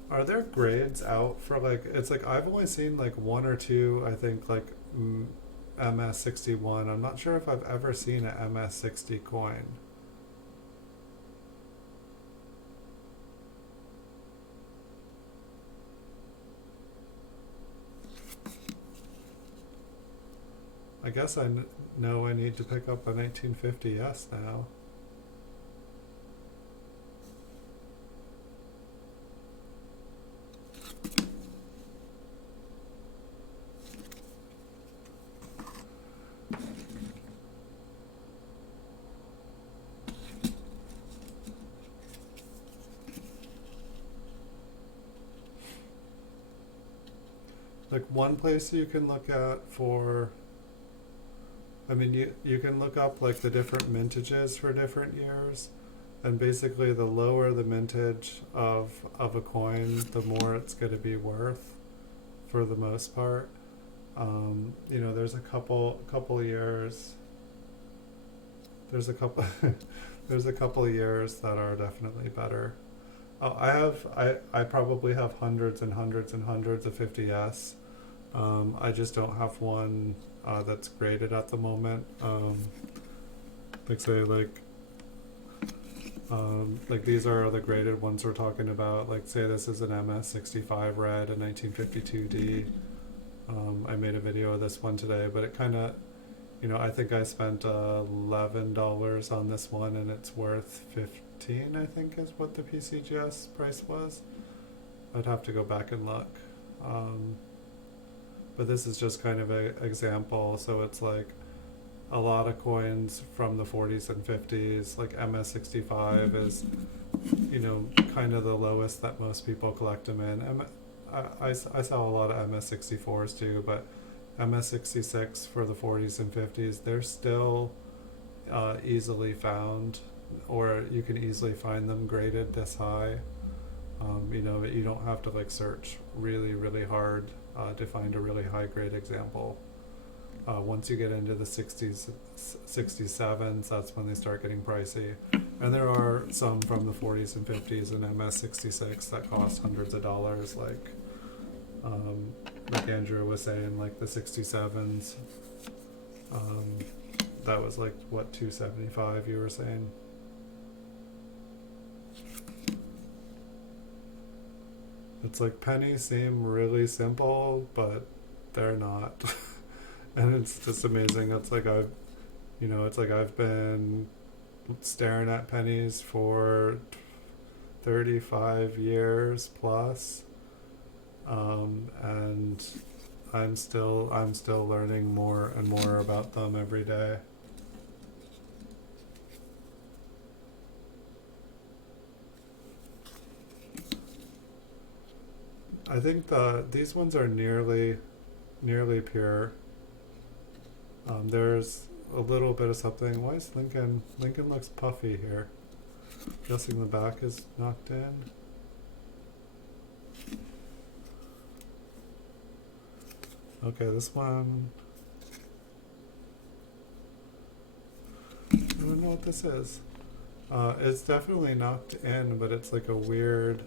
Are there grades out for like, it's like I've only seen like one or two, I think like MS61. I'm not sure if I've ever seen an MS60 coin. I guess I know I need to pick up a 1950S now. Like one place you can look at for, I mean, you can look up like the different mintages for different years, and basically the lower the mintage of a coin, the more it's going to be worth for the most part. You know, there's a couple years. There's a couple there's a couple of years that are definitely better. Oh, I probably have hundreds and hundreds and hundreds of 50S. I just don't have one that's graded at the moment. Like say like these are the graded ones we're talking about. Like say this is an MS65 red, a 1952D. I made a video of this one today, but it kind of, you know, I think I spent $11 on this one, and it's worth 15, I think is what the PCGS price was. I'd have to go back and look. But this is just kind of an example. So it's like a lot of coins from the 40s and 50s, like MS65 is, you know, kind of the lowest that most people collect them in. I saw a lot of MS64s too, but MS66 for the 40s and 50s, they're still easily found, or you can easily find them graded this high. You know, you don't have to like search really, really hard to find a really high grade example. Once you get into the 60s, 67s, that's when they start getting pricey. And there are some from the 40s and 50s in MS66 that cost hundreds of dollars, like Andrew was saying, like the 67s. That was like, what, $275 you were saying? It's like pennies seem really simple, but they're not. And it's just amazing. It's like I've been staring at pennies for 35 years plus, and I'm still learning more and more about them every day. I think these ones are nearly pure. There's a little bit of something. Why is Lincoln looks puffy here? Guessing the back is knocked in. Okay, this one, I don't know what this is. It's definitely knocked in, but it's like a weird,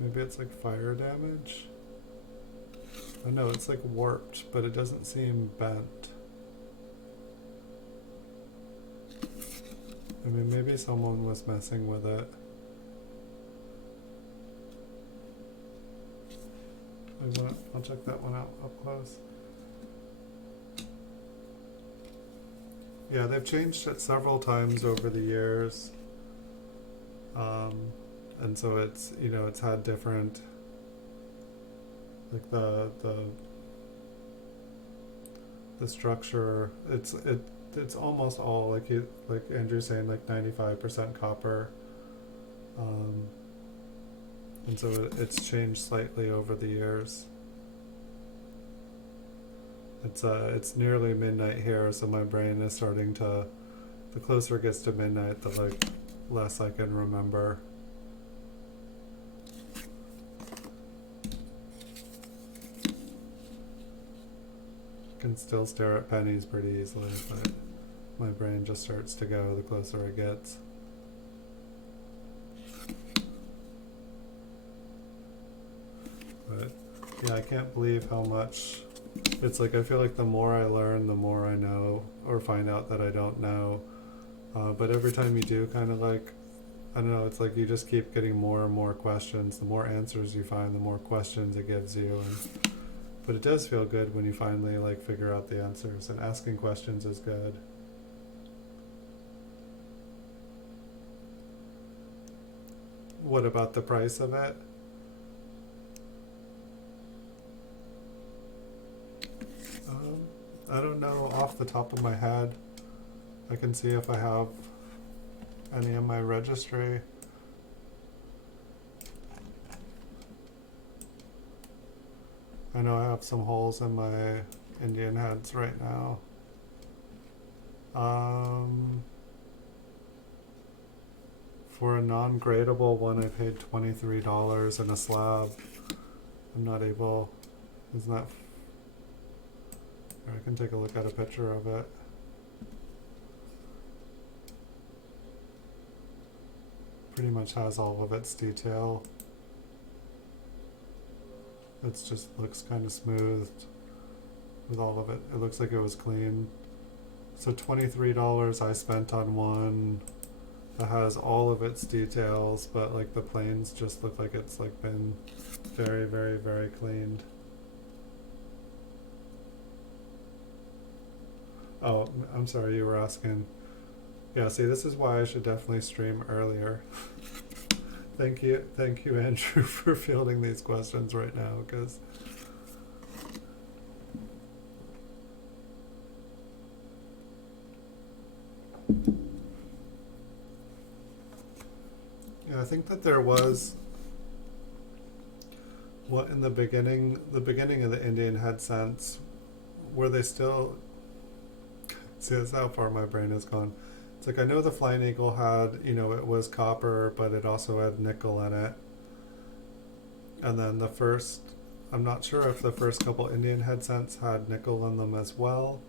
maybe it's like fire damage. I know it's like warped, but it doesn't seem bent. I mean, maybe someone was messing with it. I'll check that one out up close. Yeah, they've changed it several times over the years. And so it's, you know, it's had different, like the structure, it's almost all like Andrew's saying, like 95% copper, and so it's changed slightly over the years. It's nearly midnight here, so my brain is starting to the closer it gets to midnight, the like less I can remember. Can still stare at pennies pretty easily, but my brain just starts to go the closer it gets. But yeah, I can't believe how much it's like. I feel like the more I learn, the more I know or find out that I don't know. But every time you do, kind of like, I don't know, it's like you just keep getting more and more questions. The more answers you find, the more questions it gives you. But it does feel good when you finally like figure out the answers, and asking questions is good. What about the price of it? I don't know off the top of my head. I can see if I have any in my registry. I know I have some holes in my Indian heads right now. For a non-gradable one, I paid $23 in a slab. I'm not able, isn't that, I can take a look at a picture of it. Pretty much has all of its detail. It just looks kind of smooth with all of it. It looks like it was clean. So $23 I spent on one that has all of its details, but like the planes just look like it's like been very, very, very cleaned. Oh, I'm sorry, you were asking. Yeah, see, this is why I should definitely stream earlier. Thank you, Andrew, for fielding these questions right now, because yeah, I think that there was what in the beginning of the Indian head sense, were they still, see, that's how far my brain has gone. It's like I know the Flying Eagle had, you know, it was copper, but it also had nickel in it. And then the first, I'm not sure if the first couple Indian head cents had nickel in them as well.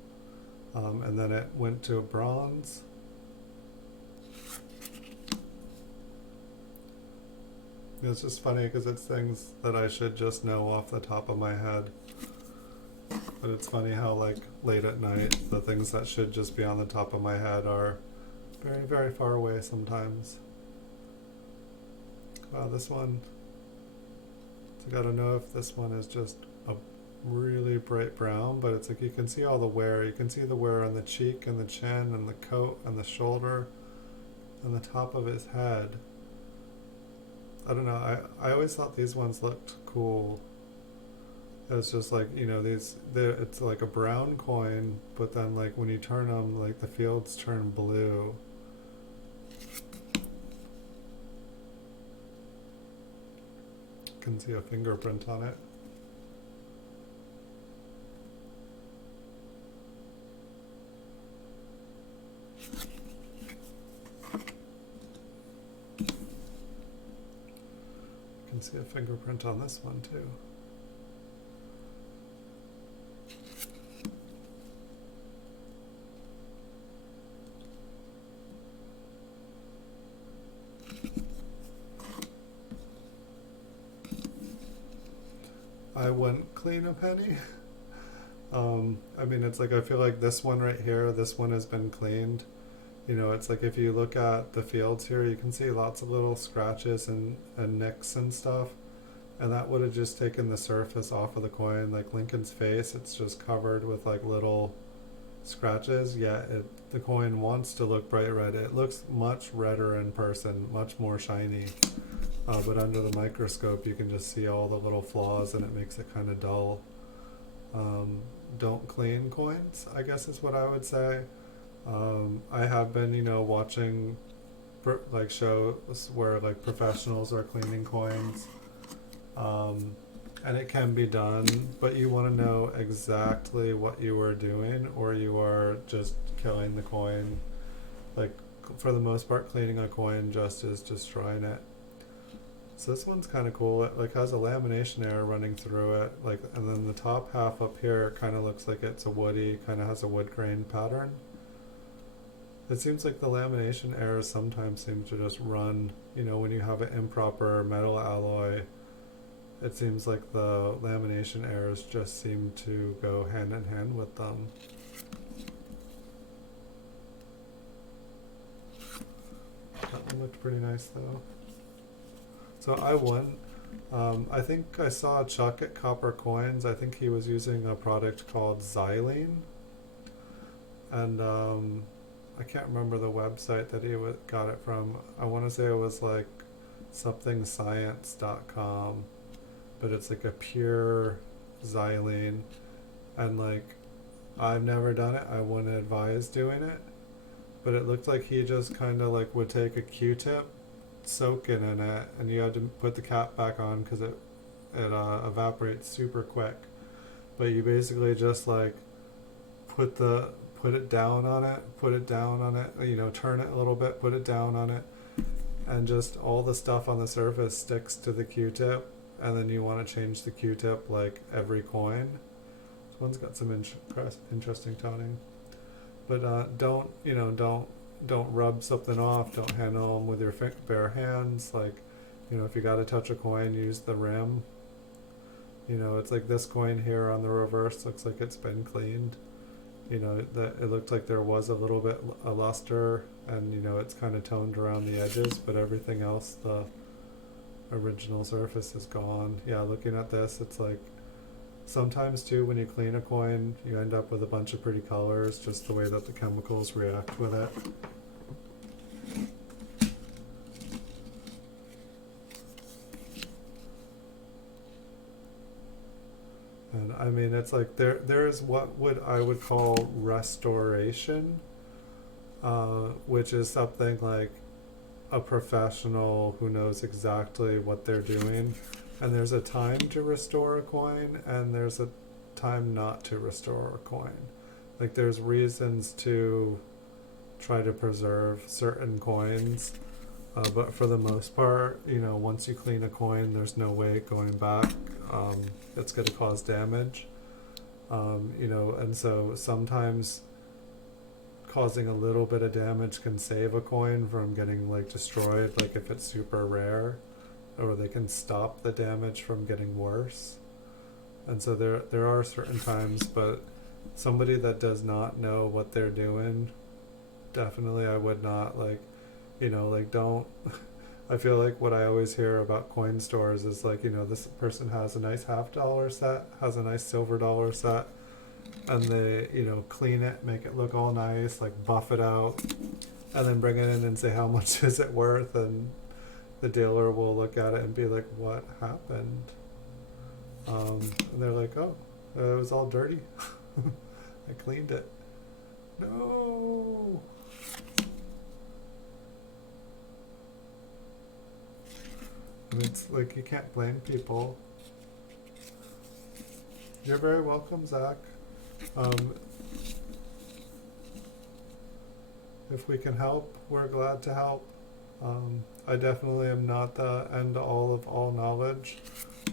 And then it went to bronze. It's just funny because it's things that I should just know off the top of my head. But it's funny how like late at night, the things that should just be on the top of my head are very, very far away sometimes. Wow, this one, I gotta know if this one is just a really bright brown, but it's like you can see all the wear. You can see the wear on the cheek and the chin and the coat and the shoulder and the top of his head. I don't know, I always thought these ones looked cool. It's just like, you know, it's like a brown coin, but then like when you turn them, like the fields turn blue. You can see a fingerprint on it. You can see a fingerprint on this one too. I wouldn't clean a penny. I mean, it's like I feel like this one right here, this one has been cleaned. You know, it's like if you look at the fields here, you can see lots of little scratches and nicks and stuff. And that would have just taken the surface off of the coin. Like Lincoln's face, it's just covered with like little scratches. Yet the coin wants to look bright red. It looks much redder in person, much more shiny. But under the microscope, you can just see all the little flaws, and it makes it kind of dull. Don't clean coins, I guess is what I would say. I have been, you know, watching like shows where like professionals are cleaning coins, and it can be done, but you want to know exactly what you are doing, or you are just killing the coin. like for the most part, cleaning a coin just is destroying it. So this one's kind of cool. It like has a lamination error running through it, like, and then the top half up here kind of looks like it's a woody, kind of has a wood grain pattern. It seems like the lamination errors sometimes seem to just run, you know, when you have an improper metal alloy, it seems like the lamination errors just seem to go hand in hand with them. That one looked pretty nice though. So I won. I think I saw Chuck at Copper Coins. I think he was using a product called Xylene. And I can't remember the website that he got it from. I want to say it was like somethingscience.com. But it's like a pure xylene. And like, I've never done it. I wouldn't advise doing it. But it looked like he just kind of like would take a Q-tip, soak it in it, and you had to put the cap back on because it evaporates super quick. But you basically just like put it down on it, you know, turn it a little bit, put it down on it, and just all the stuff on the surface sticks to the Q-tip, and then you want to change the Q-tip like every coin. This one's got some interesting toning. But don't rub something off. Don't handle them with your bare hands. Like, you know, if you got to touch a coin, use the rim. You know, it's like this coin here on the reverse looks like it's been cleaned. You know, it looked like there was a little bit a luster, and you know, it's kind of toned around the edges, but everything else, the original surface is gone. Yeah, looking at this, it's like sometimes too when you clean a coin, you end up with a bunch of pretty colors, just the way that the chemicals react with it. And I mean, it's like there's what I would call restoration, which is something like a professional who knows exactly what they're doing. And there's a time to restore a coin, and there's a time not to restore a coin. Like, there's reasons to try to preserve certain coins, but for the most part, you know, once you clean a coin, there's no way going back. It's going to cause damage, you know, and so sometimes causing a little bit of damage can save a coin from getting like destroyed, like if it's super rare, or they can stop the damage from getting worse. And so there are certain times, but somebody that does not know what they're doing, definitely I would not, like, you know, like, don't I feel like what I always hear about coin stores is like, you know, this person has a nice $50 set, has a nice silver dollar set, and they, you know, clean it, make it look all nice, like buff it out, and then bring it in and say how much is it worth, and the dealer will look at it and be like, what happened? And they're like, oh, it was all dirty. I cleaned it. No. And it's like, you can't blame people. You're very welcome, Zach. If we can help, we're glad to help. I definitely am not the end-all of all knowledge,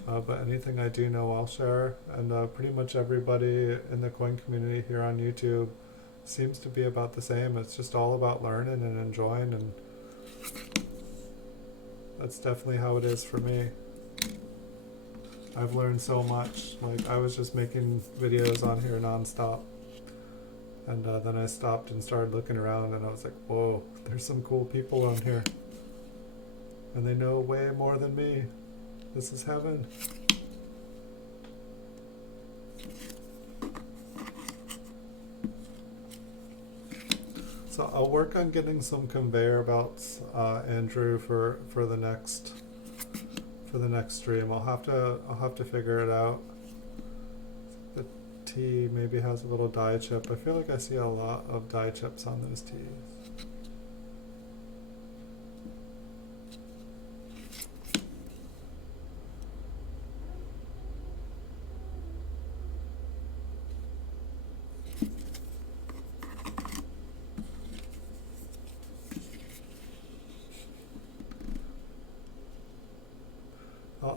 but anything I do know I'll share, and pretty much everybody in the coin community here on YouTube seems to be about the same. It's just all about learning and enjoying, and that's definitely how it is for me. I've learned so much. Like, I was just making videos on here nonstop, and then I stopped and started looking around, and I was like, whoa, there's some cool people on here. And they know way more than me. This is heaven. So I'll work on getting some conveyor belts, Andrew, for the next stream. I'll have to figure it out. The tea maybe has a little die chip. I feel like I see a lot of die chips on those teas.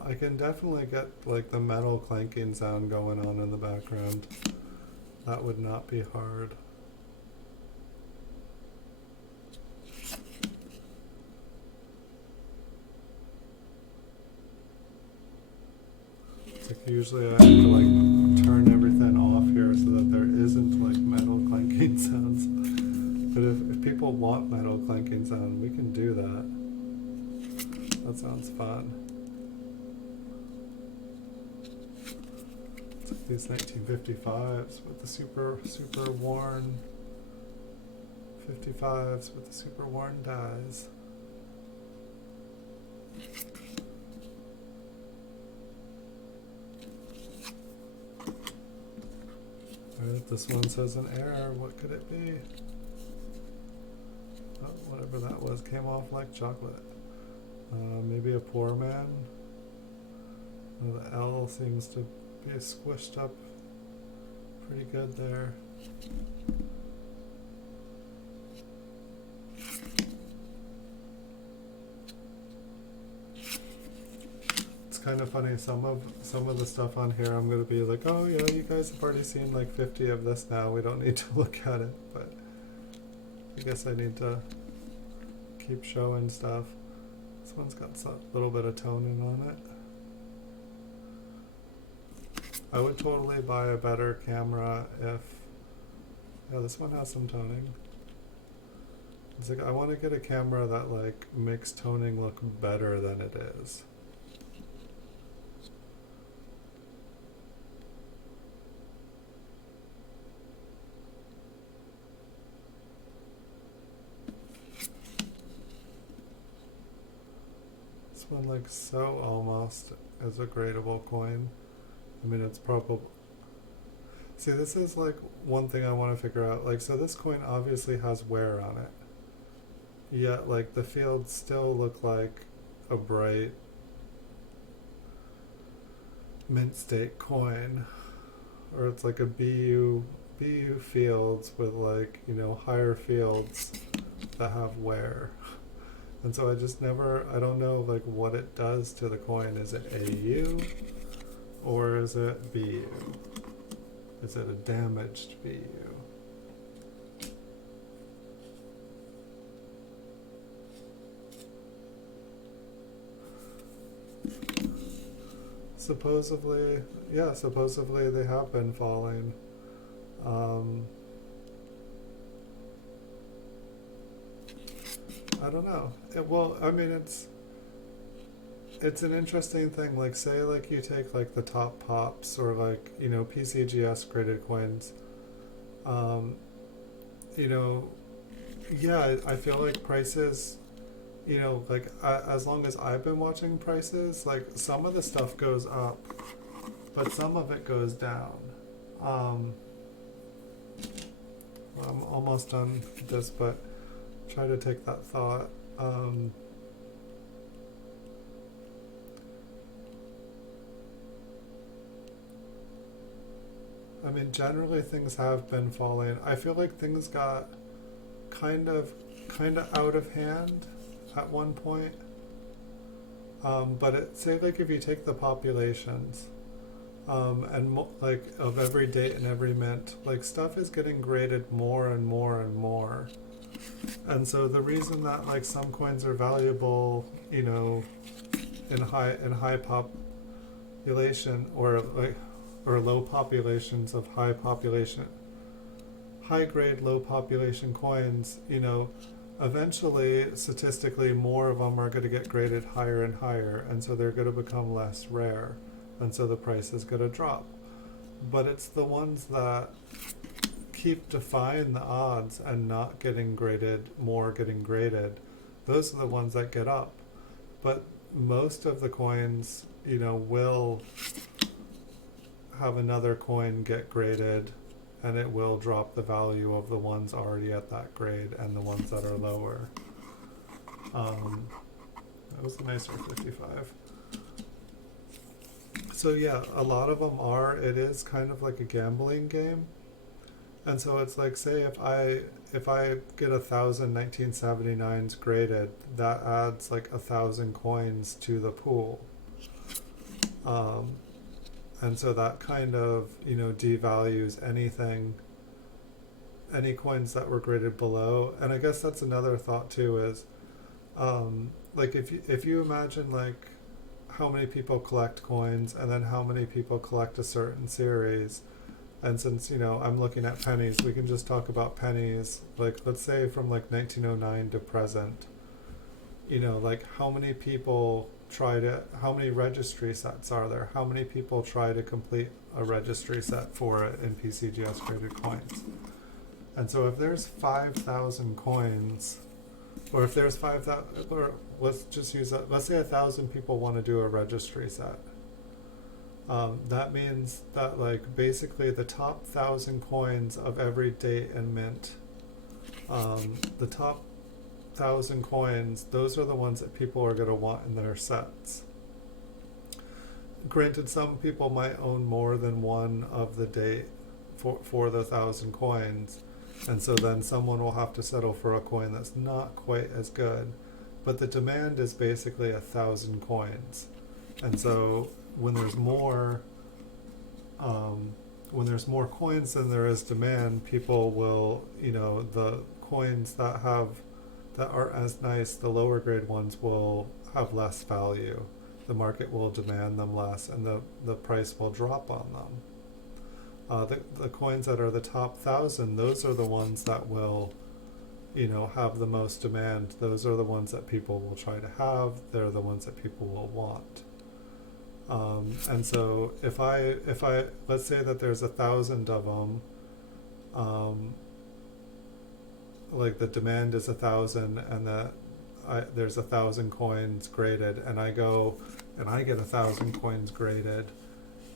I can definitely get like the metal clanking sound going on in the background. That would not be hard. It's like usually I have to like turn everything off here so that there isn't like metal clanking sounds. But if people want metal clanking sound, we can do that. That sounds fun. It's like these 1955s with the super worn 55s with the super worn dies. Alright, this one says an error. What could it be? Oh, whatever that was came off like chocolate. Maybe a poor man. Oh, the L seems to be squished up pretty good there. It's kind of funny. Some of the stuff on here, I'm gonna be like, oh yeah, you guys have already seen like 50 of this now. We don't need to look at it, but I guess I need to keep showing stuff. This one's got a little bit of toning on it. I would totally buy a better camera if, yeah, this one has some toning. It's like I want to get a camera that like makes toning look better than it is. This one like so almost is a gradable coin. I mean, it's probably... See, this is like one thing I want to figure out. Like, so this coin obviously has wear on it. Yet, like, the fields still look like a bright mint state coin. Or it's like a BU fields with like, you know, higher fields that have wear. And so I just never, I don't know like what it does to the coin. Is it AU? Or is it BU? Is it a damaged BU? Supposedly, yeah, supposedly they have been falling. I don't know. Well, I mean, it's an interesting thing. Like, say, like you take like the top pops or like, you know, PCGS graded coins. You know, yeah, I feel like prices, you know, like as long as I've been watching prices, like some of the stuff goes up, but some of it goes down. I'm almost done with this, but try to take that thought. I mean, generally things have been falling. I feel like things got kind of out of hand at one point. But say like if you take the populations, and like of every date and every mint, like stuff is getting graded more and more and more. And so the reason that like some coins are valuable, you know, in high population or low populations of high grade low population coins, you know, eventually statistically more of them are going to get graded higher and higher, and so they're going to become less rare, and so the price is going to drop. But it's the ones that keep defying the odds and not getting graded, more getting graded, those are the ones that get up. But most of the coins, you know, will have another coin get graded, and it will drop the value of the ones already at that grade and the ones that are lower. That was a nicer 55. So yeah, a lot of them are, it is kind of like a gambling game. And so it's like, say if I get 1,000 1979s graded, that adds like 1,000 coins to the pool. Um, and so that kind of, devalues any coins that were graded below. And I guess that's another thought too is, like if you imagine like how many people collect coins and then how many people collect a certain series. And since, I'm looking at pennies, we can just talk about pennies. Like, let's say from like 1909 to present, like how many people how many registry sets are there? How many people try to complete a registry set for it in PCGS graded coins? And so if there's 5,000 coins, or if there's 5,000, or let's just use that, let's say 1,000 people want to do a registry set. That means that like basically the top 1,000 coins of every date and mint, the top 1,000 coins, those are the ones that people are going to want in their sets. Granted, some people might own more than one of the date for the 1,000 coins, and so then someone will have to settle for a coin that's not quite as good. But the demand is basically 1,000 coins, and so when there's more coins than there is demand, people will, the coins that aren't as nice, the lower grade ones will have less value. The market will demand them less, and the price will drop on them. The coins that are the top 1,000, those are the ones that will, have the most demand. Those are the ones that people will try to have. They're the ones that people will want. And so if I let's say that there's 1,000 of them, like the demand is 1,000, and that there's 1,000 coins graded, and I go and I get 1,000 coins graded.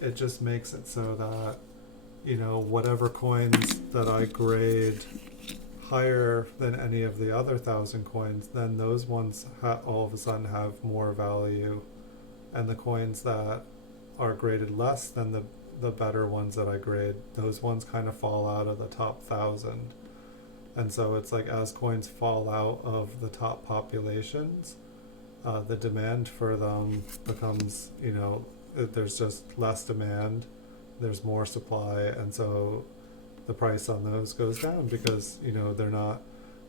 It just makes it so that, whatever coins that I grade higher than any of the other 1,000 coins, then those ones all of a sudden have more value, and the coins that are graded less than the better ones that I grade, those ones kind of fall out of the top 1,000. And so it's like as coins fall out of the top populations, the demand for them becomes, there's just less demand, there's more supply, and so the price on those goes down because, they're not,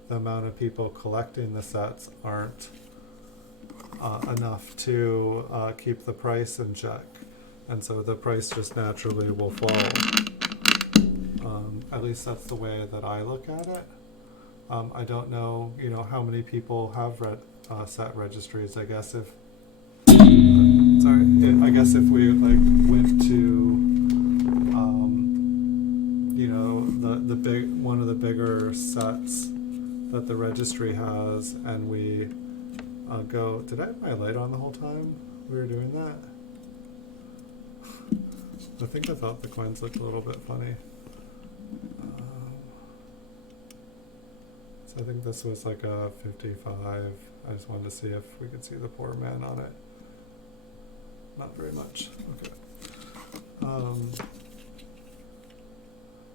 the amount of people collecting the sets aren't enough to keep the price in check. And so the price just naturally will fall. At least that's the way that I look at it. I don't know, how many people have set registries. I guess if we like went to, the big one of the bigger sets that the registry has, and we go. Did I have my light on the whole time we were doing that? I think I thought the coins looked a little bit funny. So I think this was like a 55. I just wanted to see if we could see the poor man on it. Not very much. Okay.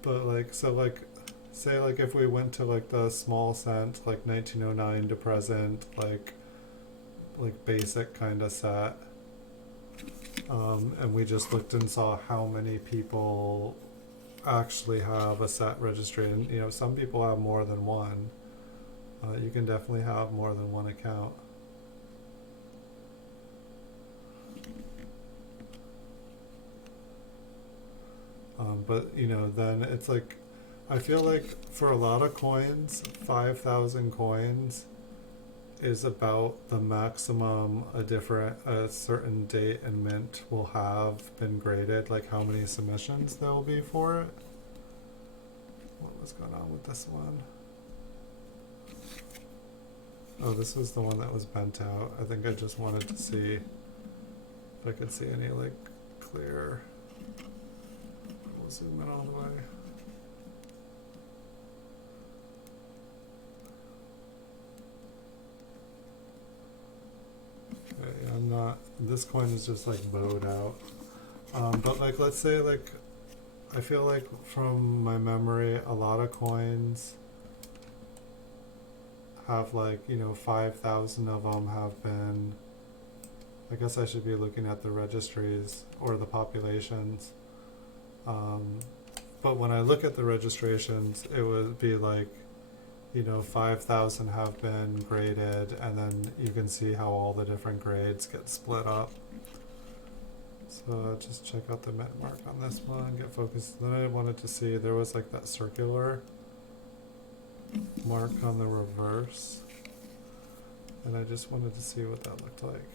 But like, so like, say like if we went to like the small cent, like 1909 to present, like basic kind of set, and we just looked and saw how many people actually have a set registry, and some people have more than one. You can definitely have more than one account. But then it's like, I feel like for a lot of coins, 5,000 coins is about the maximum a certain date and mint will have been graded, like how many submissions there will be for it. What was going on with this one? Oh, this was the one that was bent out. I think I just wanted to see if I could see any like clear. We'll zoom in all the way. Okay, I'm not, this coin is just like bowed out. But like, let's say like, I feel like from my memory, a lot of coins have like, 5,000 of them have been I guess I should be looking at the registries or the populations. But when I look at the registrations, it would be like, 5,000 have been graded, and then you can see how all the different grades get split up. So just check out the mint mark on this one, get focused. Then I wanted to see, there was like that circular mark on the reverse, and I just wanted to see what that looked like.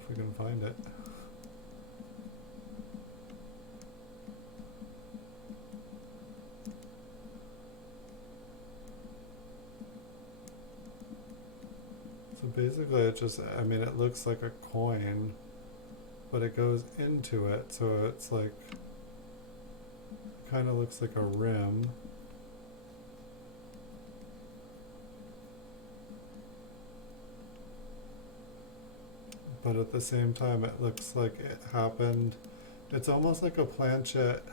If we can find it. So basically it just, it looks like a coin, but it goes into it, so it's like, kind of looks like a rim. But at the same time, it looks like it happened. It's almost like a planchet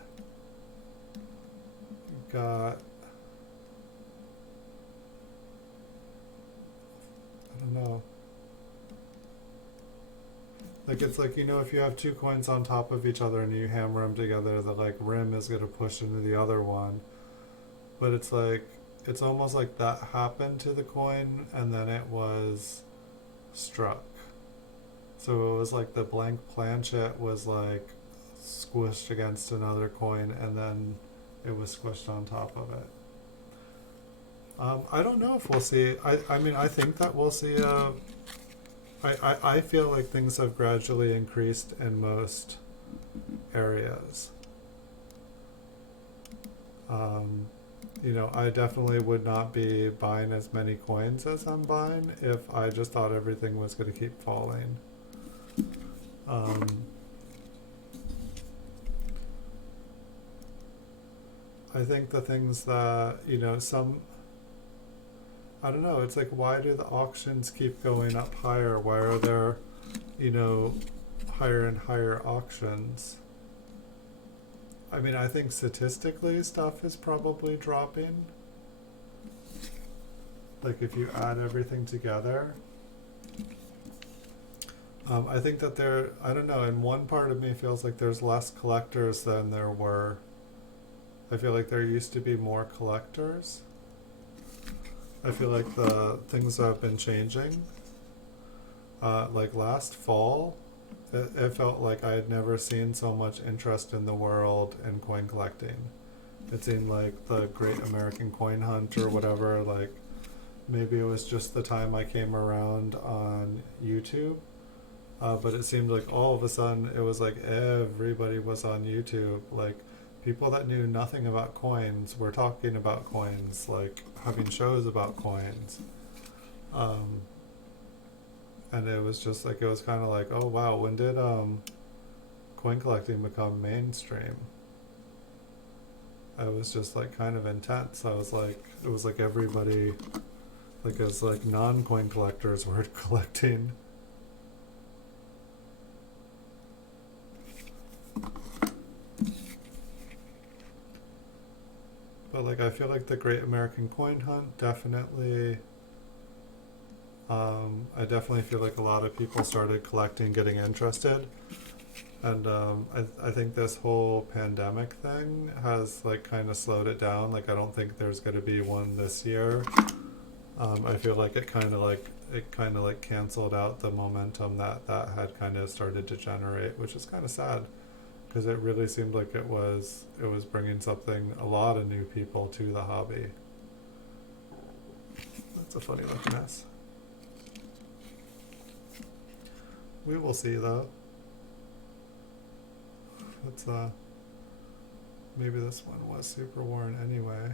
got, I don't know. Like it's like, if you have two coins on top of each other and you hammer them together, the like rim is going to push into the other one. But it's like, it's almost like that happened to the coin and then it was struck. So it was like the blank planchet was like squished against another coin and then it was squished on top of it. I don't know if we'll see, I think that we'll see, I feel like things have gradually increased in most areas. I definitely would not be buying as many coins as I'm buying if I just thought everything was going to keep falling. I think the things that, I don't know, it's like, why do the auctions keep going up higher? Why are there, higher and higher auctions? I think statistically stuff is probably dropping. Like if you add everything together. I think that I don't know, in one part of me feels like there's less collectors than there were. I feel like there used to be more collectors. I feel like the things have been changing. Like last fall, it felt like I had never seen so much interest in the world in coin collecting. It seemed like the Great American Coin Hunt or whatever, like maybe it was just the time I came around on YouTube. But it seemed like all of a sudden it was like everybody was on YouTube. Like people that knew nothing about coins were talking about coins, like having shows about coins. And it was just like, it was kind of like, oh wow, when did coin collecting become mainstream? It was just like kind of intense. I was like, it was like everybody, like as like non-coin collectors were collecting. But like I feel like the Great American Coin Hunt definitely, I definitely feel like a lot of people started collecting, getting interested. And I think this whole pandemic thing has like kind of slowed it down. Like I don't think there's going to be one this year. I feel like it kind of like canceled out the momentum that had kind of started to generate, which is kind of sad. Because it really seemed like it was bringing a lot of new people to the hobby. That's a funny looking mess. We will see though. Let's maybe this one was super worn anyway.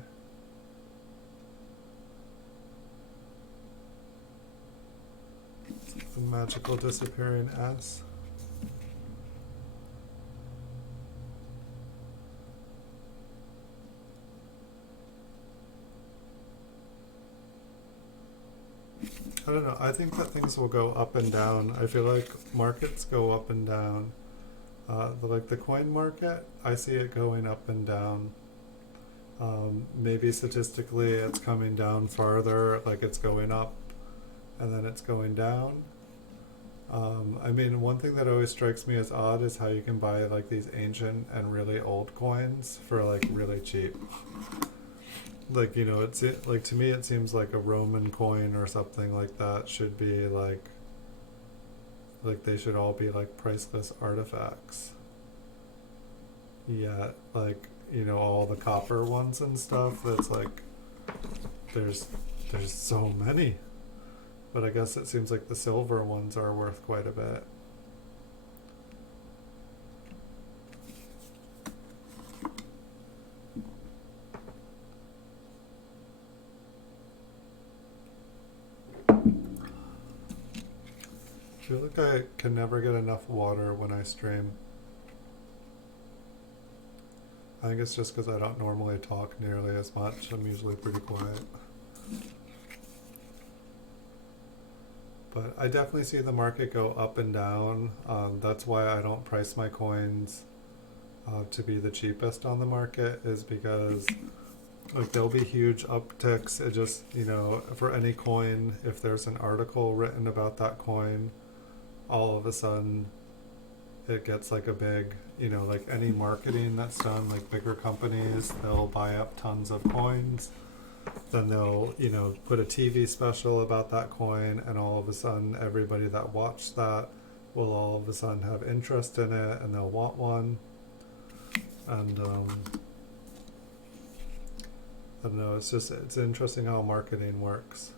The magical disappearing S. I don't know. I think that things will go up and down. I feel like markets go up and down. The coin market, I see it going up and down. Maybe statistically it's coming down farther, like it's going up and then it's going down. I mean, one thing that always strikes me as odd is how you can buy like these ancient and really old coins for like really cheap. Like, you know, like to me it seems like a Roman coin or something like that should be like they should all be like priceless artifacts. Yet, like, you know, all the copper ones and stuff, that's like there's there's so many. But I guess it seems like the silver ones are worth quite a bit. I feel like I can never get enough water when I stream. I think it's just because I don't normally talk nearly as much. I'm usually pretty quiet. But I definitely see the market go up and down. That's why I don't price my coins to be the cheapest on the market, is because like there'll be huge upticks. It just, you know, for any coin, if there's an article written about that coin, all of a sudden it gets like a big, you know, like any marketing that's done, like bigger companies, they'll buy up tons of coins. Then they'll, you know, put a TV special about that coin, and all of a sudden everybody that watched that will all of a sudden have interest in it and they'll want one. And I don't know, it's interesting how marketing works.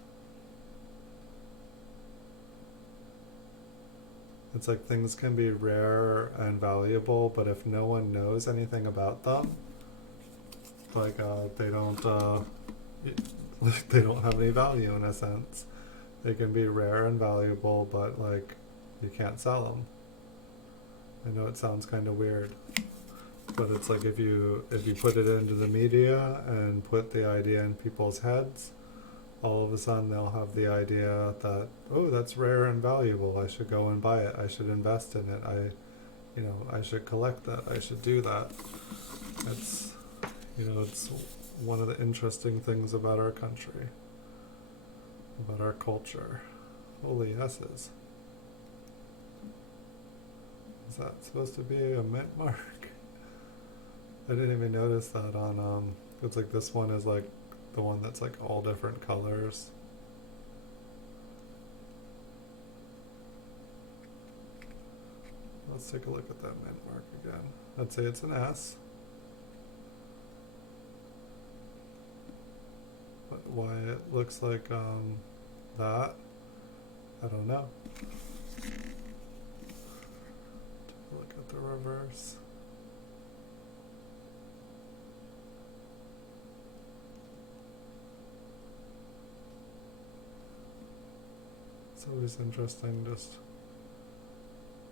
It's like things can be rare and valuable, but if no one knows anything about them, like they don't they don't have any value in a sense. They can be rare and valuable, but like you can't sell them. I know it sounds kind of weird, but it's like if you put it into the media and put the idea in people's heads, all of a sudden they'll have the idea that, oh, that's rare and valuable, I should go and buy it, I should invest in it, I should collect that, I should do that. It's, you know, it's one of the interesting things about our country, about our culture. Holy S's. Is that supposed to be a mint mark? I didn't even notice that on, it's like this one is like the one that's like all different colors. Let's take a look at that mint mark again. I'd say it's an S. But why it looks like that, I don't know. Look at the reverse. It's always interesting, just I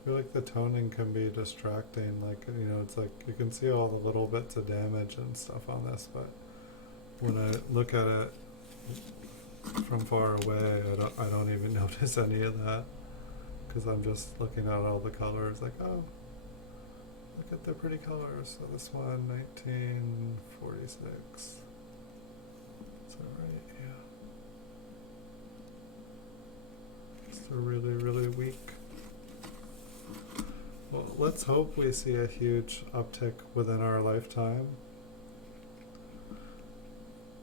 feel like the toning can be distracting, like, you know, it's like you can see all the little bits of damage and stuff on this, but when I look at it from far away, I don't even notice any of that, because I'm just looking at all the colors like, oh, look at the pretty colors. So this one, 1946. Is that right? Yeah. Just a really, really weak. Well, let's hope we see a huge uptick within our lifetime.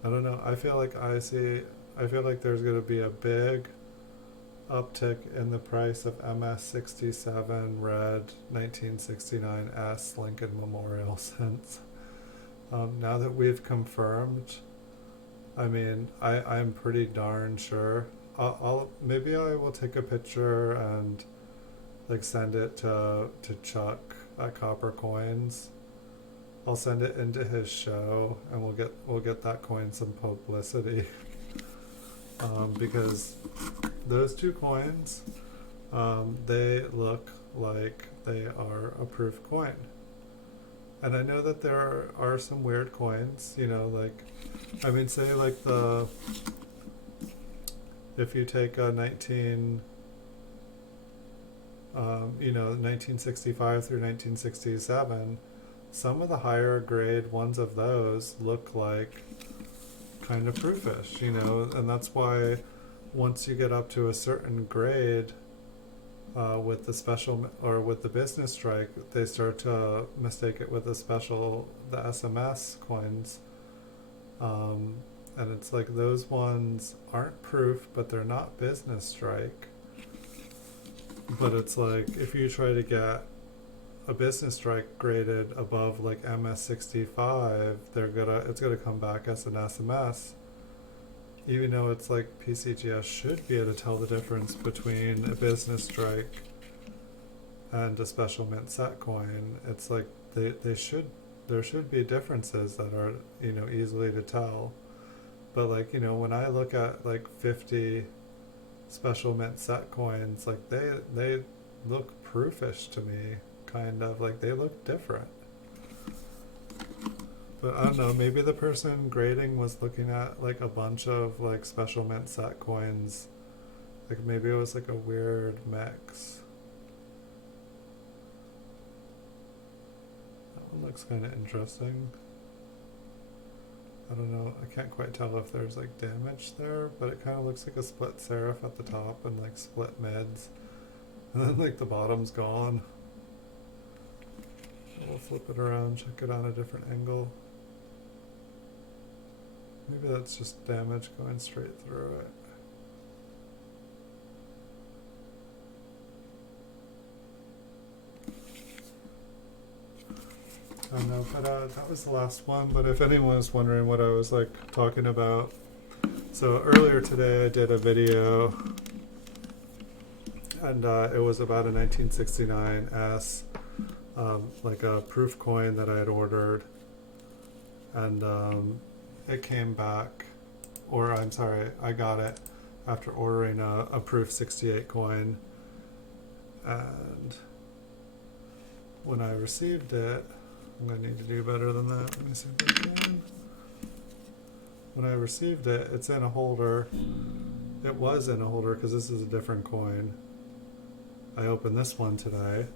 I don't know. I feel like there's going to be a big uptick in the price of MS67 red 1969 S Lincoln Memorial cents. Now that we've confirmed, I mean, I'm pretty darn sure. Maybe I will take a picture and like send it to Chuck at Copper Coins. I'll send it into his show, and we'll get that coin some publicity. Because those two coins, they look like they are a proof coin. And I know that there are some weird coins, you know, like, I mean, say like if you take a 1965 through 1967, some of the higher grade ones of those look like kind of proofish, you know, and that's why once you get up to a certain grade with the special or with the business strike, they start to mistake it with the special, the SMS coins. And it's like those ones aren't proof, but they're not business strike. But it's like if you try to get a business strike graded above like MS65, it's gonna come back as an SMS. Even though it's like PCGS should be able to tell the difference between a business strike and a special mint set coin, it's like there should be differences that are, you know, easily to tell. But like, you know, when I look at like 50 special mint set coins, like they look proofish to me, kind of like they look different. But I don't know, maybe the person grading was looking at like a bunch of like special mint set coins. Like maybe it was like a weird mix. That one looks kind of interesting. I don't know, I can't quite tell if there's like damage there, but it kind of looks like a split serif at the top and like split mids. And then like the bottom's gone. We'll flip it around, check it on a different angle. Maybe that's just damage going straight through it. I don't know, but that was the last one. But if anyone was wondering what I was like talking about, so earlier today I did a video, and it was about a 1969 S, like a proof coin that I had ordered, and it came back, or I'm sorry, I got it after ordering a proof 68 coin, and when I received it, I'm going to need to do better than that. Let me see if I can. When I received it, it's in a holder. It was in a holder because this is a different coin. I opened this one today,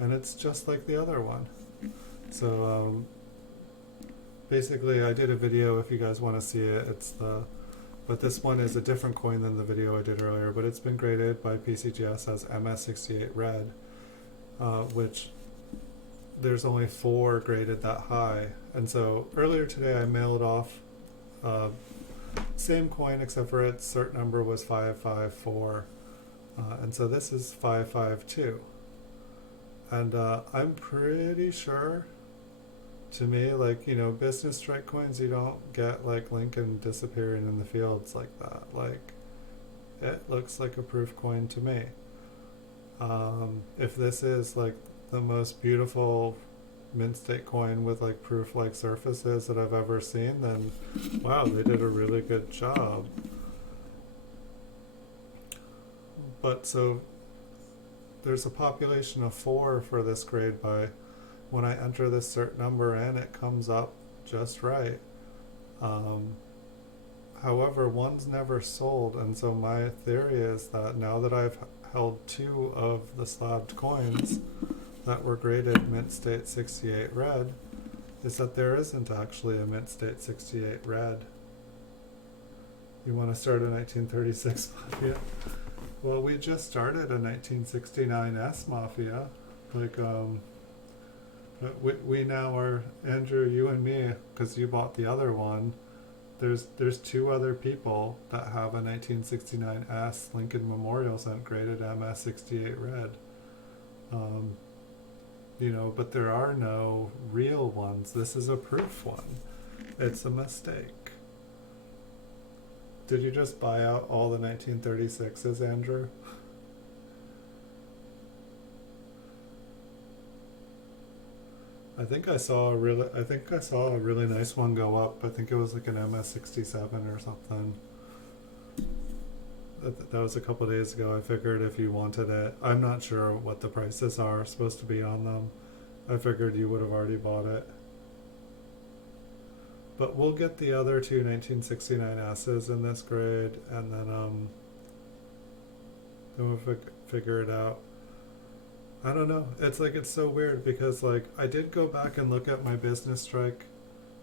and it's just like the other one. So basically, I did a video. If you guys want to see it, but this one is a different coin than the video I did earlier. But it's been graded by PCGS as MS68 red, which there's only 4 graded that high. And so earlier today I mailed off same coin except for its cert number was 554, and so this is 552, and I'm pretty sure, to me, like, you know, business strike coins, you don't get like Lincoln disappearing in the fields like that. Like, it looks like a proof coin to me. If this is like the most beautiful mint state coin with like proof like surfaces that I've ever seen, then wow, they did a really good job. But so there's a population of 4 for this grade by when I enter this cert number in, it comes up just right. However, one's never sold, and so my theory is that now that I've held 2 of the slabbed coins that were graded mint state 68 red, is that there isn't actually a mint state 68 red. You want to start a 1936 Mafia? Well, we just started a 1969 S Mafia. Like, we now are, Andrew, you and me, because you bought the other one. There's 2 other people that have a 1969 S Lincoln Memorial Cent graded MS68 red. You know, but there are no real ones. This is a proof one. It's a mistake. Did you just buy out all the 1936s, Andrew? I think I saw a really nice one go up. I think it was like an MS67 or something. That was a couple days ago. I figured if you wanted it, I'm not sure what the prices are supposed to be on them. I figured you would have already bought it. But we'll get the other 2 1969 S's in this grade, and then we'll figure it out. I don't know. It's like it's so weird because like I did go back and look at my business strike.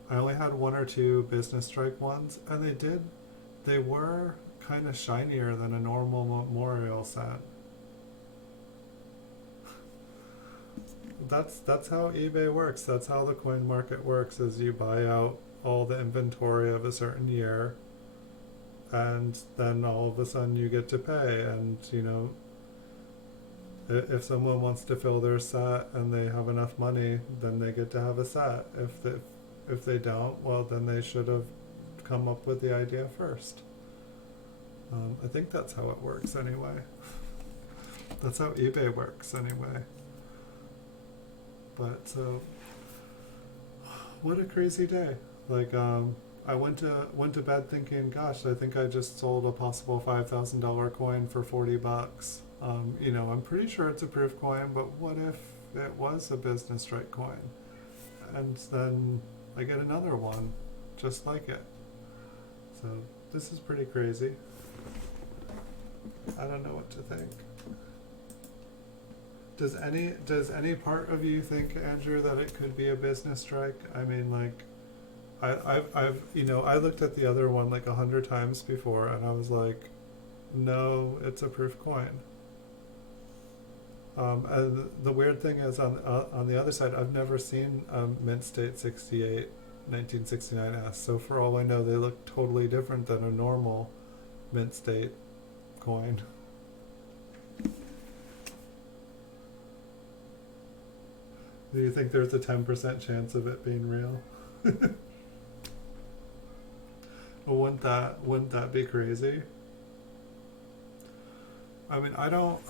I only had one or two business strike ones, and they were kind of shinier than a normal memorial set. That's how eBay works. That's how the coin market works. Is you buy out all the inventory of a certain year, and then all of a sudden you get to pay. And you know, if someone wants to fill their set and they have enough money, then they get to have a set. If they don't, well, then they should have come up with the idea first. I think that's how it works anyway. That's how eBay works anyway. But so, what a crazy day! Like, I went to bed thinking, gosh, I think I just sold a possible $5,000 coin for $40. You know, I'm pretty sure it's a proof coin, but what if it was a business strike coin? And then I get another one, just like it. So this is pretty crazy. I don't know what to think. Does any part of you think, Andrew, that it could be a business strike? I mean, like, I've you know, I looked at the other one like 100 times before, and I was like, no, it's a proof coin. And the weird thing is, on the other side, I've never seen a mint state 68 1969S. So for all I know, they look totally different than a normal mint state coin. Do you think there's a 10% chance of it being real? Well, wouldn't that be crazy? I mean, I don't.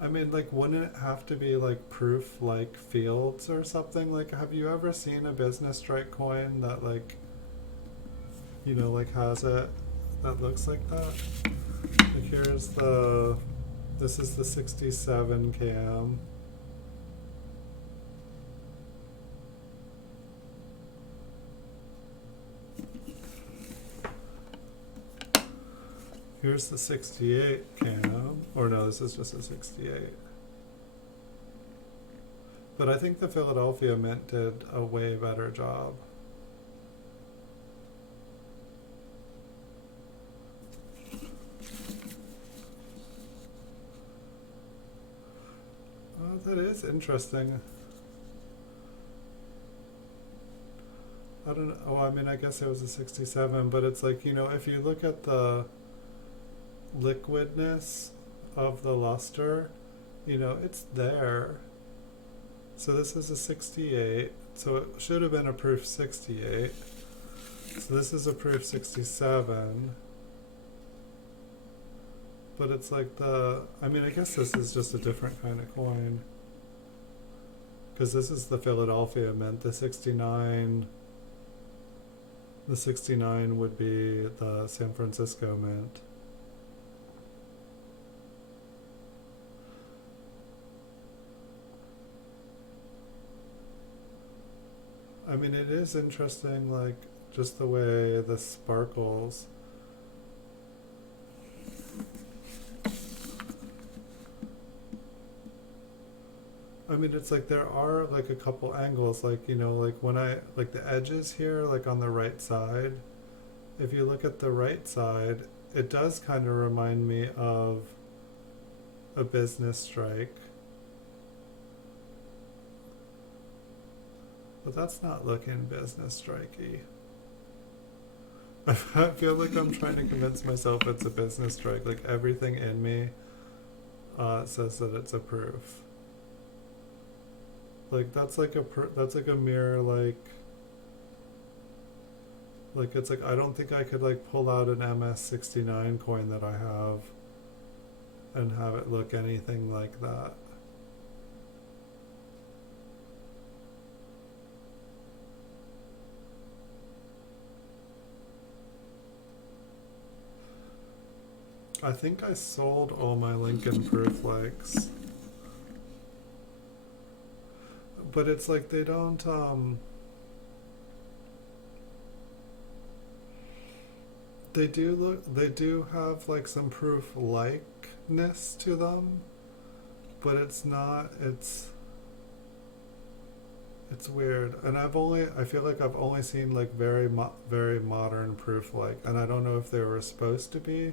I mean, like, wouldn't it have to be like proof, like fields or something? Like, have you ever seen a business strike coin that, like, you know, like has it that looks like that? Like, this is the 67 cam. Here's the 68 cam. Or no, this is just a 68. But I think the Philadelphia Mint did a way better job. Oh, that is interesting. I don't know. Oh, I mean, I guess it was a 67, but it's like, you know, if you look at the liquidness of the luster, you know, it's there. So this is a 68, so it should have been a proof 68. So this is a proof 67. But it's like I mean, I guess this is just a different kind of coin. Because this is the Philadelphia Mint, the 69 would be the San Francisco Mint. I mean, it is interesting, like, just the way this sparkles. I mean, it's like there are like a couple angles, like, you know, like when like the edges here, like on the right side, if you look at the right side, it does kind of remind me of a business strike. But that's not looking business strikey. I feel like I'm trying to convince myself it's a business strike. Like everything in me says that it's a proof. Like that's like that's like a mirror, like it's like I don't think I could like pull out an MS69 coin that I have and have it look anything like that. I think I sold all my Lincoln proof likes. but it's like they don't, they do have like some proof likeness to them, but it's not, it's weird. And I feel like I've only seen like very modern proof like, and I don't know if they were supposed to be,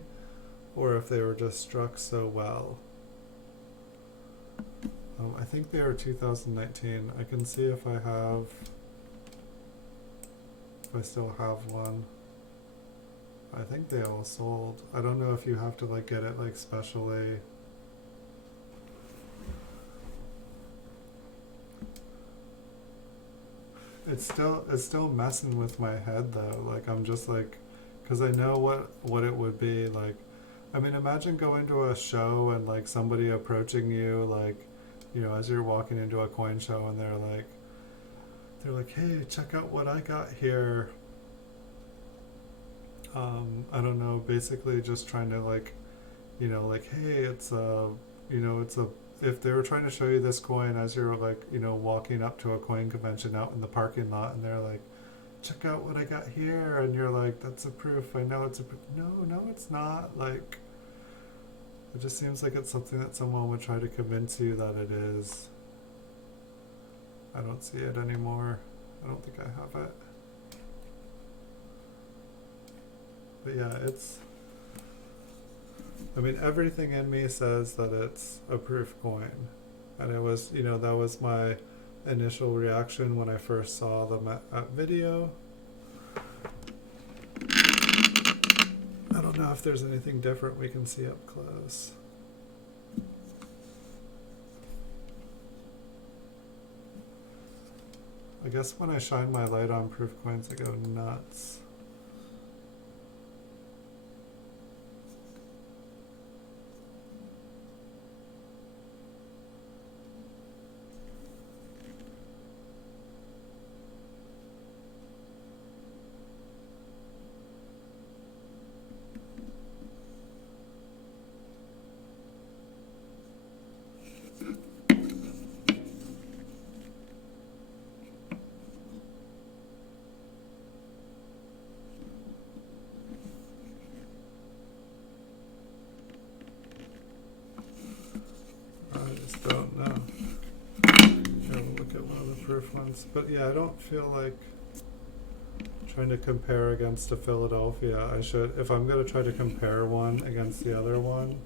or if they were just struck so well. I think they are 2019. I can see if I still have one. I think they all sold. I don't know if you have to like get it like specially. It's still messing with my head though. Like I'm just like, because I know what it would be like. I mean, imagine going to a show and like somebody approaching you like, you know, as you're walking into a coin show, and they're like, hey, check out what I got here. I don't know, basically just trying to like, you know, like, hey, it's a, you know, it's a, if they were trying to show you this coin as you're like, you know, walking up to a coin convention out in the parking lot, and they're like, check out what I got here, and you're like, that's a proof, I know it's a proof. No, it's not. Like, it just seems like it's something that someone would try to convince you that it is. I don't see it anymore. I don't think I have it. But yeah, I mean, everything in me says that it's a proof coin. And it was, you know, that was my initial reaction when I first saw them at video. I don't know if there's anything different we can see up close. I guess when I shine my light on proof coins, I go nuts. Don't know. Here, we'll look at one of the proof ones. But yeah, I don't feel like trying to compare against a Philadelphia. I should, if I'm going to try to compare one against the other one,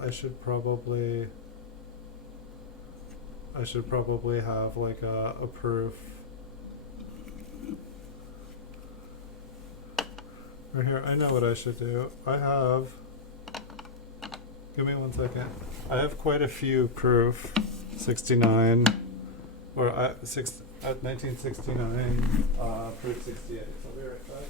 I should probably have like a proof. Right here, I know what I should do. Give me 1 second. I have quite a few proof 69 or 1969 proof 68. So I'll be right back.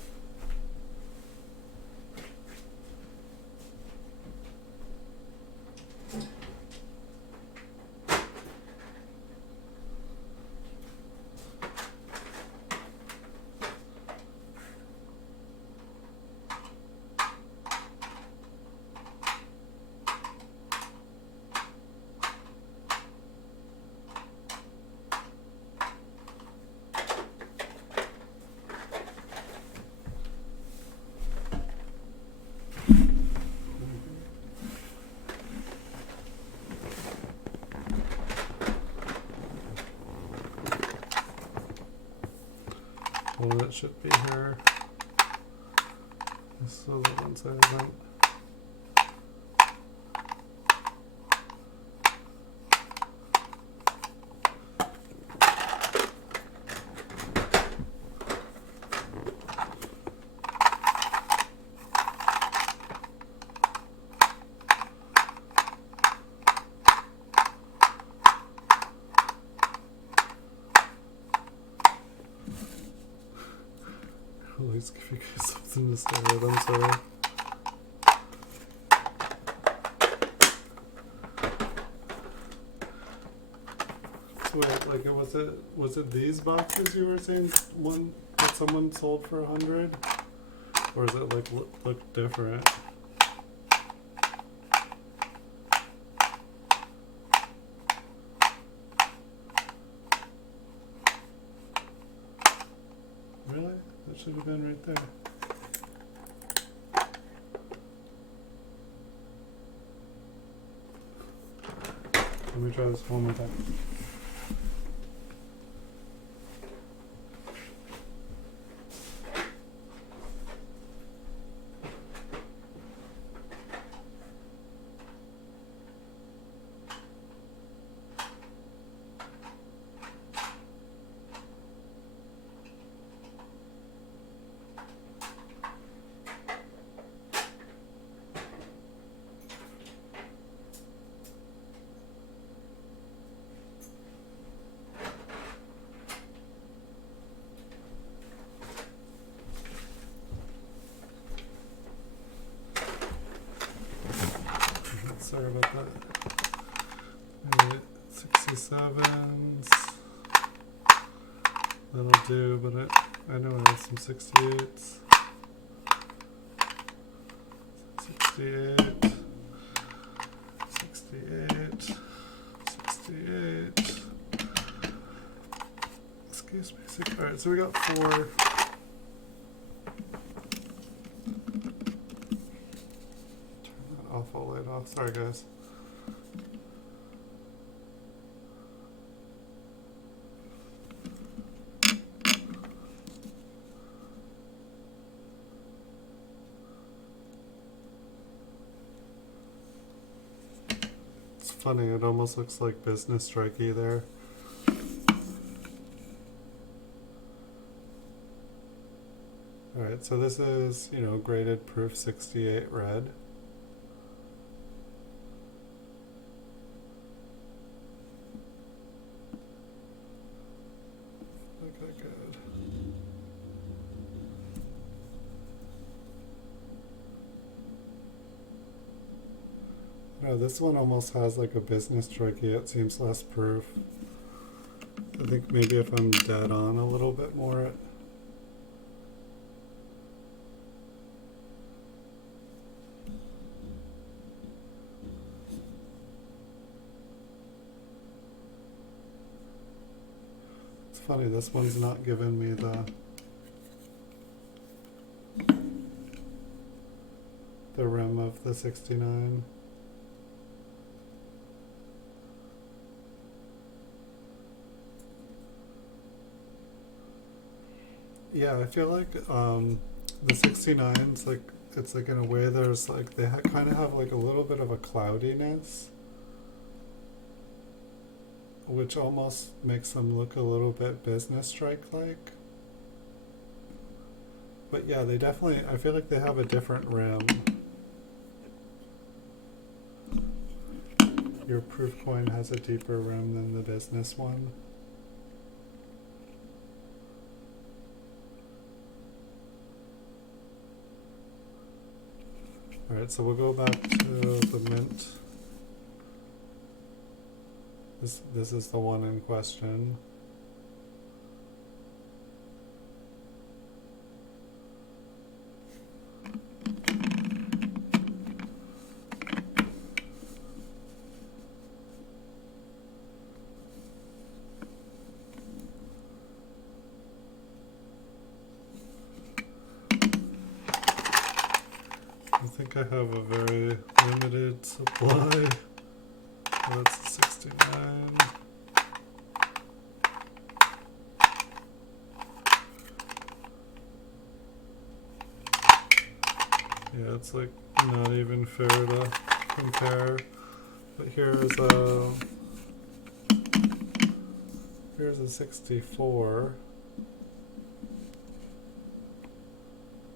Well, that should be her. So the ones I haven't. At least give you guys something to stare at, I'm sorry. So wait, like was it these boxes you were saying one that someone sold for 100? Or is it like look different? pin right there. Let me try this one more time. Sorry about that. 67s. That'll do, but I know I have some 68s. 68. 68. 68. Excuse me. Alright, so we got 4. Awful light off. Sorry, guys. It's funny. It almost looks like business strikey there. All right. So this is, graded proof 68 red. Okay, good. No, this one almost has like a business strikey. It seems less proof. I think maybe if I'm dead on a little bit more, it's funny, this one's not giving me the rim of the 69. Yeah, I feel like the 69s, like, it's like in a way there's like, they kind of have like a little bit of a cloudiness, which almost makes them look a little bit business strike-like. But yeah, they definitely, I feel like they have a different rim. Your proof coin has a deeper rim than the business one. Alright, so we'll go back to the mint. This is the one in question. I think I have a very limited supply. That's 69. Yeah, it's like not even fair to compare. But here's a 64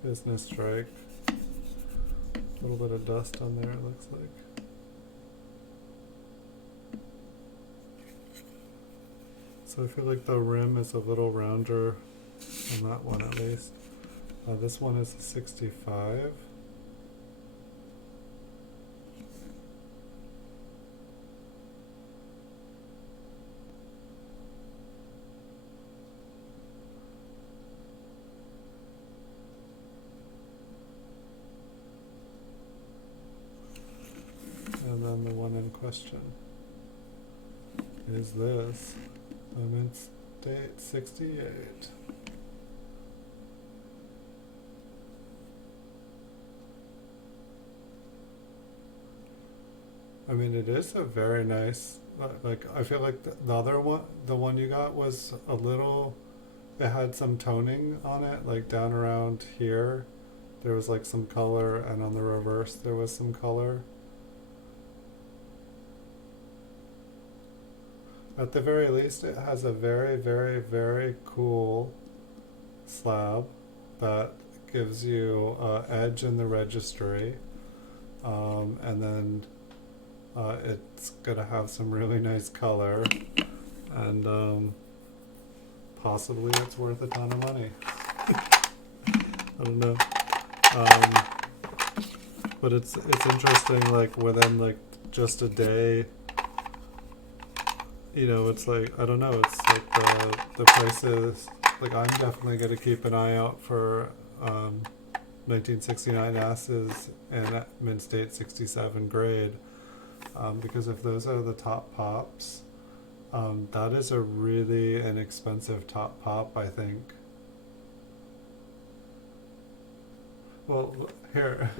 business strike. A little bit of dust on there, it looks like. So I feel like the rim is a little rounder on that one at least. This one is a 65. And then the one in question is this, mint date 68. I mean, it is a very nice. Like I feel like the other one, the one you got was a little. It had some toning on it, like down around here. There was like some color, and on the reverse there was some color. At the very least, it has a very, very, very cool slab that gives you edge in the registry, and then it's gonna have some really nice color, and possibly it's worth a ton of money. I don't know, but it's interesting. Like within like just a day, it's like I don't know. It's like the prices. Like I'm definitely gonna keep an eye out for 1969 S's and Mint State 67 grade, because if those are the top pops, that is a really inexpensive top pop, I think. Well, here,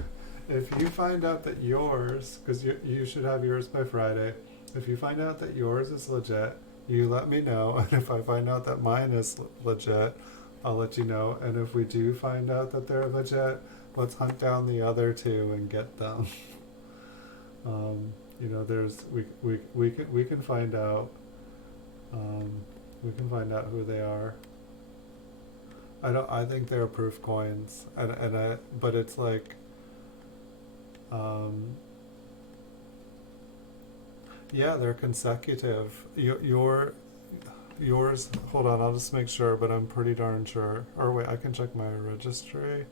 if you find out that yours, because you should have yours by Friday, if you find out that yours is legit, you let me know. And if I find out that mine is legit, I'll let you know. And if we do find out that they're legit, let's hunt down the other two and get them. There's we can find out. We can find out who they are. I think they're proof coins, but it's like, yeah, they're consecutive. Yours. Hold on, I'll just make sure, but I'm pretty darn sure. Or wait, I can check my registry.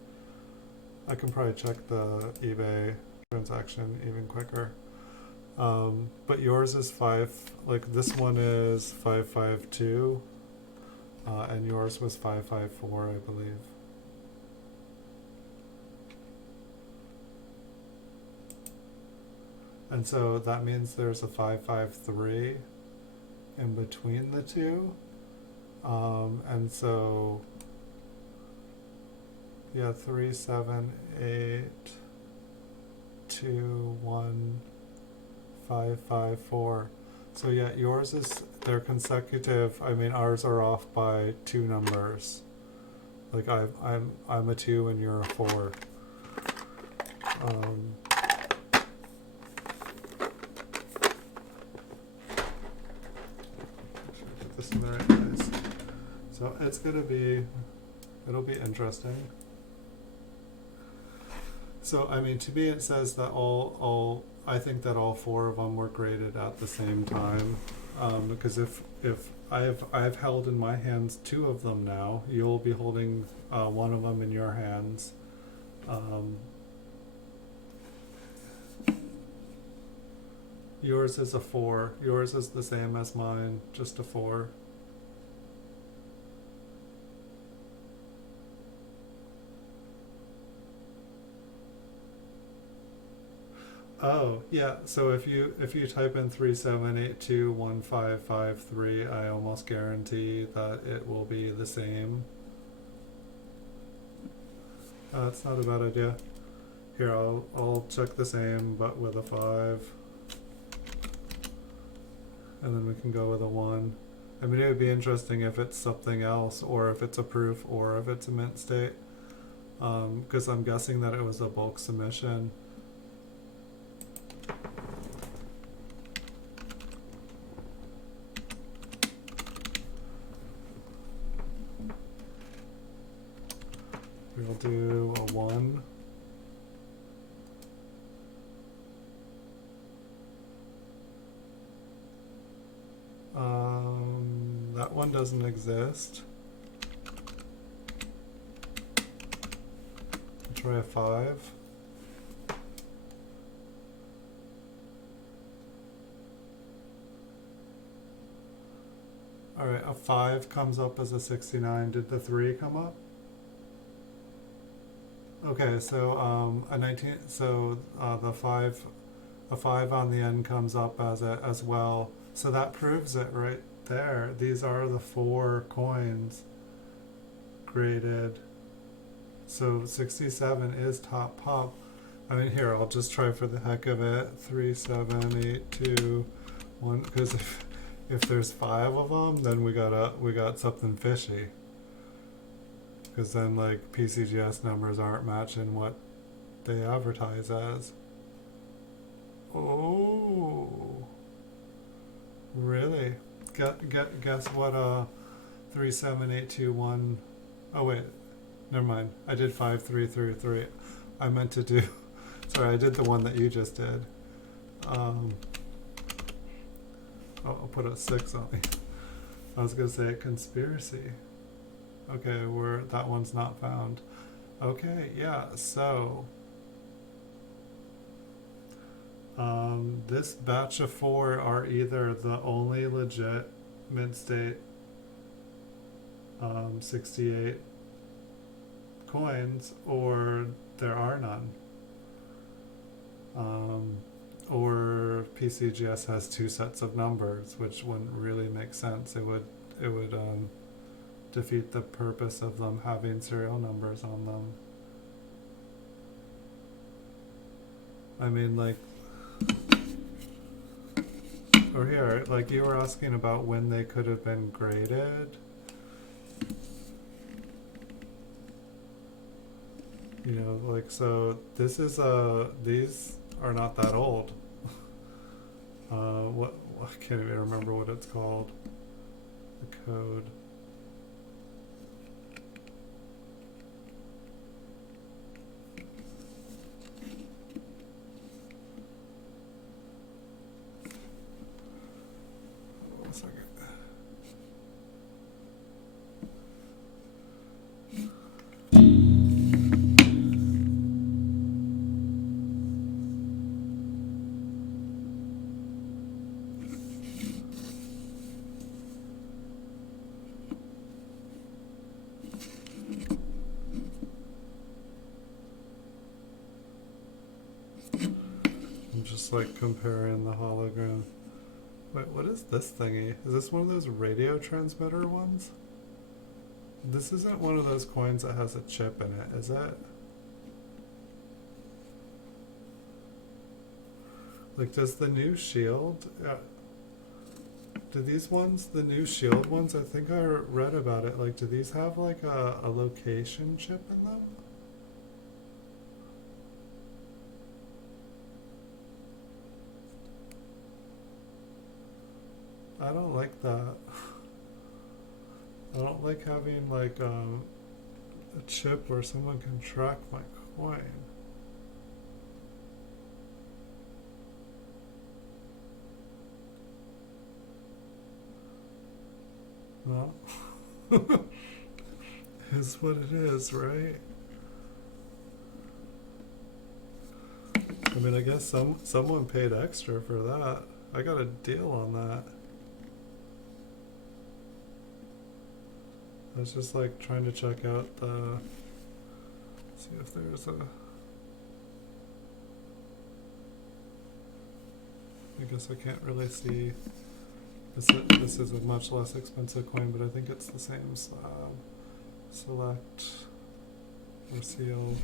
I can probably check the eBay transaction even quicker. But yours is like this one is 552, and yours was 554, I believe. And so that means there's a 553 in between the two. And so, yeah, 3, 7, 8, 2, 1, 5, 5, 4. So yeah, they're consecutive. I mean, ours are off by 2 numbers. Like I'm a 2 and you're a 4. Put this in the right place. So it'll be interesting. So I mean, to me, it says that I think that all 4 of them were graded at the same time, because if I've held in my hands 2 of them now, you'll be holding 1 of them in your hands. Yours is a 4. Yours is the same as mine, just a 4. Oh, yeah. So if you type in 37821553, I almost guarantee that it will be the same. That's not a bad idea. Here, I'll check the same, but with a 5, and then we can go with a 1. I mean, it would be interesting if it's something else, or if it's a proof, or if it's a mint state, because I'm guessing that it was a bulk submission. We'll do a 1. That one doesn't exist. Try a 5. Alright, a 5 comes up as a 69. Did the 3 come up? Okay, so a 19. So the 5, a 5 on the end comes up as well. So that proves it right there. These are the 4 coins graded. So 67 is top pop. I mean, here, I'll just try for the heck of it. 3, 7, 8, 2, 1. Because if there's 5 of them, then we got something fishy. Because then, like, PCGS numbers aren't matching what they advertise as. Oh, really? Guess what? 3, 7, 8, 2, 1. Oh wait, never mind. I did 5, 3, 3, 3. I meant to do. Sorry, I did the one that you just did. I'll put a 6 on it. I was gonna say conspiracy. Okay, that one's not found. Okay, yeah. So, this batch of 4 are either the only legit mint state 68 coins, or there are none. Or PCGS has 2 sets of numbers, which wouldn't really make sense. It would defeat the purpose of them having serial numbers on them. I mean, like, or here, like you were asking about when they could have been graded. You know, like, so this is these are not that old. What I can't even remember what it's called. The code. One second. I'm just like comparing the hologram. Wait, what is this thingy? Is this one of those radio transmitter ones? This isn't one of those coins that has a chip in it, is it? Like, does the new shield... do these ones, the new shield ones, I think I read about it, like, do these have like a location chip in them? I don't like that. I don't like having like a chip where someone can track my coin. Well, is what it is, right? I mean, I guess someone paid extra for that. I got a deal on that. I was just like trying to check out the, see if there's a, I guess I can't really see, this is a much less expensive coin, but I think it's the same slab. Select or seal.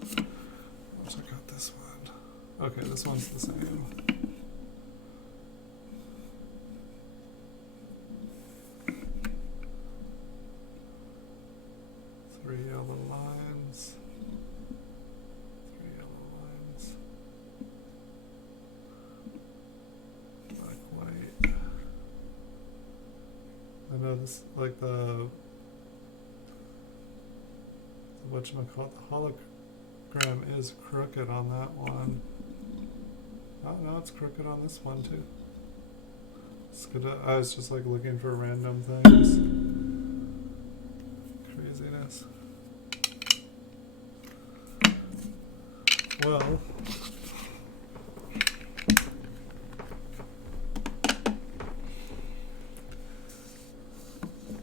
I'll check out this one. Okay, this one's the same. Three yellow lines. Black, white. I know this, like whatchamacallit, the hologram is crooked on that one. Oh no, it's crooked on this one too. It's good. I was just like looking for random things. Craziness. Well,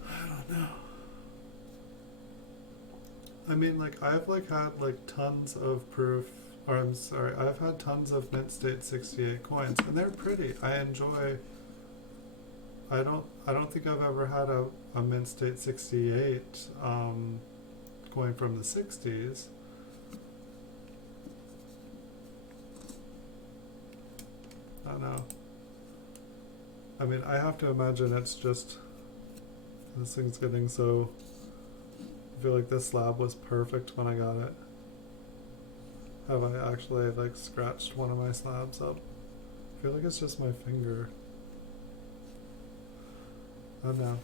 I don't know. I mean, like, I've like had like tons of proof, or I'm sorry, I've had tons of mint state 68 coins, and they're pretty. I enjoy. I don't think I've ever had a mint state 68 coin from the 60s. I don't know. I mean, I have to imagine it's just, this thing's getting so, I feel like this slab was perfect when I got it. Have I actually like scratched one of my slabs up? I feel like it's just my finger. I don't know.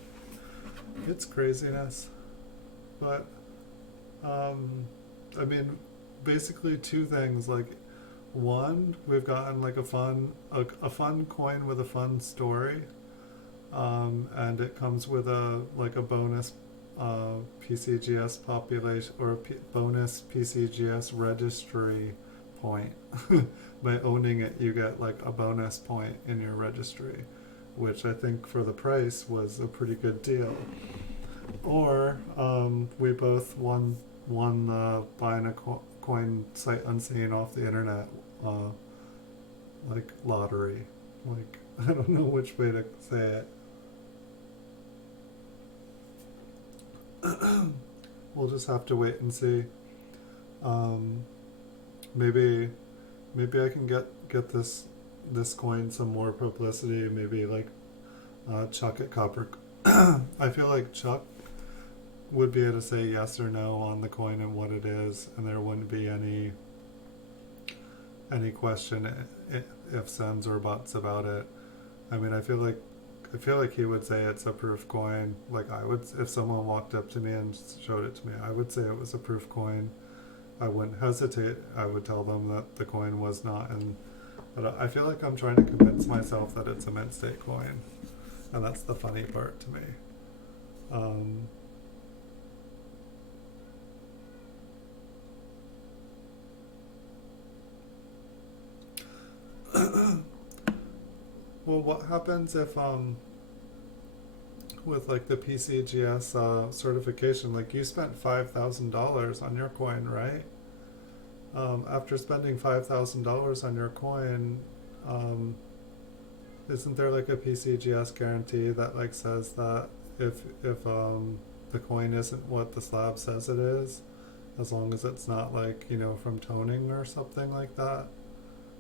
It's craziness. But, I mean, basically two things. Like, one, we've gotten like a fun coin with a fun story, and it comes with a bonus PCGS population or bonus PCGS registry point. By owning it, you get like a bonus point in your registry, which I think for the price was a pretty good deal. Or we both won buying a coin sight unseen off the internet, like lottery. Like, I don't know which way to say it. We'll just have to wait and see. Maybe I can get this coin some more publicity. Maybe like Chuck at Copper. I feel like Chuck would be able to say yes or no on the coin and what it is, and there wouldn't be any question ifs, ands, or buts about it. I mean, I feel like he would say it's a proof coin. Like I would, if someone walked up to me and showed it to me, I would say it was a proof coin. I wouldn't hesitate. I would tell them that the coin was not. But I feel like I'm trying to convince myself that it's a mint state coin, and that's the funny part to me. Well, what happens if with like the PCGS certification, like you spent $5,000 on your coin, right? After spending $5,000 on your coin, isn't there like a PCGS guarantee that like says that if the coin isn't what the slab says it is, as long as it's not like, you know, from toning or something like that,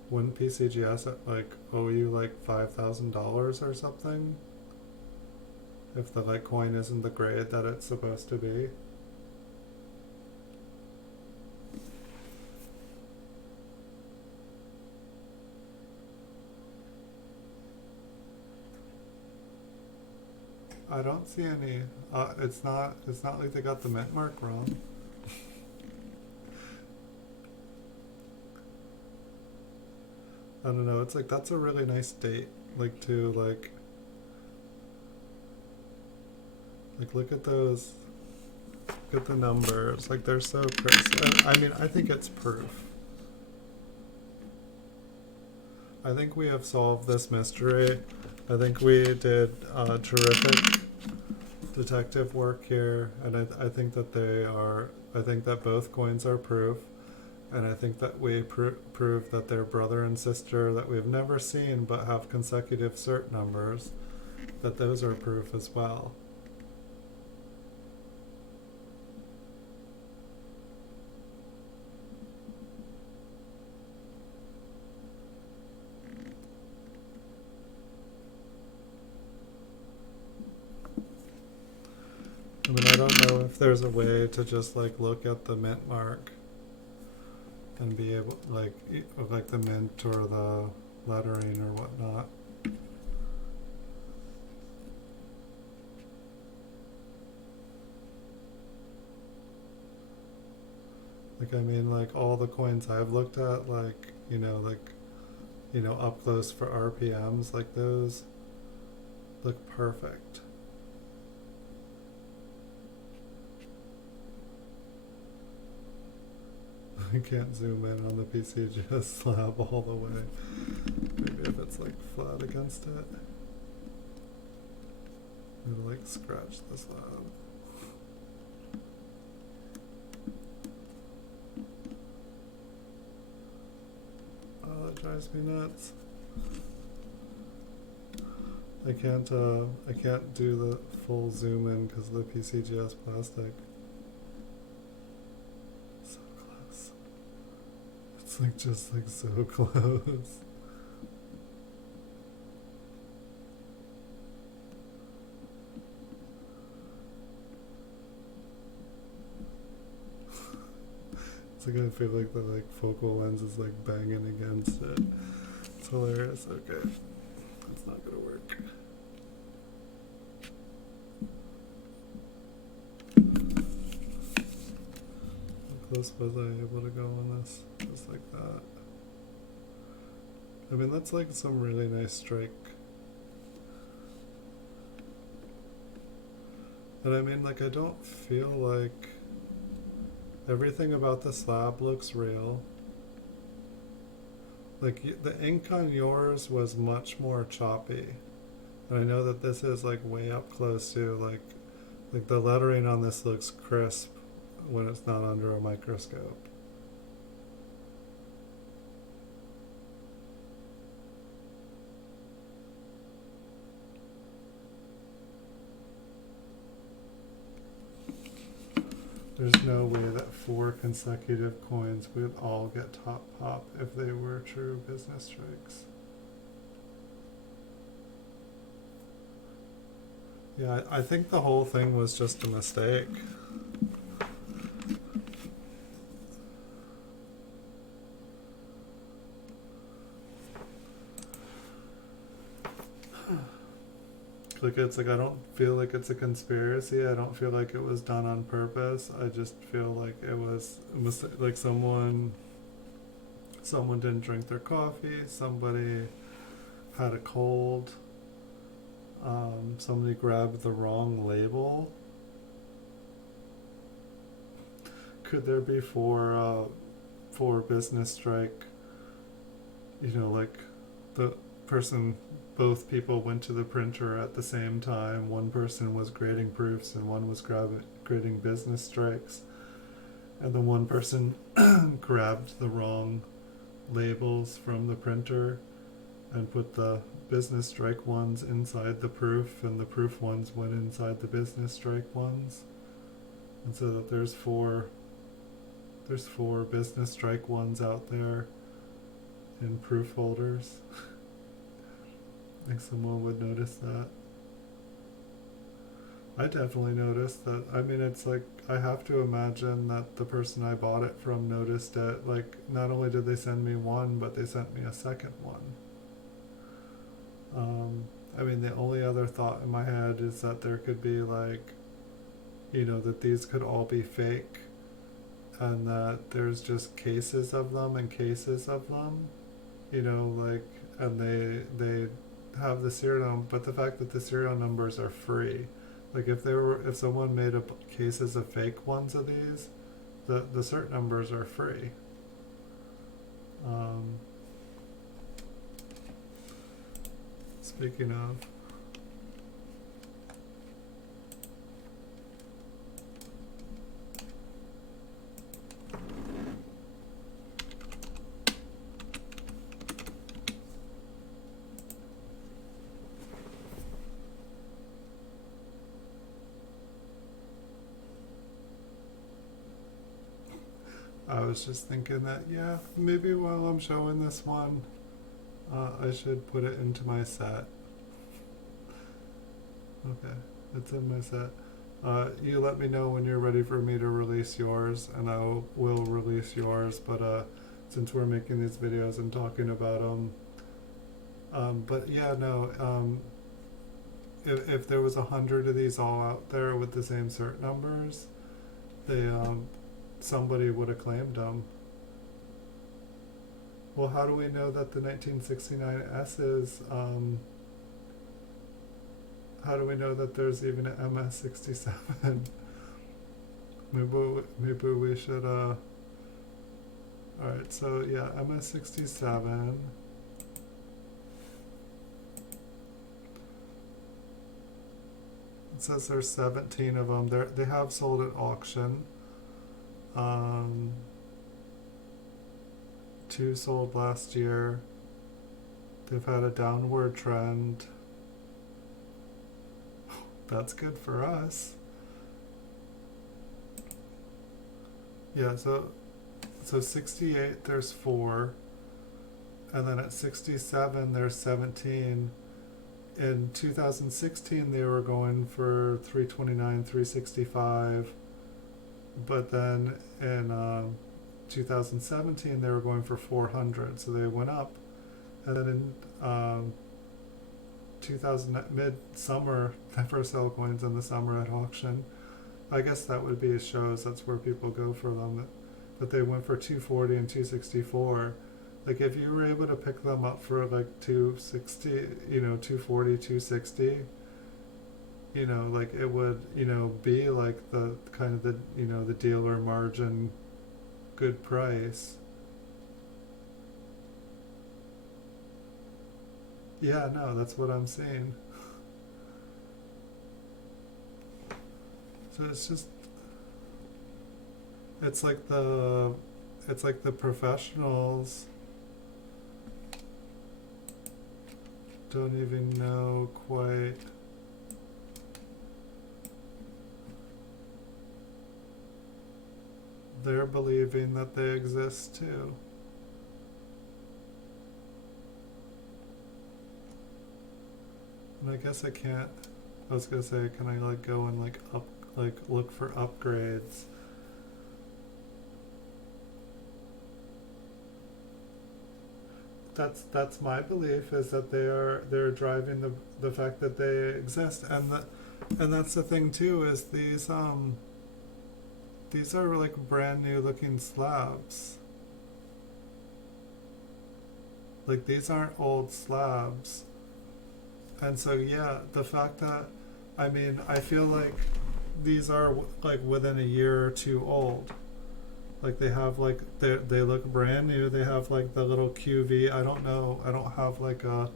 wouldn't PCGS like owe you like $5,000 or something if the like coin isn't the grade that it's supposed to be? I don't see any. It's not like they got the mint mark wrong. I don't know. It's like that's a really nice date. Like to like look at those. Look at the numbers. Like they're so crisp. I mean, I think it's proof. I think we have solved this mystery. I think we did terrific detective work here, and I think that they are. I think that both coins are proof, and I think that we prove that they're brother and sister that we've never seen but have consecutive cert numbers. That those are proof as well. I mean, I don't know if there's a way to just like look at the mint mark and be able like the mint or the lettering or whatnot. Like I mean, like all the coins I've looked at, like up close for RPMs, like those look perfect. I can't zoom in on the PCGS slab all the way. Maybe if it's like flat against it. It'll like scratch the slab. Oh, that drives me nuts. I can't do the full zoom in because of the PCGS plastic. It's like just like so close. It's like I feel like the like focal lens is like banging against it. It's hilarious. Okay, that's not gonna work. How close was I able to go on this? Just like that. I mean, that's like some really nice strike. And I mean, like, I don't feel like everything about the slab looks real. Like, the ink on yours was much more choppy. And I know that this is like way up close to like the lettering on this looks crisp when it's not under a microscope. There's no way that 4 consecutive coins would all get top pop if they were true business strikes. Yeah, I think the whole thing was just a mistake. Like, it's like I don't feel like it's a conspiracy. I don't feel like it was done on purpose. I just feel like it was a mistake. Like someone didn't drink their coffee. Somebody had a cold. Somebody grabbed the wrong label. Could there be for business strike? You know, like the person. Both people went to the printer at the same time. One person was grading proofs and one was grading business strikes. And the one person grabbed the wrong labels from the printer and put the business strike ones inside the proof, and the proof ones went inside the business strike ones. And so that there's four business strike ones out there in proof holders. I think someone would notice that. I definitely noticed that. I mean, it's like, I have to imagine that the person I bought it from noticed it. Like, not only did they send me one, but they sent me a second one. I mean, the only other thought in my head is that there could be like, you know, that these could all be fake, and that there's just cases of them and cases of them, you know, like, and they have the serial number, but the fact that the serial numbers are free, like if someone made up cases of fake ones of these, the cert numbers are free. Speaking of, I was just thinking that, yeah, maybe while I'm showing this one, I should put it into my set. Okay, it's in my set. You let me know when you're ready for me to release yours, and I will release yours, but since we're making these videos and talking about them, but yeah, no, if there was 100 of these all out there with the same cert numbers, they somebody would have claimed them. Well, how do we know that the 1969S is, how do we know that there's even an MS67? maybe we should, alright, so yeah, MS67. It says there's 17 of them. They have sold at auction. 2 sold last year. They've had a downward trend. That's good for us. Yeah, so so 68 there's 4, and then at 67 there's 17. In 2016 they were going for 329, 365, but then in 2017 they were going for 400, so they went up. And then in 2000 midsummer, the first sell coins in the summer at auction. I guess that would be shows. That's where people go for them. But they went for 240 and 264. Like if you were able to pick them up for like 260, 240, 260, like it would, be like the kind of the dealer margin good price. Yeah, no, that's what I'm saying. So it's like the professionals don't even know quite. They're believing that they exist too. And I guess I can't. I was gonna say, can I like go and look for upgrades? That's my belief, is that they're driving the fact that they exist, and that's the thing too, is these are like brand new looking slabs. Like these aren't old slabs. And so yeah, the fact that, I feel like these are like within a year or two old. Like they have like they look brand new. They have like the little QV. I don't know. I don't have like a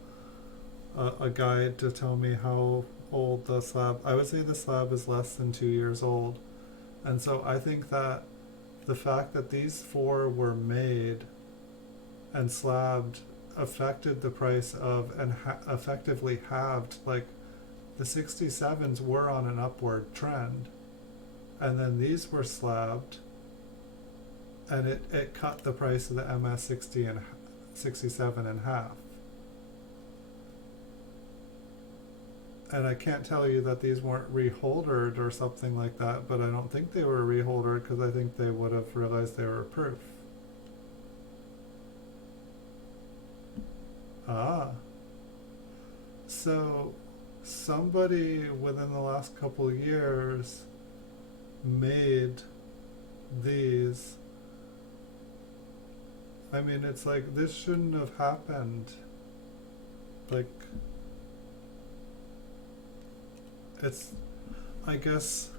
guide to tell me how old the slab. I would say the slab is less than 2 years old. And so I think that the fact that these 4 were made and slabbed affected the price of, and effectively halved, like the 67s were on an upward trend, and then these were slabbed, and it cut the price of the MS60 and 67 in half. And I can't tell you that these weren't reholdered or something like that, but I don't think they were reholdered, because I think they would have realized they were proof. Ah. So somebody within the last couple of years made these. It's like, this shouldn't have happened. Like, it's, I guess,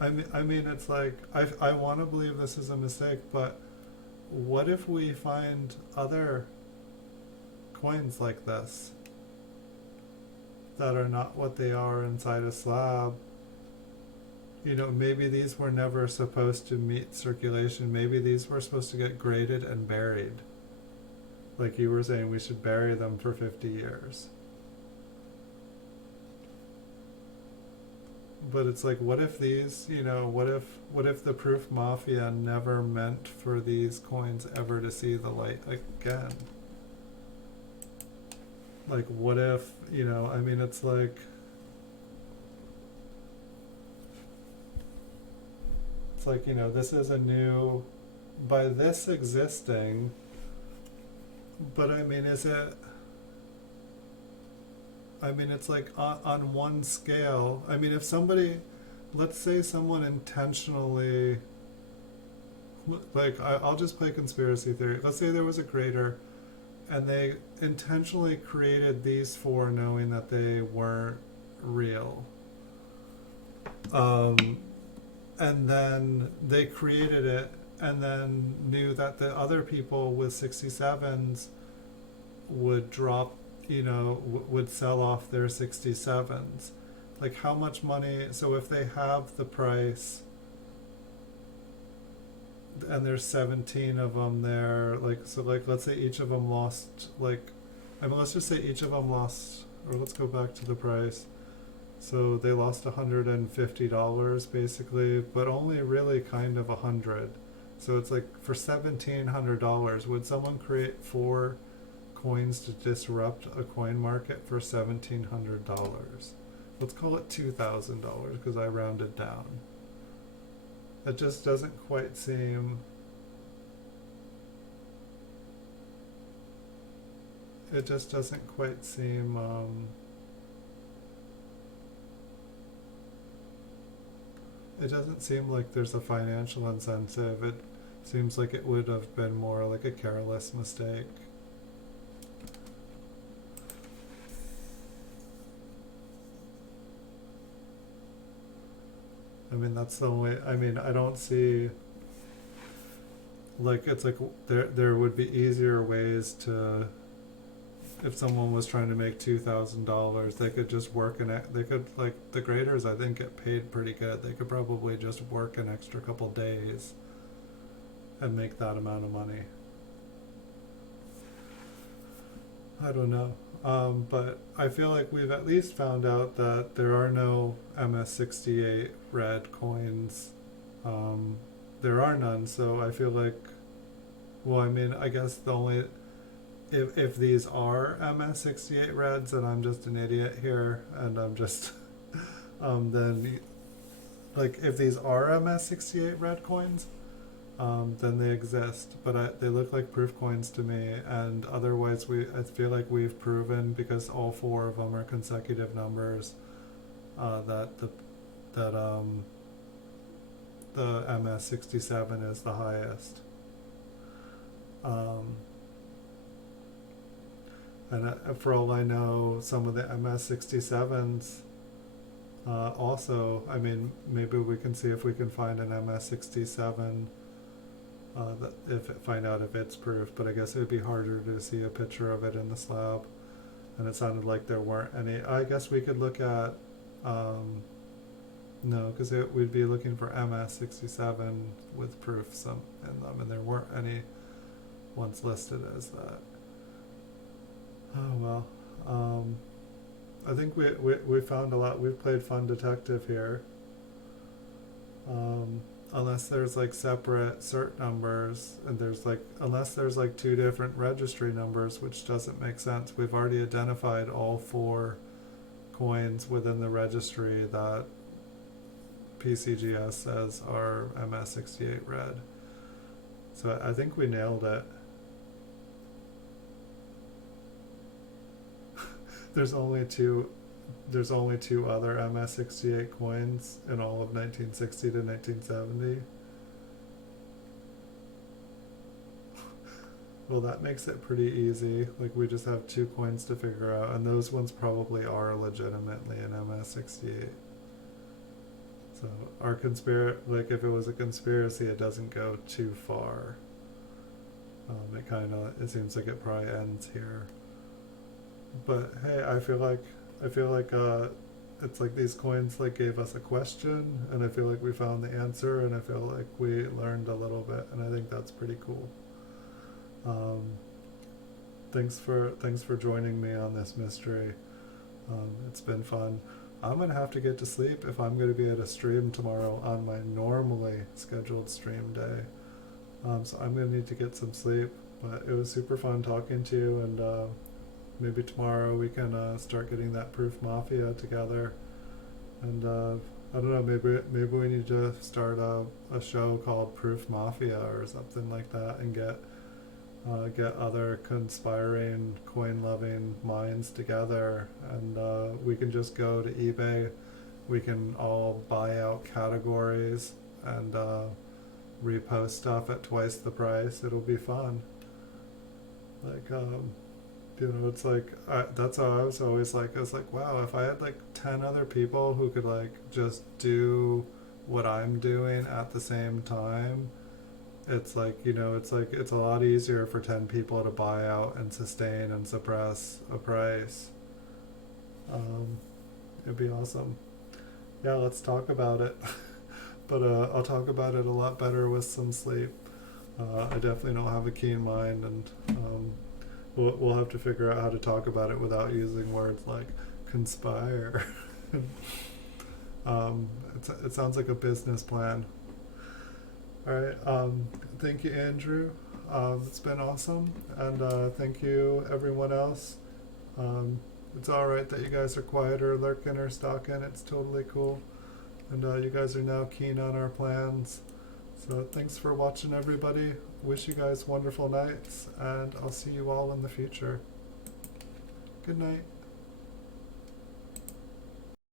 it's like, I want to believe this is a mistake, but what if we find other coins like this that are not what they are inside a slab? Maybe these were never supposed to meet circulation. Maybe these were supposed to get graded and buried. Like you were saying, we should bury them for 50 years. But it's like, what if these, what if the proof mafia never meant for these coins ever to see the light again? Like, what if, it's like, this is a new, by this existing, but is it, it's like on one scale. If somebody, let's say someone intentionally, like, I'll just play conspiracy theory. Let's say there was a grader and they intentionally created these 4 knowing that they weren't real. And then they created it and then knew that the other people with 67s would drop, would sell off their 67s. Like, how much money? So if they have the price and there's 17 of them there, let's say each of them lost, let's just say each of them lost, or let's go back to the price. So they lost $150 basically, but only really kind of 100. So it's like for $1,700, would someone create 4 coins to disrupt a coin market for $1,700? Let's call it $2,000 because I rounded down. It just doesn't quite seem. It just doesn't quite seem. It doesn't seem like there's a financial incentive. It seems like it would have been more like a careless mistake. I mean, that's the only. I mean, I don't see. Like, it's like there would be easier ways to. If someone was trying to make $2,000, they could just work in it. They could, like, the graders, I think, get paid pretty good. They could probably just work an extra couple days and make that amount of money. I don't know. But I feel like we've at least found out that there are no MS68 red coins. There are none, so I feel like, well, I mean, I guess the only, if these are MS68 reds and I'm just an idiot here and I'm just, then, like, if these are MS68 red coins, then they exist, but they look like proof coins to me, and otherwise I feel like we've proven, because all 4 of them are consecutive numbers, that the MS67 is the highest. And for all I know, some of the MS67s also, I mean, maybe we can see if we can find an MS67, find out if it's proof, but I guess it would be harder to see a picture of it in the slab, and it sounded like there weren't any. I guess we could look at, no, because we'd be looking for MS67 with proofs in them, and there weren't any ones listed as that. Oh well. I think we found a lot. We've played fun detective here. Unless there's like separate cert numbers, and unless there's like 2 different registry numbers, which doesn't make sense. We've already identified all 4 coins within the registry that PCGS says are MS68 red. So I think we nailed it. There's only two other MS68 coins in all of 1960 to 1970. Well, that makes it pretty easy. Like, we just have 2 coins to figure out, and those ones probably are legitimately an MS68. So our like, if it was a conspiracy, it doesn't go too far. It seems like it probably ends here. But hey, I feel like it's like these coins like gave us a question, and I feel like we found the answer, and I feel like we learned a little bit, and I think that's pretty cool. Thanks for joining me on this mystery. It's been fun. I'm gonna have to get to sleep if I'm gonna be at a stream tomorrow on my normally scheduled stream day. So I'm gonna need to get some sleep. But it was super fun talking to you, and maybe tomorrow we can start getting that Proof Mafia together. And I don't know, maybe we need to start a show called Proof Mafia or something like that, and get other conspiring, coin-loving minds together, and we can just go to eBay. We can all buy out categories and repost stuff at twice the price. It'll be fun. Like, it's like, that's how I was always like, I was like, wow, if I had like 10 other people who could like just do what I'm doing at the same time, it's like, it's a lot easier for 10 people to buy out and sustain and suppress a price. It'd be awesome. Yeah, let's talk about it. But I'll talk about it a lot better with some sleep. I definitely don't have a keen mind, and we'll have to figure out how to talk about it without using words like conspire. It sounds like a business plan. All right. Thank you, Andrew. It's been awesome, and thank you, everyone else. Um, it's all right that you guys are quieter, lurking or stalking. It's totally cool, and you guys are now keen on our plans. So thanks for watching, everybody. Wish you guys wonderful nights, and I'll see you all in the future. Good night.